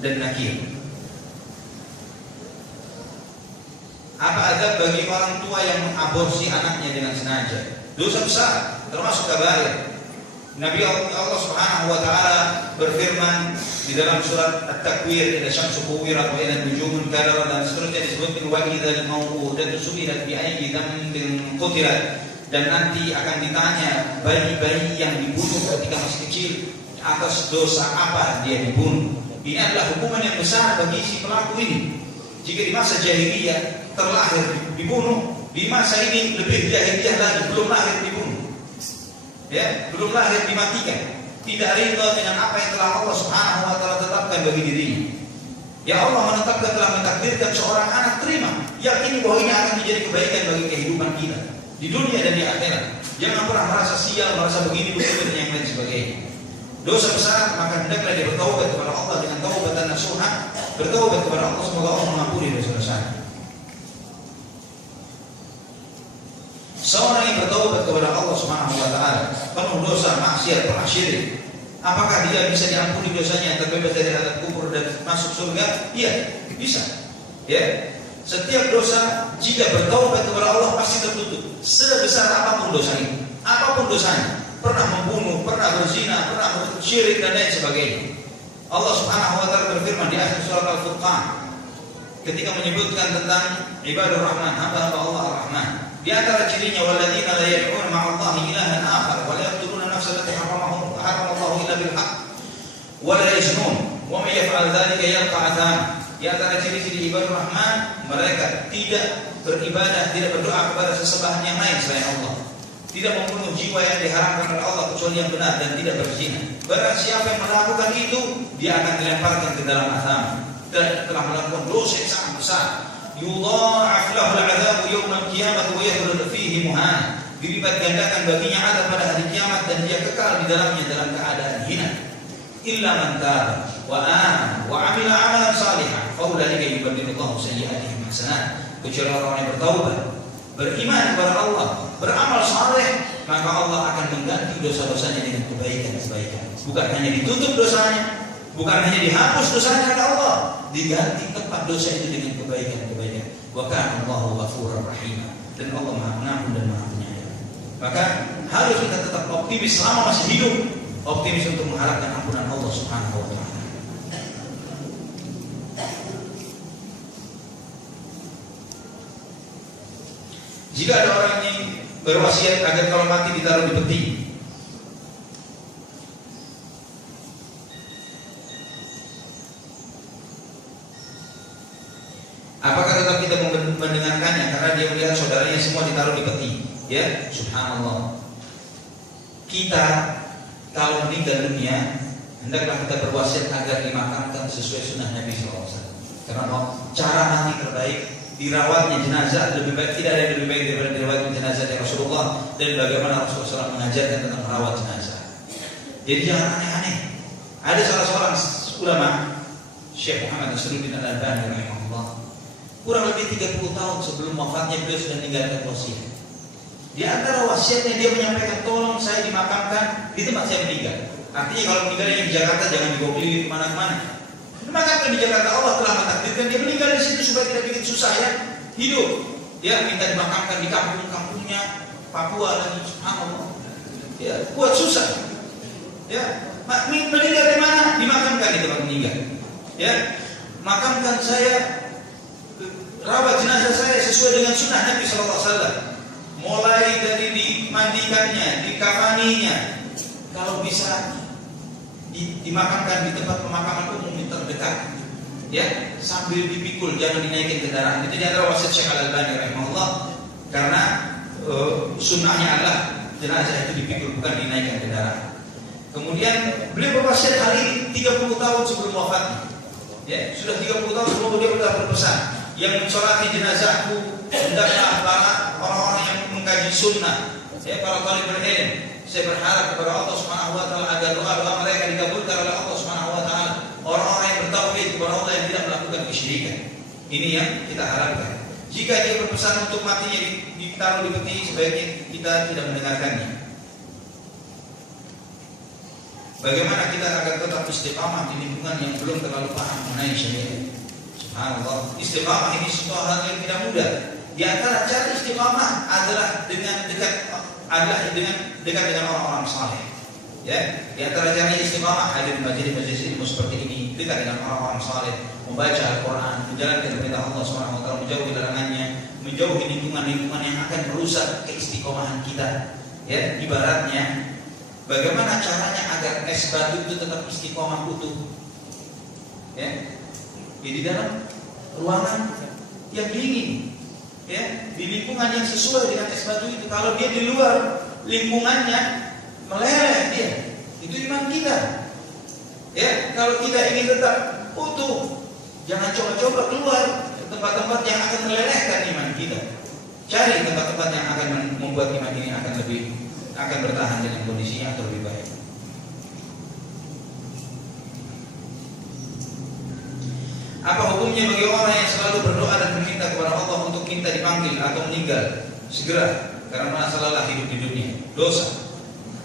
dan nakir. Apa adab bagi orang tua yang mengaborsi anaknya dengan sengaja? Dosa besar, termasuk kabair. Nabi Allah Subhanahu wa taala berfirman di dalam surat At-Takwir, "Idza syamsu kuwirat wa idza nujumun kadarat," dan seterusnya disebutkan wa idzal mau'udatu su'ilat bi ayyi dhanbin qutilat. Dan nanti akan ditanya bayi-bayi yang dibunuh ketika masih kecil atas dosa apa dia dibunuh. Ini adalah hukuman yang besar bagi si pelaku ini. Jika di masa jahiliyah terlahir dibunuh, di masa ini lebih jahiliyah lagi, belum lahir dibunuh. Ya, belum lahir dimatikan. Tidak ridha dengan apa yang telah Allah Subhanahu wa taala tetapkan bagi dirinya. Ya, Allah menetapkan, telah mentakdirkan seorang anak, terima. Yakini bahwa ini akan menjadi kebaikan bagi kehidupan kita di dunia dan di akhirat. Jangan pernah merasa sial, merasa begini dan yang lain sebagainya. Dosa besar, maka hendaklah dia bertaubat kepada Allah dengan taubatan nasuha. Bertaubat kepada Allah, semoga Allah mengampuni dosa-dosanya. Seorang yang bertaubat kepada Allah Subhanahu wa taala, penuh dosa, maksiat, pernah syirik, apakah dia bisa diampuni dosanya, terbebas dari azab kubur dan masuk surga? Iya, bisa. Ya. Setiap dosa jika bertaubat kepada Allah pasti tertutup. Sebesar apapun dosa itu, apapun dosanya, pernah membunuh, pernah berzina, pernah syirik dan lain sebagainya. Allah Subhanahu wa taala berfirman di akhir surat Al-Furqan ketika menyebutkan tentang ibadur rahman, hamba-hamba Allah Ar-Rahman. Di antara cirinya walladzina la yad'una ma'allahi ilahan akhar wa la yaqtuluna nafsan allati haramallahu illa bil haqq wa la yaznun wa may yaf'al dzalika yalqa atham. Di antara ciri-ciri ibadur rahman, mereka tidak beribadah, tidak berdoa kepada sesembahan yang lain selain Allah. tidak membunuh jiwa yang diharamkan oleh Allah kecuali yang benar dan tidak berzina. Barang siapa yang melakukan itu, dia akan dilemparkan ke dalam azab. Telah melakukan dosa yang sangat besar. Yudha'af lahu al-'adzabu yawmal qiyamah wa yakhlud fihi muhana. Dilipat gandakan baginya azab pada hari kiamat dan dia kekal di dalamnya dalam keadaan hina. Illa man taba wa amana wa 'amila 'amalan shalihan fa ulaika yubaddilullahu sayyi'atihim hasanat. Kecuali orang yang bertaubat, beriman kepada Allah, beramal saleh, maka Allah akan mengganti dosa-dosanya dengan kebaikan-kebaikan. Bukan hanya ditutup dosanya, bukan hanya dihapus dosanya oleh Allah, diganti tempat dosa itu dengan kebaikan-kebaikan. Wa kana Allahu ghafurur rahim. Dan Allah Maha Pengampun dan Maha Penyayang. Maka harus kita tetap optimis selama masih hidup, optimis untuk mengharapkan ampunan Allah Subhanahu wa taala. Jika ada orang yang berwasiat agar kalau mati ditaruh di peti, apakah tetap kita mendengarkannya karena dia melihat saudaranya semua ditaruh di peti? Ya, subhanallah. Kita kalau meninggal dunia, hendaklah kita berwasiat agar dimakamkan sesuai sunnah Nabi SAW. Karena cara mati terbaik, dirawatnya jenazah lebih baik, tidak ada yang lebih baik daripada dirawatnya jenazah dari Rasulullah, dan bagaimana Rasulullah SAW mengajarkan tentang merawat jenazah. Jadi jangan aneh-aneh. Ada salah seorang ulama, Syekh Muhammad Nasruddin Al-Albani rahimahullah, kurang lebih 30 tahun sebelum wafatnya beliau sudah meninggalkan wasiat. Di antara wasiatnya dia menyampaikan, tolong saya dimakamkan di tempat saya meninggal. Artinya kalau meninggalnya di Jakarta jangan dibawa keliling kemana-mana. Dimakamkan di Jakarta, Allah telah mentakdirkan dia meninggal di situ supaya tidak bikin susah ya hidup. Dia minta dimakamkan di kampung-kampungnya Papua dan subhanallah. Ya, buat susah. Ya, meninggal di mana? Dimakamkan di tempat meninggal. Ya, makamkan saya, rawat jenazah saya sesuai dengan sunnah Nabi SAW. Mulai dari dimandikannya, dikafaninya, kalau bisa dimakamkan di tempat pemakaman umum yang terdekat, ya, sambil dipikul, jangan dinaikin kendaraan. Itu di antara wasiat Syekh Al-Albani rahimahullah, karena sunnahnya adalah jenazah itu dipikul, bukan dinaikkan kendaraan. Kemudian beliau berwasiat hari ini 30 tahun sebelum wafatnya. Ya, sudah 30 tahun sebelum dia sudah berpesan, yang mensolati jenazahku hendaklah para orang-orang yang mengkaji sunnah, ya, para talibul ilm. Saya berharap kepada Allah Subhanahu wa taala agar doa-doa mereka dikabulkan oleh Allah Subhanahu wa taala. Orang-orang yang bertauhid kepada Allah yang tidak melakukan kesyirikan. Ini yang kita harapkan. Jika dia berpesan untuk matinya ditaruh di peti, sebaiknya kita tidak mendengarkannya. Bagaimana kita agar tetap istiqamah di lingkungan yang belum terlalu paham mengenai syariat? Subhanallah, istiqamah ini sesuatu hal yang tidak mudah. Di antara cara istiqamah adalah dengan dekat dengan orang-orang saleh. Ya, di antara cara istiqamah hadir di majelis-majelis ilmu seperti ini, dekat dengan orang-orang saleh, membaca Al-Quran, menjalankan perintah Allah Subhanahu wa taala, menjauhi larangannya, menjauhi lingkungan-lingkungan yang akan merusak keistiqomahan kita. Ya, ibaratnya bagaimana caranya agar es batu itu tetap istiqomah utuh? Ya, di dalam ruangan yang dingin, ya, di lingkungan yang sesuai dengan es batu itu. Kalau dia di luar lingkungannya meleleh dia, itu iman kita. Ya, kalau kita ingin tetap utuh, jangan coba-coba keluar ke tempat-tempat yang akan melelehkan iman kita. Cari tempat-tempat yang akan membuat iman ini akan bertahan dengan kondisinya atau lebih baik. Apa hukumnya bagi orang yang selalu berdoa dan meminta kepada Allah untuk minta dipanggil atau meninggal segera karena masa lelah hidup di dunia? Dosa.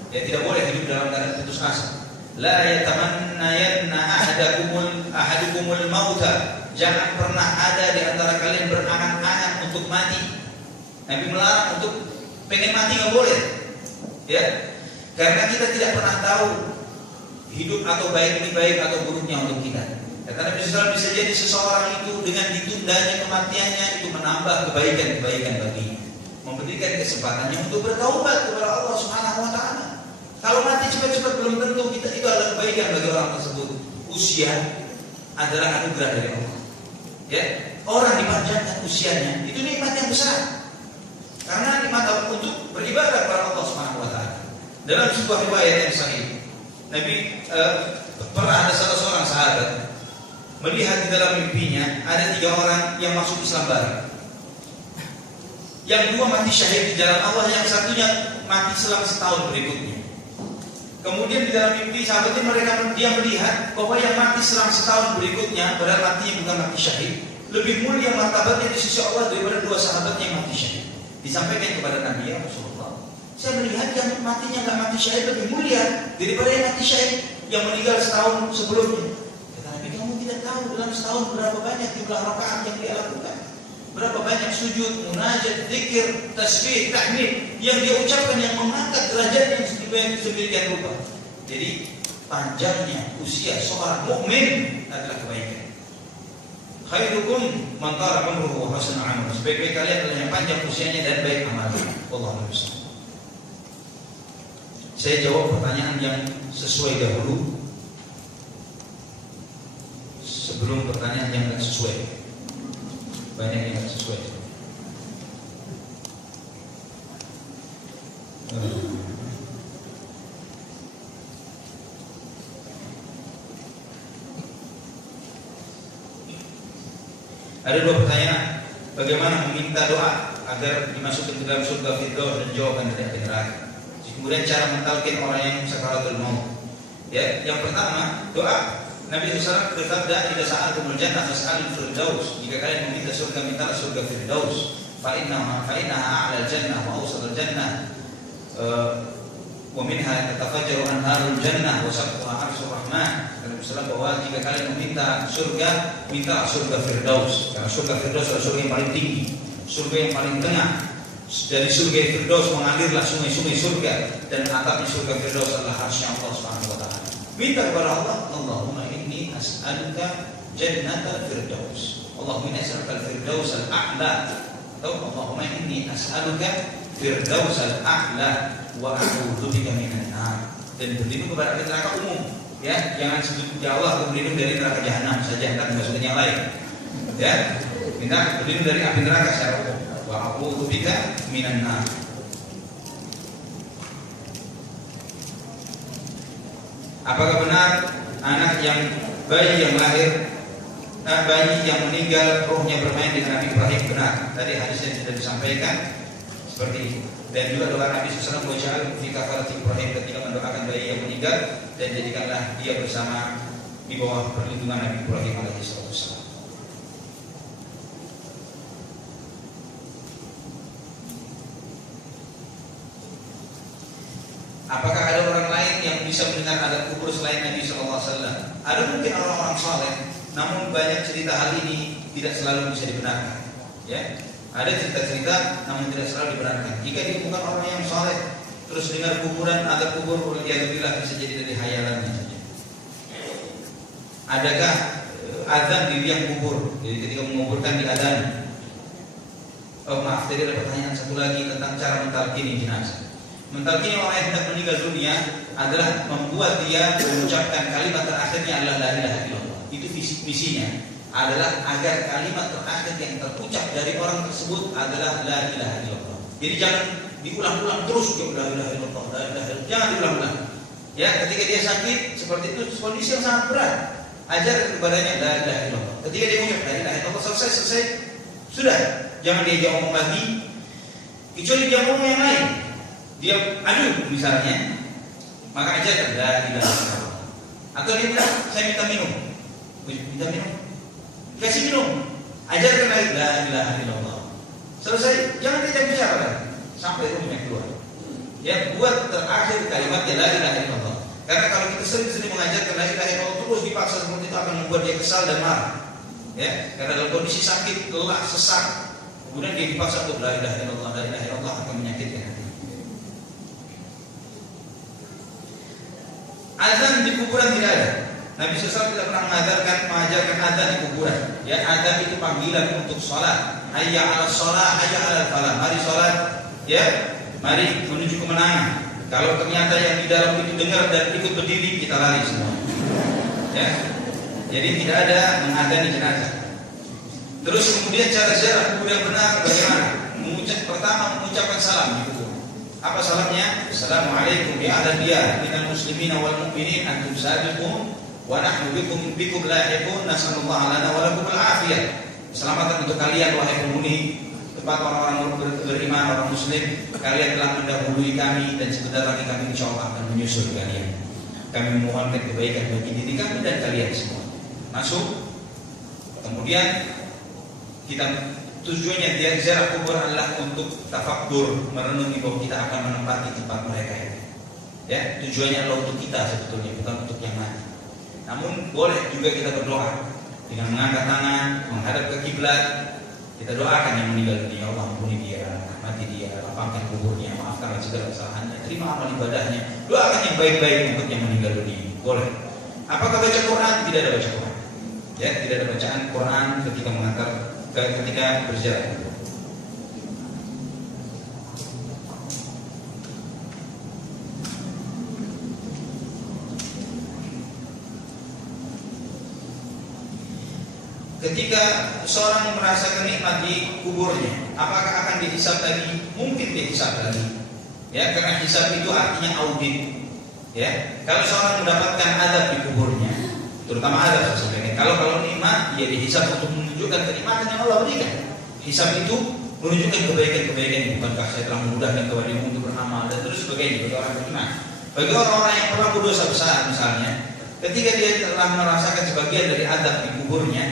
Ya, tidak boleh hidup dalam keadaan putus asa. La yatamannayanna ahadukumul mauta. Jangan pernah ada di antara kalian berangan-angan untuk mati. Nabi melarang untuk pengen mati, nggak boleh. Ya, karena kita tidak pernah tahu hidup atau baik ini baik atau buruknya untuk kita. Karena bisa jadi seseorang itu dengan ditundanya kematiannya itu menambah kebaikan-kebaikan baginya, memberikan kesempatannya untuk bertaubat kepada Allah Subhanahu wa taala. Kalau mati cepat-cepat belum tentu itu adalah kebaikan bagi orang tersebut. Usia adalah anugerah dari Allah. Ya, orang dipanjangkan usianya itu nikmat yang besar. Karena nikmat untuk beribadah kepada Allah Dalam sebuah riwayat yang sahih, Nabi pernah ada salah seorang sahabat melihat di dalam mimpinya ada 3 orang yang masuk Islam baru. Yang 2 mati syahid di jalan Allah, yang satunya mati selama setahun berikutnya. Kemudian di dalam mimpi sahabatnya dia melihat bahwa yang mati selama setahun berikutnya, padahal matinya bukan mati syahid, lebih mulia martabatnya di sisi Allah daripada 2 sahabat yang mati syahid. Disampaikan kepada Nabi, ya Rasulullah, saya melihat yang matinya nggak mati syahid lebih mulia daripada yang mati syahid yang meninggal setahun sebelumnya. Kata Nabi, kamu tidak tahu dalam setahun berapa banyak jumlah rakaat yang dia lakukan, berapa banyak sujud, munajat, zikir, tasbih, tahmid yang dia ucapkan yang mengangkat derajatnya sedemikian rupa. Jadi panjangnya usia seorang mukmin adalah kebaikan. Khairukum man tala umruhu wa hasuna 'amaluhu. Sebaik-baik kalian adalah yang panjang usianya dan baik amalnya. Wallahu a'lam. Saya jawab pertanyaan yang sesuai dahulu sebelum pertanyaan yang tidak sesuai. Banyak yang tidak sesuai. Ada 2 pertanyaan. Bagaimana meminta doa agar dimasukkan ke dalam surga Firdaus dan jauhkan dari api neraka? Kemudian cara mentalkin orang yang sakaratul maut. Ya, yang pertama, doa. Nabi SAW bersabda, "Idza sa'altumul jannah fas'alul firdaus." Jika kalian meminta surga, mintalah surga Firdaus. Fa innaha a'lal jannah wa awsatul jannah. Wa minha tatafajjaru anharul jannah wa saqfuha arsyur rahman. Nabi SAW bahwa jika kalian meminta surga, minta surga Firdaus. Karena surga Firdaus adalah surga yang paling tinggi, surga yang paling tengah. Dari surga Firdaus mengalirlah sungai-sungai surga, dan atapnya surga Firdaus adalah arsy Allah Subhanahu wa taala. Minta kepada Allah, Allahumma inni as'aluka jannatal firdaus. Allahumma inni as'aluka al-firdaus al-a'la. Atau Allahumma inni as'aluka firdaus al-a'la wa a'udzubika minan nar. Dan berlindung kepada api neraka umum. Ya, jangan sebut ya Allah berlindung dari neraka jahanam saja, kan maksudnya yang lain. Ya, minta berlindung dari api neraka secara umum. Wa a'udzubika minan nar. Apakah benar anak yang bayi yang lahir, bayi yang meninggal rohnya bermain dengan Nabi Ibrahim? Benar. Tadi hadisnya sudah disampaikan seperti itu. Dan juga doa Nabi SAW waj'al fi kafarati Ibrahim ketika mendoakan bayi yang meninggal, dan jadikanlah dia bersama di bawah perlindungan Nabi Ibrahim alaihissalam. Apakah ada orang lain yang bisa mendengar azab kubur selain Nabi SAW? Ada mungkin orang-orang saleh, namun banyak cerita hal ini tidak selalu bisa dibenarkan. Ya, ada cerita-cerita namun tidak selalu dibenarkan. Jika dia bukan orang yang saleh, terus dengar kuburan, azab kubur, alhamdulillah bisa jadi dari hayalannya saja. Adakah azan di liang kubur? Jadi ketika menguburkan di azan. Oh maaf, tadi ada pertanyaan satu lagi tentang cara mentalkini jenazah. Mentalkini orang yang hendak meninggal dunia adalah membuat dia mengucapkan kalimat terakhirnya adalah la ilaha illallah. Itu misinya adalah agar kalimat terakhir yang terucap dari orang tersebut adalah la ilaha illallah. Jadi jangan diulang-ulang terus la ilaha illallah, la ilaha illallah. Jangan diulang-ulang. Ya, ketika dia sakit seperti itu kondisi yang sangat berat, ajar kepadanya la ilaha illallah. Ketika dia mengucap la ilaha illallah selesai, sudah. Jangan dia ngomong lagi, kecuali dia ngomong yang lain. Dia aduh misalnya, maka ajarkan la ilaha illallah. Atau dia bilang saya minta minum, kasih minum, ajarkan lagi la ilaha illallah. Selesai, jangan dia bicara sampai rumahnya keluar. Ya, buat terakhir kalimatnya la ilaha illallah. Karena kalau kita sering-sering mengajarkan la ilaha illallah terus dipaksa seperti itu akan membuat dia kesal dan marah. Ya, karena dalam kondisi sakit, lelah, sesak, kemudian dia dipaksa untuk la ilaha illallah akan menyakitkan hati. Azan di kuburan tidak ada. Nabi SAW tidak pernah mengajarkan azan di kuburan. Ya, azan itu panggilan untuk sholat. Hayya 'alas sholat, hayya 'alal falah. Mari sholat, ya, mari menuju kemenangan. Kalau ternyata yang di dalam itu dengar dan ikut berdiri, kita lari semua. Ya, jadi tidak ada mengadzani jenazah. Terus kemudian cara ziarah kubur yang benar bagaimana? Pertama mengucapkan salam di kubur. Apa salamnya? Assalamualaikum ya ahlan diyar minal muslimina wal mu'minin antum sabiqun wa nahnu bikum lahiqun nasallallahu lana wa lakum al-afiyah. Selamatan untuk kalian wahai penghuni tempat orang-orang beriman, orang muslim. Kalian telah mendahului kami dan sebentar lagi kami insyaallah akan menyusul kalian. Kami memohonkan kebaikan bagi diri kami dan kalian semua. Masuk. Kemudian kita tujuannya dia ziarah kubur adalah untuk tafakkur, merenungi bahwa kita akan menempati tempat mereka ini. Ya, tujuannya adalah untuk kita sebetulnya, bukan untuk yang mati. Namun boleh juga kita berdoa dengan mengangkat tangan, menghadap ke kiblat. Kita doakan yang meninggal dunia, Allah ampuni dia, rahmati dia, lapangkan kuburnya, maafkanlah segala kesalahannya, terima amal ibadahnya. Doakan yang baik-baik untuk yang meninggal dunia. Boleh. Apakah baca Quran? Tidak ada baca Quran. Ya, tidak ada bacaan Quran ketika mengantar ketika berjalan. Ketika seorang merasakan nikmat di kuburnya, apakah akan dihisab lagi? Mungkin dihisab lagi. Ya, karena hisab itu artinya audit. Ya, kalau seorang mendapatkan adab di kuburnya, terutama adab sebenarnya. Kalau nikmat, dia dihisab untuk menunjukkan kenikmatan yang Allah berikan. Hisab itu menunjukkan kebaikan-kebaikan. Bukankah saya telah memudahkan kepadamu untuk beramal dan terus sebagainya bagi orang beriman. Bagi orang-orang yang pelaku dosa besar misalnya, ketika dia telah merasakan sebagian dari adab di kuburnya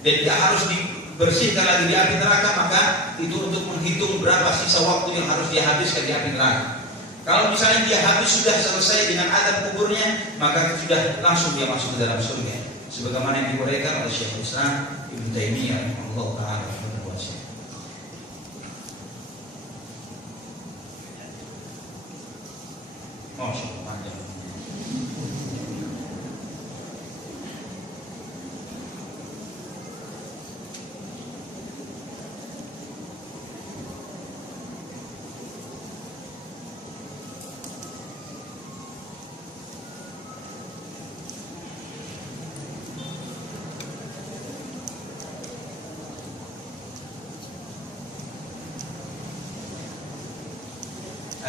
dan dia harus dibersihkan lagi di api neraka, maka itu untuk menghitung berapa sisa waktu yang harus dia habiskan di api neraka. Kalau misalnya dia habis sudah selesai dengan adab kuburnya, maka sudah langsung dia masuk ke dalam surga. Sebagaimana yang diuraikan oleh Syekhul Islam Ibnu Taimiyah Allah Taala berkuasa. Masya Allah panjang.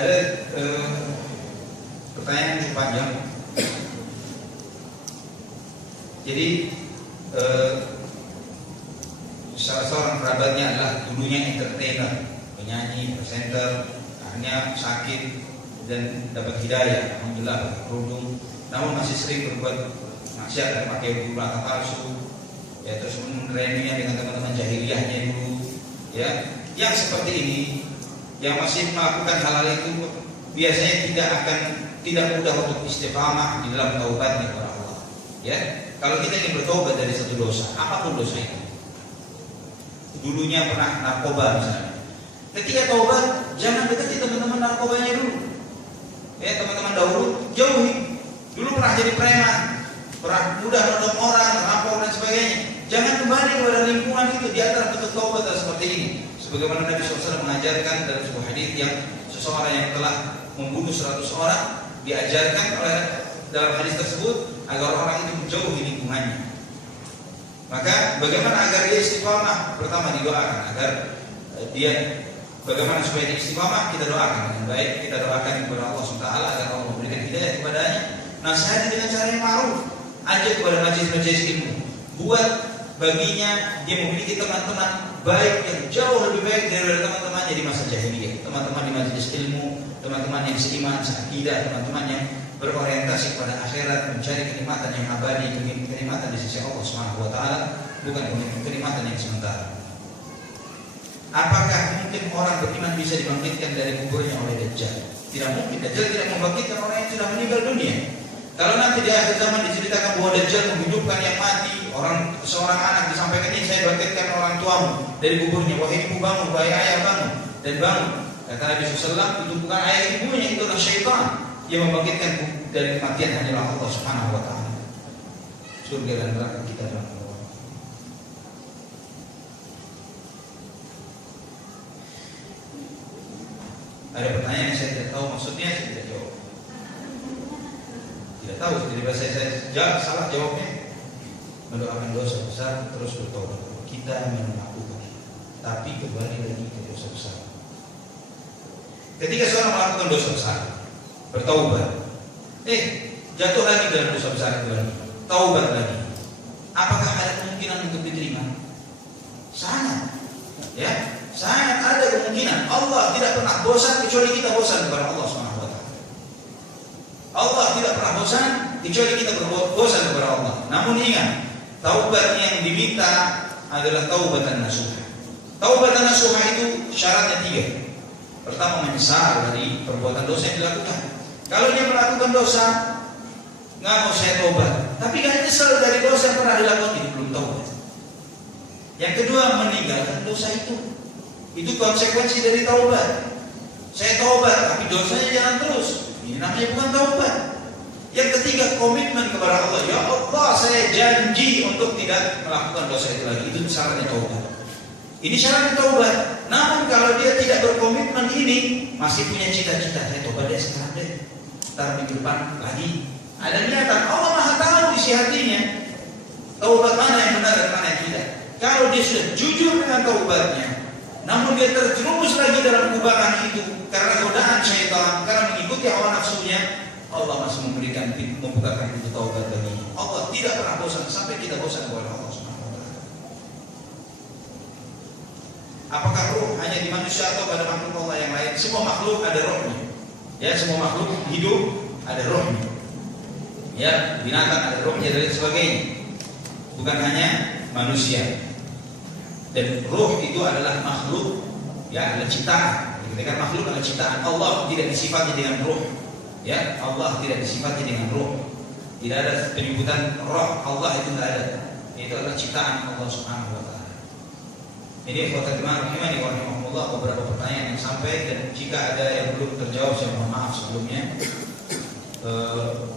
Ada pertanyaan yang cukup panjang. Jadi salah seorang kerabatnya adalah dulunya entertainer, penyanyi, presenter, akhirnya sakit dan dapat hidayah, alhamdulillah pakai kerudung, namun masih sering berbuat maksiat dan pakai bulu palsu, ya terus menreminya dengan teman-teman jahiliyahnya dulu, ya yang seperti ini. Yang masih melakukan hal-hal itu biasanya tidak mudah untuk istiqamah di dalam taubatnya kepada Allah. Ya, kalau kita ingin bertobat dari satu dosa, apapun dosa itu, dulunya pernah narkoba misalnya, ketika taubat jangan dekati teman-teman narkobanya dulu. Ya, teman-teman dahulu jauhi. Dulu pernah jadi preman, pernah mudah menolong orang, merampok dan sebagainya. Jangan kembali kepada lingkungan itu. Di antara bentuk taubat seperti ini. Sebagaimana Nabi SAW mengajarkan dalam sebuah hadis yang seseorang yang telah membunuh 100 orang diajarkan oleh dalam hadis tersebut agar orang itu menjauhi lingkungannya. Maka bagaimana agar dia istiqamah? Pertama didoakan agar dia bagaimana supaya dia istiqamah, kita doakan dengan baik, kita doakan kepada Allah SWT agar Allah memberikan hidayah kepadanya. Nasihati dengan cara yang ma'ruf, ajak kepada majelis-majelis ilmu, buat baginya dia memiliki teman-teman baik yang jauh lebih baik daripada teman-temannya di masa jahiliyah, teman-teman di majelis ilmu, teman-teman yang seiman, seakidah, teman-teman yang berorientasi kepada akhirat, mencari kenikmatan yang abadi, kenikmatan di sisi Allah Subhanahu wa taala, bukan kenikmatan yang sementara. Apakah mungkin orang beriman bisa dibangkitkan dari kuburnya oleh Dajjal? Tidak mungkin. Dajjal tidak membangkitkan orang yang sudah meninggal dunia. Kalau nanti di akhir zaman diceritakan bahwa Dajjal menghidupkan yang mati, seorang anak disampaikan ini, saya bangkitkan orang tuamu dari kuburnya, wahai ibu bangun, wahai ayah bangun, dan bangun. Kata Nabi SAW, itu bukan ayah ibunya, itu adalah syaitan yang membangkitkan dari kematian hanyalah Allah Subhanahu wa taala. Surga dan neraka kita dalam Allah. Ada pertanyaan yang saya tidak tahu maksudnya, saya tidak jawab. Tidak tahu, jadi saya salah jawabnya. Mendoakan dosa besar terus bertobat. Kita melakukan, tapi kembali lagi ke dosa besar. Ketika seorang melakukan dosa besar, bertaubat, jatuh lagi dalam dosa besar itu lagi, taubat lagi, apakah ada kemungkinan untuk diterima? Sangat, ya, sangat ada kemungkinan. Allah tidak pernah bosan kecuali kita bosan kepada Allah Subhanahu wa taala. Allah tidak pernah bosan kecuali kita bosan kepada Allah. Namun ingat, taubat yang diminta adalah taubatan nasuha. Taubatan nasuha itu syaratnya 3. Pertama, menyesal dari perbuatan dosa yang dilakukan. Kalau dia melakukan dosa, nggak mau saya taubat, tapi nggak nyesal dari dosa yang pernah dilakukan, itu belum taubat. Yang kedua, meninggalkan dosa itu. Itu konsekuensi dari taubat. Saya taubat, tapi dosanya jangan terus. Ini namanya bukan taubat. Yang ketiga, komitmen kepada Allah. Ya Allah, saya janji untuk tidak melakukan dosa itu lagi. Itu syaratnya taubat. Ini syaratnya taubat. Namun kalau dia tidak berkomitmen ini, masih punya cita-cita, saya taubat deh sekarang deh, ntar minggu depan lagi. Ada niatan, Allah Maha tahu isi hatinya. Taubat mana yang benar dan mana yang tidak. Kalau dia sudah jujur dengan taubatnya, namun dia terjerumus lagi dalam kubaran itu karena godaan syaitan, karena mengikuti hawa nafsunya, Allah masih membukakan pintu taubat baginya. Allah tidak pernah bosan sampai kita bosan kepada Allah Subhanahu wa taala. Apakah ruh hanya di manusia atau pada makhluk Allah yang lain? Semua makhluk ada rohnya. Ya, semua makhluk hidup ada rohnya. Ya, binatang ada rohnya dan sebagainya. Bukan hanya manusia. Dan ruh itu adalah makhluk, ya, adalah ciptaan. Ketika makhluk adalah ciptaan, Allah tidak disifati dengan ruh. Ya, Allah tidak disifati dengan ruh. Tidak ada penyebutan roh Allah, itu tidak ada. Itu adalah ciptaan Allah Subhanahu wa taala. Ini rahimani wa rahimahullah, beberapa pertanyaan yang sampai, dan jika ada yang belum terjawab saya mohon maaf sebelumnya.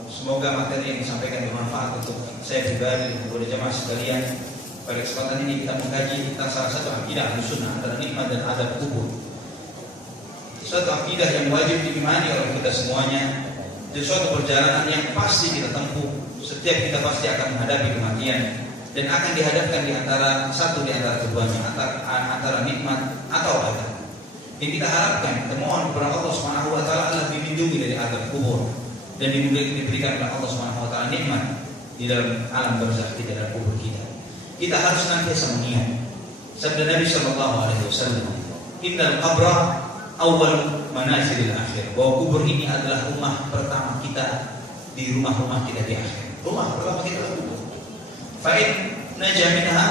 Semoga materi yang disampaikan bermanfaat untuk saya pribadi dan kepada jamaah sekalian. Pada kesempatan ini kita mengkaji tentang salah satu akidah Ahlussunnah, antara nikmat dan azab kubur. Suatu akidah yang wajib diimani oleh kita semuanya. Di suatu perjalanan yang pasti kita tempuh. Setiap kita pasti akan menghadapi kematian dan akan dihadapkan di antara satu di antara keduanya, antara nikmat atau azab. Yang kita harapkan, kita mohon kepada Allah Subhanahu wa taala adalah dilindungi dari azab kubur dan diberikan oleh Allah Subhanahu wa taala nikmat di dalam alam barzakh kita dan kubur kita. Kita harus senantiasa mengingat sabda Nabi sallallahu alaihi wasallam, "Innal qabra awwal manazilil akhir." Bahwa kubur ini adalah rumah pertama kita di rumah-rumah kita di akhir. Rumah pertama kita adalah kubur. Fa in naja minha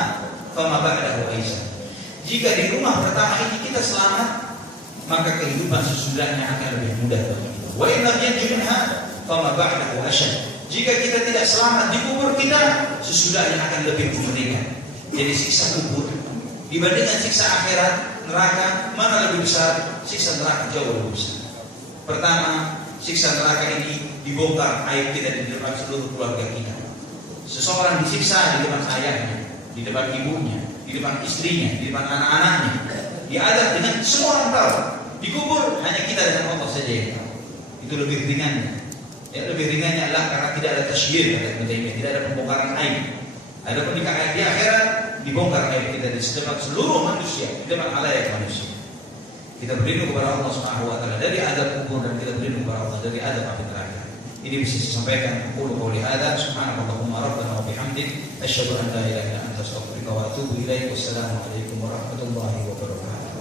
fama ba'dahu aisar. Jika di rumah pertama ini kita selamat, maka kehidupan sesudahnya akan lebih mudah bagi kita. Wa in lam yanju minha fama ba'dahu ashad. Jika kita tidak selamat di kubur kita, sesudahnya akan lebih mengerikan. Jadi siksa kubur dibandingkan siksa akhirat, neraka, mana lebih besar? Siksa neraka jauh lebih besar. Pertama, siksa neraka ini dibongkar aib kita di depan seluruh keluarga kita. Seseorang disiksa di depan ayahnya, di depan ibunya, di depan istrinya, di depan anak-anaknya. Diadab dengan semua orang tahu. Di kubur hanya kita dengan Allah saja yang tahu. Itu lebih ringannya. Ya, lebih ringannya adalah karena tidak ada tasyir, tidak ada pembongkaran aib. Ada pernikahan di akhirat, dibongkar aib kita di depan seluruh manusia, di depan halayak manusia. Kita berlindung kepada Allah Subhanahu wa taala dari azab kubur dan kita berlindung kepada Allah dari azab api neraka. Ini bisa saya sampaikan. Qul qouli hadza subhanakallahumma rabbana wa bihamdik asyhadu an la ilaha illa anta astaghfiruka wa atubu ilaik. Wassalamu alaikum warahmatullahi wabarakatuh.